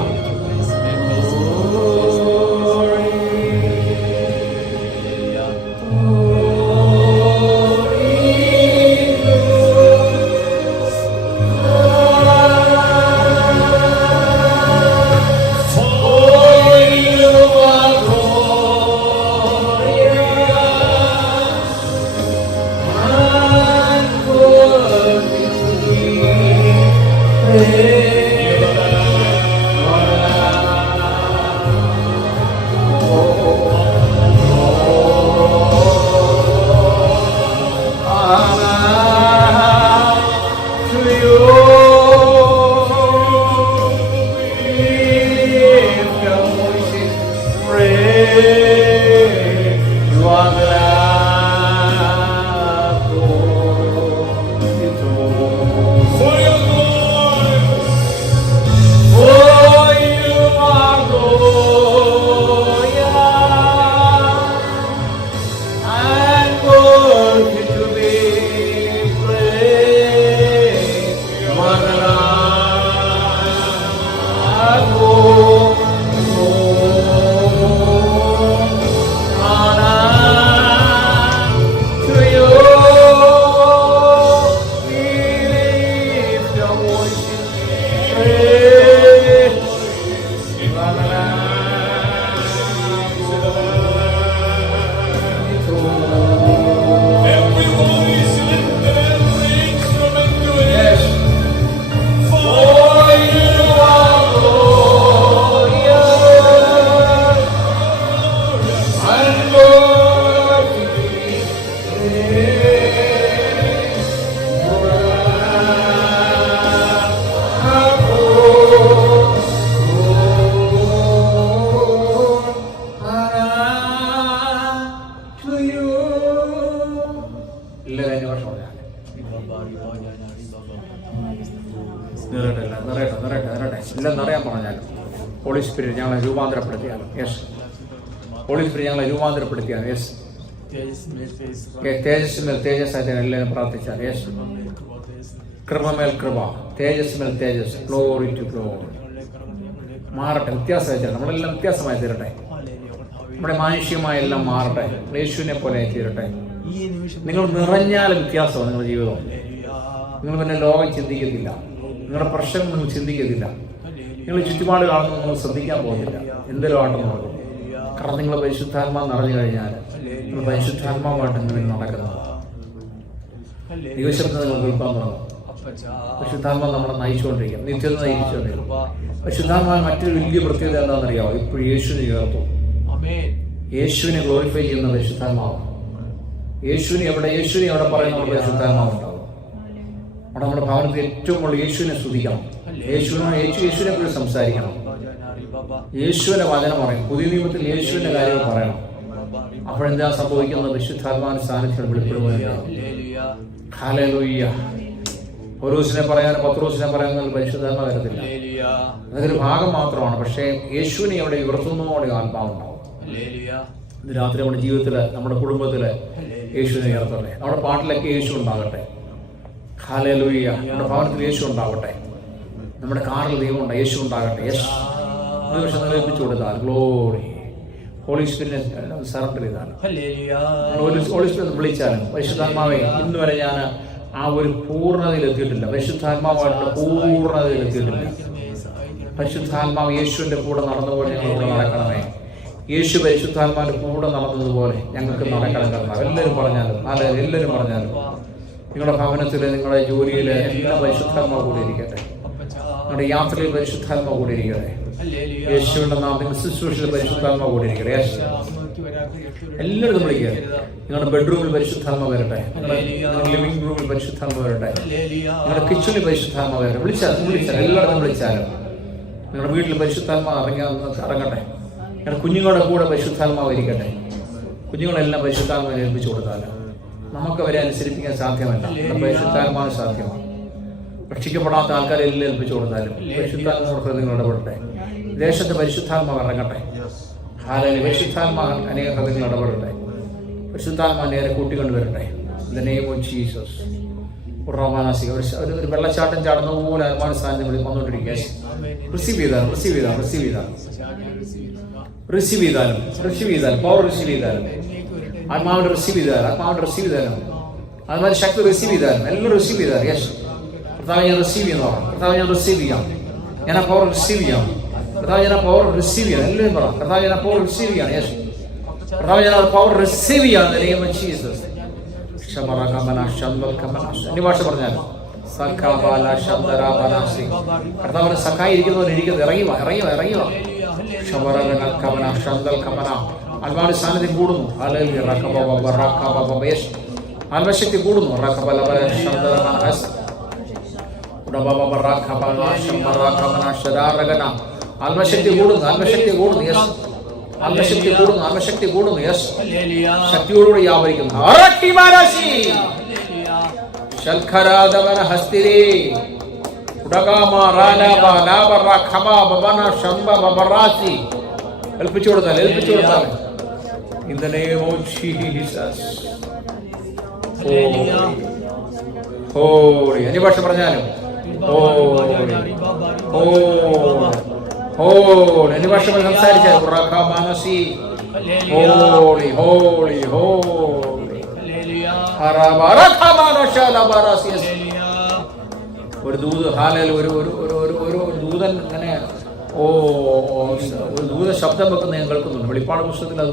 ഭാഷ പറഞ്ഞാൽ നിറയട്ടെ എല്ലാം നിറയാൻ പറഞ്ഞാലും ഹോളി സ്പിരിറ്റ് ഞങ്ങളെ രൂപാന്തരപ്പെടുത്തിയാലും യെസ്. ഹോളി സ്പിരിറ്റ് ഞങ്ങളെ രൂപാന്തരപ്പെടുത്തിയാലും യെസ്. തേജസ്സിന്മേൽ തേജസ്സായിട്ട് എല്ലാവരും പ്രാർത്ഥിച്ചാൽ യെസ്. കൃപമേൽ കൃപ, തേജസ്സിന്മേൽ തേജസ്, ഗ്ലോറി ടു ഗ്ലോറി. മാറട്ടെ, വ്യത്യാസമായി തീരട്ടെ. നമ്മളെല്ലാം വ്യത്യാസമായി തീരട്ടെ. നമ്മുടെ മാനുഷികമായ എല്ലാം മാറട്ടെ, യേശുവിനെ പോലെ തീരട്ടെ. നിങ്ങൾ നിറഞ്ഞാൽ വ്യത്യാസമാണ് നിങ്ങളുടെ ജീവിതം. നിങ്ങൾ പിന്നെ ലോകം ചിന്തിക്കത്തില്ല, നിങ്ങളുടെ പ്രശ്നം നിങ്ങൾ ചിന്തിക്കത്തില്ല, നിങ്ങൾ ചുറ്റുപാട് കാണുന്നത് നിങ്ങൾ ശ്രദ്ധിക്കാൻ പോകുന്നില്ല. എന്തെങ്കിലും ആട്ടം നടക്കും. കാരണം നിങ്ങൾ പരിശുദ്ധാത്മാവ് നിറഞ്ഞു കഴിഞ്ഞാൽ നിങ്ങൾ പരിശുദ്ധാത്മാവായിട്ട് നിങ്ങൾ നടക്കുന്നത്. ദൈവശബ്ദം നിങ്ങൾ കേൾക്കാൻ തുടങ്ങും. പരിശുദ്ധാത്മാവ് നമ്മളെ നയിച്ചുകൊണ്ടിരിക്കും, നിത്യത നയിച്ചുകൊണ്ടിരിക്കും. പരിശുദ്ധാത്മാവ് മറ്റൊരു വലിയ പ്രത്യേകത എന്താണെന്നറിയാമോ? ഇപ്പോഴും യേശുവിനെ ചേർത്തു. യേശുവിനെ ഗ്ലോറിഫൈ ചെയ്യുന്ന പരിശുദ്ധാത്മാവ്. യേശുവിനെ എവിടെ പറയുന്ന പരിശുദ്ധാത്മാവ് ഉണ്ടാവും. അവിടെ നമ്മുടെ ഭവനത്തിൽ ഏറ്റവും കൂടുതൽ യേശുവിനെ സ്തുതിക്കണം. യേശുവിനെ കുറിച്ച് സംസാരിക്കണം. യേശുവിന്റെ വചനം പറയും. പുതിയ നിയമത്തിൽ യേശുവിന്റെ കാര്യങ്ങൾ പറയണം. അപ്പോഴെന്താ സംഭവിക്കുന്നത്? പരിശുദ്ധാത്മാവിന്റെ സാന്നിധ്യം വെളിപ്പെടുകയാണ്. ഹല്ലേലൂയ. പൗലോസിനെ പറയാനും പത്രോസിനെ പറയാനും പരിശുദ്ധാത്മാവ് വരത്തില്ല. അതൊരു ഭാഗം മാത്രമാണ്. പക്ഷേ യേശുവിനെ എവിടെ ഉയർത്തുന്നതോടെ ആത്മാവുണ്ടാവും. ഇന്ന് രാത്രി നമ്മുടെ ജീവിതത്തില്, നമ്മുടെ കുടുംബത്തില് യേശുവിനെ ഉയർത്തട്ടെ. നമ്മുടെ പാട്ടിലൊക്കെ യേശു ഉണ്ടാകട്ടെ. ഹല്ലേലൂയ. നമ്മുടെ ഭവനത്തിൽ യേശു ഉണ്ടാവട്ടെ. നമ്മുടെ കാറിൽ ദൈവം ഉണ്ട്, യേശു ഉണ്ടാകട്ടെ. യെസ്. ഒരു വർഷം നിലനിൽപ്പിച്ചു കൊടുത്താൽ ഗ്ലോറി. ഹോളി സ്പിരിറ്റിനെ സറണ്ടർ ചെയ്താൽ, ഹോളി സ്പിരിറ്റ് വിളിച്ചാലും, പരിശുദ്ധാത്മാവെ ഇന്ന് വരെ ഞാൻ ആ ഒരു പൂർണ്ണതയിൽ എത്തിയിട്ടില്ല. പരിശുദ്ധാത്മാവായിട്ട് പൂർണ്ണതയിൽ എത്തിയിട്ടില്ല. പരിശുദ്ധാത്മാവ് യേശുവിന്റെ കൂടെ നടന്നുപോലെ ഞങ്ങൾ കൂടെ നടക്കണമേ. യേശു പരിശുദ്ധാത്മാവിന്റെ കൂടെ നടന്നതുപോലെ ഞങ്ങൾക്ക് നടക്കണം. കാരണം എല്ലാവരും പറഞ്ഞാലും നിങ്ങളുടെ ഭവനത്തില്, നിങ്ങളുടെ ജോലിയില് എല്ലാം പരിശുദ്ധാത്മാവ് കൂടി ഇരിക്കട്ടെ. നിങ്ങളുടെ യാത്രയിൽ പരിശുദ്ധാത്മാവ് കൂടി ഇരിക്കട്ടെ. യേശുവിന്റെ നാമത്തിൽ ശുശ്രൂഷയിൽ പരിശുദ്ധാത്മാവ് കൂടി ഇരിക്കട്ടെ. എല്ലാവരും വിളിക്കുക. നിങ്ങളുടെ ബെഡ്റൂമിൽ പരിശുദ്ധാത്മാവ് വരട്ടെ. നിങ്ങളുടെ ലിവിംഗ് റൂമിൽ പരിശുദ്ധാത്മാവ് വരട്ടെ. നിങ്ങളുടെ കിച്ചണിൽ പരിശുദ്ധാത്മാവ് വരട്ടെ. വിളിച്ചാൽ എല്ലായിടത്തും വിളിച്ചാലും നിങ്ങളുടെ വീട്ടിൽ പരിശുദ്ധാത്മാവ് ഇറങ്ങട്ടെ. നിങ്ങളുടെ കുഞ്ഞുങ്ങളുടെ കൂടെ പരിശുദ്ധാത്മാവ് ഇരിക്കട്ടെ. കുഞ്ഞുങ്ങളെല്ലാം പരിശുദ്ധാത്മാവിനെ ഏൽപ്പിച്ചു കൊടുത്താലും നമുക്ക് അവരെ അനുസരിപ്പിക്കാൻ സാധ്യമല്ല. പരിശുദ്ധാത്മാവ് സാധ്യമാണ്. രക്ഷിക്കപ്പെടാത്ത ആൾക്കാരെ എല്ലാം ഏൽപ്പിച്ചു കൊടുത്താലും പരിശുദ്ധാത്മാവ് ഹൃദയങ്ങൾ ഇടപെടട്ടെ. ദേശത്ത് പരിശുദ്ധാത്മാവ് ഇറങ്ങട്ടെ. ഹാലയിലെ പരിശുദ്ധാത്മാവ് അനേക ഹൃദയങ്ങൾ ഇടപെടട്ടെ. പരിശുദ്ധാത്മാവ് നേരെ കൂട്ടിക്കൊണ്ടുവരട്ടെ. In the name of Jesus. ഒരു വെള്ളച്ചാട്ടം ചാടുന്ന പോലെ ആത്മാവിന്റെ സാന്നിധ്യം വന്നുകൊണ്ടിരിക്കുക. റിസീവ് ചെയ്താലും പവർ റിസീവ് ചെയ്താലും ആത്മാവിന്റെ റിസീവ് ചെയ്താലും ആത്മാവിന്റെ ശക്തി റിസീവ് ചെയ്താലും എല്ലാം റിസീവ് ചെയ്താലും യെസ്. കർത്താവ് ഞാൻ റിസീവ് ചെയ്യുന്നു. കർത്താവ് ഞാൻ റിസീവ് ചെയ്യാം. ഞാൻ ആ പവർ റിസീവ് ചെയ്യാം. കർത്താവ് ഞാൻ ആ പവർ റിസീവ് ചെയ്യാം. എല്ലാവരും പറ, കർത്താവ് ഞാൻ ആ പവർ റിസീവ് ചെയ്യാം. യെസ്. കർത്താവ് ഞാൻ ആ പവർ റിസീവ് ചെയ്യാം. ജീസസ്. എന്റെ ഭാഷ പറഞ്ഞാൽ കർത്താവിനെ സഖായി ഇരിക്കുന്നവർ ഇരിക്കുന്നത് ഇറങ്ങി വാ. ആത്മാവിന്റെ സാന്നിധ്യം കൂടുന്നു. ആത്മശക്തി കൂടുന്നു. ആത്മശക്തി കൂടുന്നു. യെസ്. ശക്തിയോടുകൂടി വ്യാപരിക്കുന്നു. ഏൽപ്പിച്ചു കൊടുത്താൽ in the name of Jesus. Holy. അന്യ ഭാഷ പറഞ്ഞാലും ഹോളി. അന്യ ഭാഷ സംസാരിച്ചാലും ഒരു ദൂതൻ അങ്ങനെ ഒരു ദൂതൻ ശബ്ദം വെക്കുന്ന ഞാൻ കേൾക്കുന്നുണ്ട്. വെളിപ്പാട് പുസ്തകത്തിൽ ആ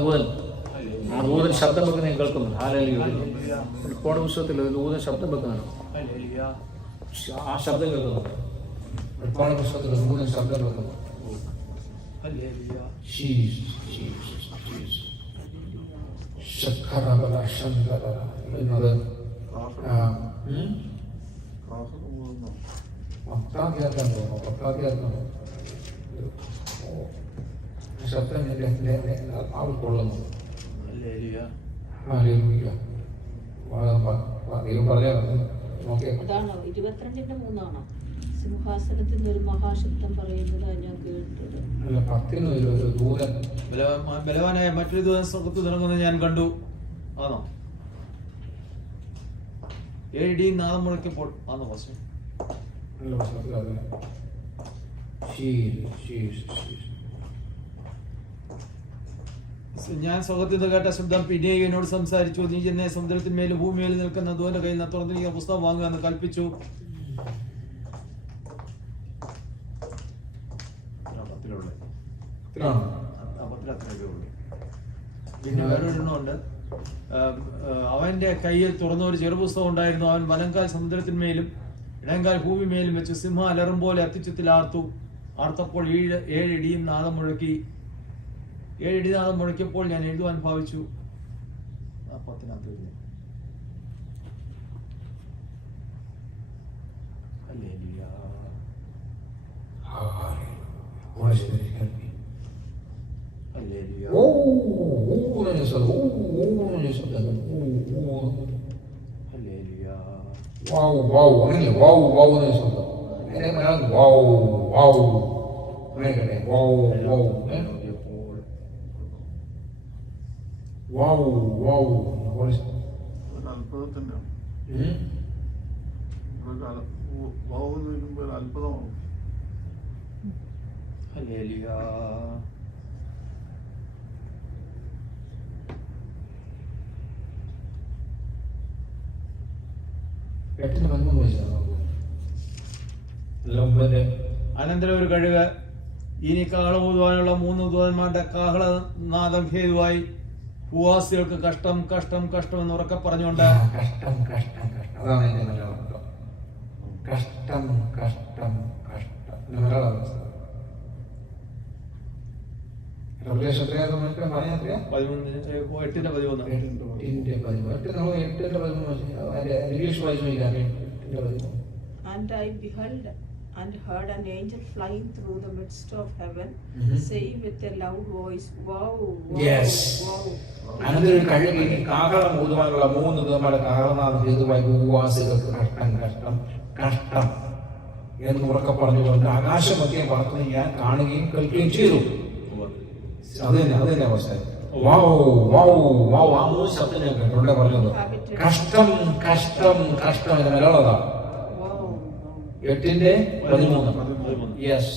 ദൂതൻ ശബ്ദം വെക്കുന്ന ഞാൻ കേൾക്കുന്നുണ്ട്. വെളിപ്പാട് പുസ്തകത്തിൽ ഒരു ദൂതൻ ശബ്ദം വെക്കുന്നുണ്ട്. ആ ശബ്ദം കേൾക്കുന്നു. വെളിപ്പാട് പുസ്തകത്തിൽ ദൂതൻ ശബ്ദം വെക്കുന്നു. ശബ്ദം ആൾക്കൊള്ളുന്നു. ദൈവം പറഞ്ഞാൽ നോക്കിയാൽ അതാണോ 22:3 സിംഹാസനത്തിന്റെ ഒരു മഹാശബ്ദം പറയുന്നത് ഞാൻ കേട്ടത്. അല്ല 10 ഒരു ദൂരം ബലവാനായ മറ്റൊരു ദൂതൻ സ്വർഗ്ഗത്തിൽ ഇറങ്ങുന്നത് ഞാൻ കണ്ടു. ആണോ? 7 ഇടിയും നാദം മുഴക്കിയപ്പോൾ ആണോ പ്രശ്നം? നല്ല പ്രശ്നത്തിൽ അതിന് ഞാൻ സ്വർഗ്ഗത്തിൽ നിന്ന് കേട്ട ശബ്ദം പിന്നെയും എന്നോട് സംസാരിച്ചു. നീ ചെന്നെ സമുദ്രത്തിന്മേലും ഭൂമിയിൽ നിൽക്കുന്ന ദൂതന്റെ കയ്യിൽ നിന്ന് തുറന്നിരിക്കുന്ന പുസ്തകം വാങ്ങുക എന്ന് കൽപ്പിച്ചു. പിന്നെ വേറൊരെണ്ണമുണ്ട്. അവന്റെ കയ്യിൽ തുറന്ന ഒരു ചെറുപുസ്തകം ഉണ്ടായിരുന്നു. അവൻ വലങ്കാൽ സമുദ്രത്തിന്മേലും ഇടങ്കാൽ ഭൂമിമേലും വെച്ച് സിംഹ അലറും പോലെ അത്യുച്ചത്തിൽ ആർത്തപ്പോൾ 7 ഇടിയും നാദം മുഴക്കി. 7 ഇടിനാദം മുഴക്കിയപ്പോൾ ഞാൻ എഴുതുവാൻ ഭാവിച്ചു. 10 ഒരു അത്ഭുതത്തിന്റെ വാവെന്ന് വരുമ്പോ ഒരു അത്ഭുതമാണ്. അനന്തരം ഒരു കഴുക ഇനി കാളമൂതുവാനുള്ള 3 ദൂതന്മാരുടെ കാഹളനാദം ഹേതുവായി ഭൂവാസികൾക്ക് കഷ്ടം കഷ്ടം കഷ്ടം എന്ന് ഉറക്കെ പറഞ്ഞുകൊണ്ട് കഷ്ടം കഷ്ടം കഷ്ടം അതാണ് എന്റെ മലയാളം. കഷ്ടം കഷ്ടം കഷ്ടം മലയാളം. റെവല്യൂഷൻ എത്രയാണെന്ന് മനസ്സിലാക്കാൻ പറയാൻ എത്രയാ? 8:11. ഇംഗ്ലീഷ് വായിച്ചു നോക്കിയാൽ 8:13. And I beheld and heard an angel flying through the midst of heaven, saying with a loud voice, Wow, wow, Yes. wow. അനന്തരം കഴുകി കാഹളം ഊതുവാനുള്ള 3 ദൂതന്മാരുടെ കാഹളനാദം ഹേതുവായി ഭൂവാസികൾക്ക് കഷ്ടം കഷ്ടം കഷ്ടം എന്ന് ഉറക്കെ പറഞ്ഞുകൊണ്ട് ആകാശമധ്യം പറക്കുന്ന ഞാൻ കാണുകയും കേൾക്കുകയും ചെയ്തു. അത് തന്നെ അവസ്ഥ. വാവ് വാവ് വാവ് ആ 3 ശബ്ദം ഞാൻ കേട്ടുള്ള പറഞ്ഞത് കഷ്ടം കഷ്ടം കഷ്ടം എന്ന മലയാളതാ. 8:13. യെസ്.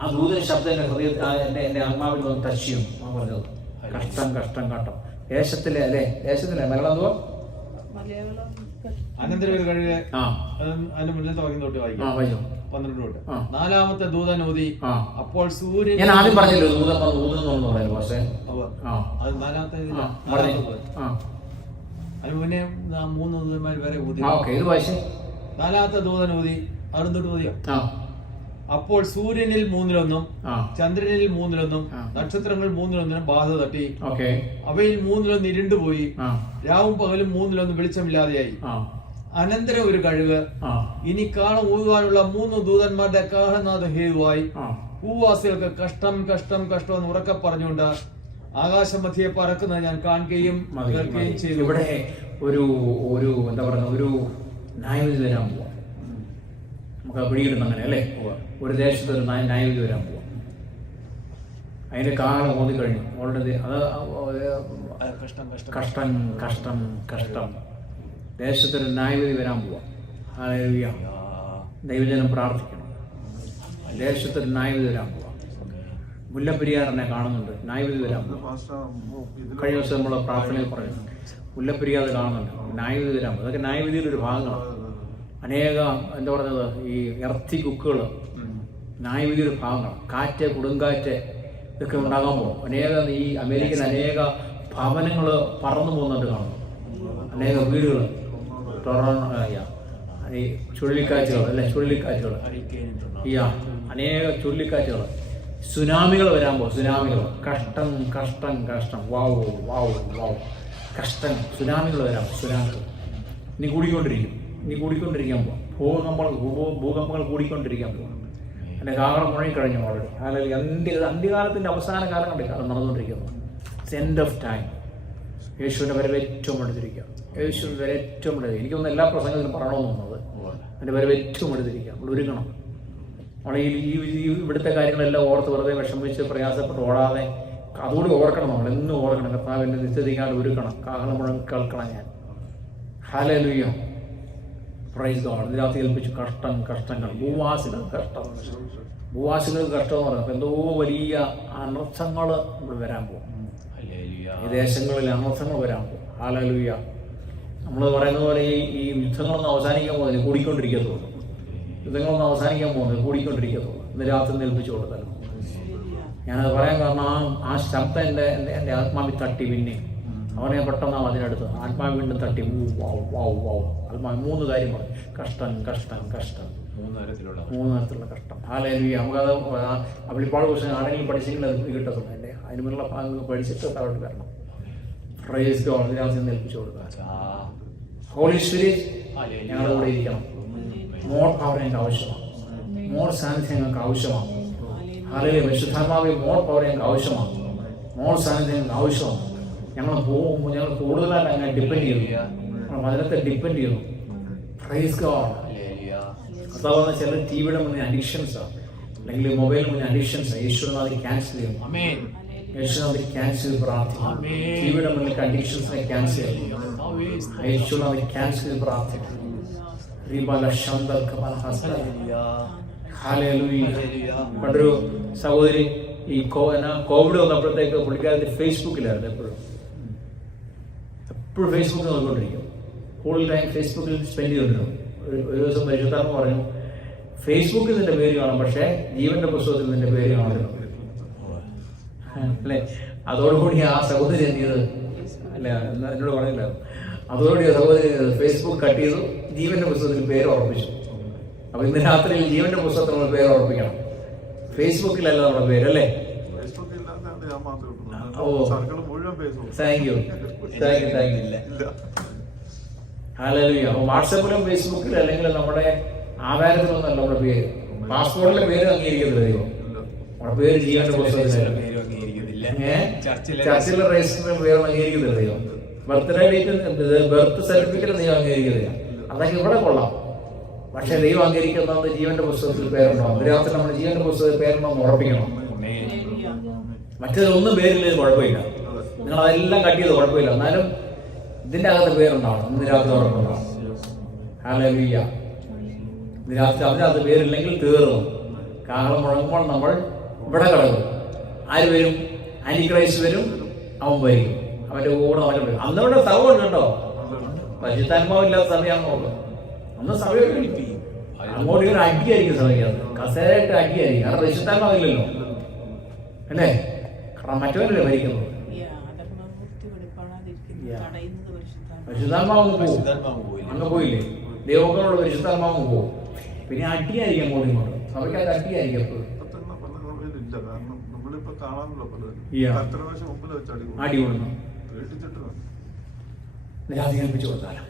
ആ ദൂതൻ ശബ്ദം എന്റെ ഹൃദയത്തിൽ എന്റെ ആത്മാവിൽ വന്ന് തച്ചിയും പറഞ്ഞത് കഷ്ടം കഷ്ടം കഷ്ടം. ദേശത്തിലെ മലയാളം മലയാളം അനന്തരം ഒരു കഴുക അതിന്റെ മുന്നത്തെ വാക്യം തൊട്ട് വായിക്കാം. 12 തൊട്ട്. 4-ാമത്തെ ദൂതൻ ഊതി. അപ്പോൾ സൂര്യൻ ഞാൻ ആദ്യം പറഞ്ഞല്ലോ ദൂതൻ പറയുന്നു പക്ഷേ അത് 4-ാമത്തെ അതിന് മുന്നേ 3 ദൂതന്മാർ വരെ ഊതി. 4-ാമത്തെ ദൂതൻ ഊതി. അവിടെ തൊട്ട് ഊതിയോ? അപ്പോൾ സൂര്യനിൽ 3-1, ചന്ദ്രനിൽ 3-1, നക്ഷത്രങ്ങൾ 3-1 ബാധ തട്ടി. അവയിൽ 3-1 ഇരുണ്ടുപോയി. രാവും പകലും 3-1 വെളിച്ചമില്ലാതെയായി. അനന്തരം ഒരു കഴുക ഇനി കാളം ഊതുവാനുള്ള 3 ദൂതന്മാരുടെ കാഹളനാദ ഹേതുവായി ഭൂവാസികൾക്ക് കഷ്ടം കഷ്ടം കഷ്ടം എന്ന് ഉറക്കെ പറഞ്ഞുകൊണ്ട് ആകാശമധ്യയെ പറക്കുന്നത് ഞാൻ കാണുകയും കേൾക്കുകയും ചെയ്തു. ഇവിടെ ഒരു എന്താ പറയുക, ഒരു ന്യായവിധി വരാൻ പോവാം. നമുക്ക് പിടികിട്ടുന്ന അങ്ങനെ അല്ലേ? ഒരു ദേശത്ത് ഒരു ന്യായവിധി വരാൻ പോവാം. അതിന്റെ കാലം ഓതിക്കഴിഞ്ഞു ഓൾറെഡി. അത് കഷ്ടം കഷ്ടം കഷ്ടം കഷ്ടം. ദേശത്തൊരു ന്യായവിധി വരാൻ പോവാം. ദൈവജനം പ്രാർത്ഥിക്കണം. ദേശത്തൊരു ന്യായവിധി വരാൻ പോവാം. മുല്ലപ്പെരിയാറിനെ കാണുന്നുണ്ട്, ന്യായവിധി വരാൻ പോവാം. കഴിഞ്ഞ ദിവസം നമ്മൾ പ്രാർത്ഥനയിൽ പറയുന്നു മുല്ലപ്പെരിയാർ കാണുന്നുണ്ട്, ന്യായവിധി വരാൻ പോകും. അതൊക്കെ ന്യായവിധിയുടെ ഒരു ഭാഗങ്ങളാണ്. അനേകം എന്താ പറയുന്നത്, ഈ എർത്തി കുക്കുകൾ ന്യായവിധിയുടെ ഭാഗങ്ങളാണ്. കാറ്റ്, കൊടുങ്കാറ്റ് ഇതൊക്കെ ഉണ്ടാകാൻ പോകും. അനേകം ഈ അമേരിക്കൻ അനേക ഭവനങ്ങൾ പറന്നു പോകുന്നുണ്ട് കാണുന്നു. അനേക വീടുകൾ ഈ ചുഴലിക്കാറ്റുകൾ അനേക ചുഴലിക്കാറ്റുകൾ, സുനാമികൾ വരാൻ പോകും. സുനാമികൾ കഷ്ടം കഷ്ടം കഷ്ടം. വാവ് വാവ് വാവ് കഷ്ടം. സുനാമികൾ വരാം. സുനാമികൾ ഇനി കൂടിക്കൊണ്ടിരിക്കാൻ പോവാം. ഭൂകമ്പങ്ങൾ കൂടിക്കൊണ്ടിരിക്കാൻ പോവാം. എൻ്റെ കാഹളം മുഴങ്ങിക്കഴിഞ്ഞു ഓൾറെഡി. അല്ലെങ്കിൽ അന്ത്യകാലത്തിൻ്റെ അവസാന കാലം കണ്ടില്ല അത് നടന്നുകൊണ്ടിരിക്കുന്നത്. End of time. യേശുവിൻ്റെ വരവ് ഏറ്റവും അടുത്തിരിക്കുക. യേശു വരെ ഏറ്റവും കൂടുതൽ എനിക്കൊന്നും എല്ലാ പ്രസംഗത്തിലും പറയണമെന്നുള്ളത് അതിൻ്റെ വരെ ഏറ്റവും എടുത്തിരിക്കുക. നമ്മൾ ഒരുങ്ങണം. നമ്മൾ ഈ ഇവിടുത്തെ കാര്യങ്ങളെല്ലാം ഓർത്ത് വെറുതെ വിഷമിച്ച് പ്രയാസപ്പെട്ട് ഓടാതെ അതുകൂടി ഓർക്കണം. നമ്മൾ എന്നും ഓർക്കണം. കർത്താവിൻ്റെ നിത്യതയ്ക്കാൻ ഒരുക്കണം. കാഹളം മുഴങ്ങി കേൾക്കണം. ഞാൻ ഹല്ലേലൂയ പ്രൈസ് ഗോഡ്. ഇതിനകത്ത് ഏൽപ്പിച്ചു കഷ്ടങ്ങൾ ഭൂവാസികൾക്ക് കഷ്ടം എന്ന് പറയുന്നത് എന്തോ വലിയ അനർത്ഥങ്ങൾ ഇവിടെ വരാൻ പോകും. ഈ ദേശങ്ങളിൽ അനർത്ഥങ്ങൾ വരാൻ പോകും. ഹല്ലേലൂയ. നമ്മൾ പറയുന്നത് പോലെ ഈ യുദ്ധങ്ങളൊന്നും അവസാനിക്കാൻ പോകുന്നില്ല, കൂടിക്കൊണ്ടിരിക്കത്തുള്ളൂ. യുദ്ധങ്ങളൊന്നും അവസാനിക്കാൻ പോകുന്നില്ല, കൂടിക്കൊണ്ടിരിക്കത്തുള്ളൂ. ഇന്ന് രാത്രി ഏൽപ്പിച്ചു കൊടുത്താലും ഞാനത് പറയാൻ കാരണം ആ ശബ്ദം എൻ്റെ ആത്മാവിൽ തട്ടി. പിന്നെ അവനെ പെട്ടെന്ന് അതിനടുത്ത് ആത്മാവ് വീണ്ടും തട്ടി. ആത്മാവ് 3 കാര്യം പറഞ്ഞു. കഷ്ടം 3 തരത്തിലുള്ള കഷ്ടം. ഹല്ലേലൂയ. നമുക്കത് വെളിപ്പാട് പുസ്തകം ആരെങ്കിലും പഠിച്ചെങ്കിൽ അത് കിട്ടത്തുള്ളൂ. എൻ്റെ അതിനുള്ള ഭാഗങ്ങൾ പഠിച്ചിട്ട് താഴോട്ട് വരണം. Praise God. ഇതിനകത്ത് ഏൽപ്പിച്ചു കൊടുക്കുക. ഹോളി സ്പിരിറ്റ് ഞങ്ങളുടെ കൂടെ ഇരിക്കണം. മോർ പവർ ഞങ്ങൾക്ക് ആവശ്യമാണ്. മോർ സാന്നിധ്യം ഞങ്ങൾക്ക് ആവശ്യമാണ്. ഹല്ലേലൂയ. പരിശുദ്ധാത്മാവേ മോർ പവർ ഞങ്ങൾക്ക് ആവശ്യമാണ്. മോർ സാന്നിധ്യം ഞങ്ങൾക്ക് ആവശ്യമാണ്. ഞങ്ങൾ പോകുമ്പോൾ ഞങ്ങൾ കൂടുതലായിട്ട് അങ്ങനെ ഡിപ്പെൻഡ് ചെയ്യുക. വചനത്തെ ഡിപ്പെൻഡ് ചെയ്യുന്നു. Praise God. കർത്താവ് ചില ടിവിയുടെ മുന്നിൽ അഡിക്ഷൻസാണ്, അല്ലെങ്കിൽ മൊബൈലിന് മുന്നിൽ അഡിക്ഷൻസ്. യേശുവിനെ ക്യാൻസൽ ചെയ്യും. യേശുവിനെ ക്യാൻസൽ ചെയ്ത് പ്രാർത്ഥിക്കും. ടിവിയുടെ മുന്നിൽ അഡിക്ഷൻസിനെ ക്യാൻസൽ ചെയ്യും. യേശുവിനെ ക്യാൻസൽ ചെയ്ത് പ്രാർത്ഥിക്കും. പണ്ടൊരു സഹോദരി ഈ കോവിഡ് വന്നപ്പോഴത്തേക്ക് പുള്ളിക്കാരത്തി ഫേസ്ബുക്കിലായിരുന്നു. എപ്പോഴും ഫേസ്ബുക്കിൽ നോക്കിക്കൊണ്ടിരിക്കും. കൂടുതൽ ടൈം ഫേസ്ബുക്കിൽ സ്പെൻഡ് ചെയ്തിരുന്നു. ഒരു ദിവസം പരിശുദ്ധാത്മ പറഞ്ഞു, ഫേസ്ബുക്കിൽ നിന്റെ പേര് കാണും, പക്ഷേ ജീവന്റെ പുസ്തകത്തിൽ നിന്റെ പേര് കാണുന്നു അല്ലേ. അതോടുകൂടി ആ സഹോദരി എന്ത് ചെയ്ത് അല്ല എന്നോട് പറഞ്ഞില്ല. അതോടുകൂടി സഹോദരി ഫേസ്ബുക്ക് കട്ട് ചെയ്തു, ജീവന്റെ പുസ്തകത്തിൽ പേര് ഉറപ്പിച്ചു. അപ്പൊ ഇന്ന് രാത്രിയിൽ ജീവന്റെ പുസ്തകത്തിൽ നമ്മൾ പേര് ഉറപ്പിക്കണം. ഫേസ്ബുക്കിലല്ല നമ്മുടെ പേര് അല്ലേ. ഓ താങ്ക് യു. ഹല്ലേലൂയ. അപ്പൊ വാട്സാപ്പിലും ഫേസ്ബുക്കിലും അല്ലെങ്കിൽ നമ്മുടെ ആധാരത്തിലൊന്നല്ല നമ്മുടെ പേര്. പാസ്പോർട്ടിലെ പേര് അംഗീകരിക്കത്തില്ല ദൈവം. നമ്മുടെ പേര് ജീവന്റെ പുസ്തകത്തിലല്ല. ചർച്ചിലെ രജിസ്റ്ററിന്റെ പേര് അംഗീകരിക്കത്തില്ല ദൈവം. ബർത്ത്ഡേ ഡേറ്റ് ബർത്ത് സർട്ടിഫിക്കറ്റ് ദൈവം അംഗീകരിക്കത്തില്ല. അതൊക്കെ ഇവിടെ കൊള്ളാം. പക്ഷെ ദൈവം അംഗീകരിക്കുന്നത് ജീവന്റെ പുസ്തകത്തിൽ പേരുണ്ടാവും. രാത്രി നമ്മുടെ ജീവന്റെ പുസ്തകത്തിൽ പേരുണ്ടോ ഉറപ്പിക്കണം. മറ്റേതൊന്നും പേരില്ലെങ്കിൽ കുഴപ്പമില്ല. നിങ്ങൾ അതെല്ലാം കട്ട് ചെയ്ത് കുഴപ്പമില്ല. എന്നാലും ഇതിന്റെ അകത്ത് പേരുണ്ടാവണം. ഇന്ന് രാത്രി ഉറപ്പുണ്ടാവും. ഹല്ലേലൂയ. ഇന്ന് രാത്രി അതിനകത്ത് പേരില്ലെങ്കിൽ തീർന്നു. കാഹളം മുഴങ്ങുമ്പോൾ നമ്മൾ ഇവിടെ കിടക്കും. ആര് വരും? ആന്റിക്രൈസ്റ്റ് വരും. അവൻ വരും. അവന്റെ കൂടെ നടക്കും. അന്നിവിടെ സഭയുണ്ട് കേട്ടോ. പരിശുദ്ധാത്മാവില്ലാത്ത സഭയാണെന്ന് നോക്കും. അന്ന് സഭയൊക്കെ അങ്ങോട്ട് ഇങ്ങനെ അടിയായിരിക്കും. സഭയ്ക്കത് കസേരയിട്ട് അടിയായിരിക്കും. കാരണം പരിശുദ്ധാത്മാവില്ലല്ലോ അല്ലേ. കാരണം മറ്റവരല്ലേ ഭരിക്കുന്നത്. പരിശുദ്ധാത്മാവ് അങ്ങ് പോയില്ലേ. ദൈവങ്ങളോട് പരിശുദ്ധാത്മാവ് പോകും. പിന്നെ അടിയായിരിക്കും അങ്ങോട്ടും ഇങ്ങോട്ടും. സഭയ്ക്കകത്ത് അടിയായിരിക്കും എപ്പോഴും. അടി കൊടുക്കണം. രാത്രി ഏൽപ്പിച്ചു കൊടുത്താലോ.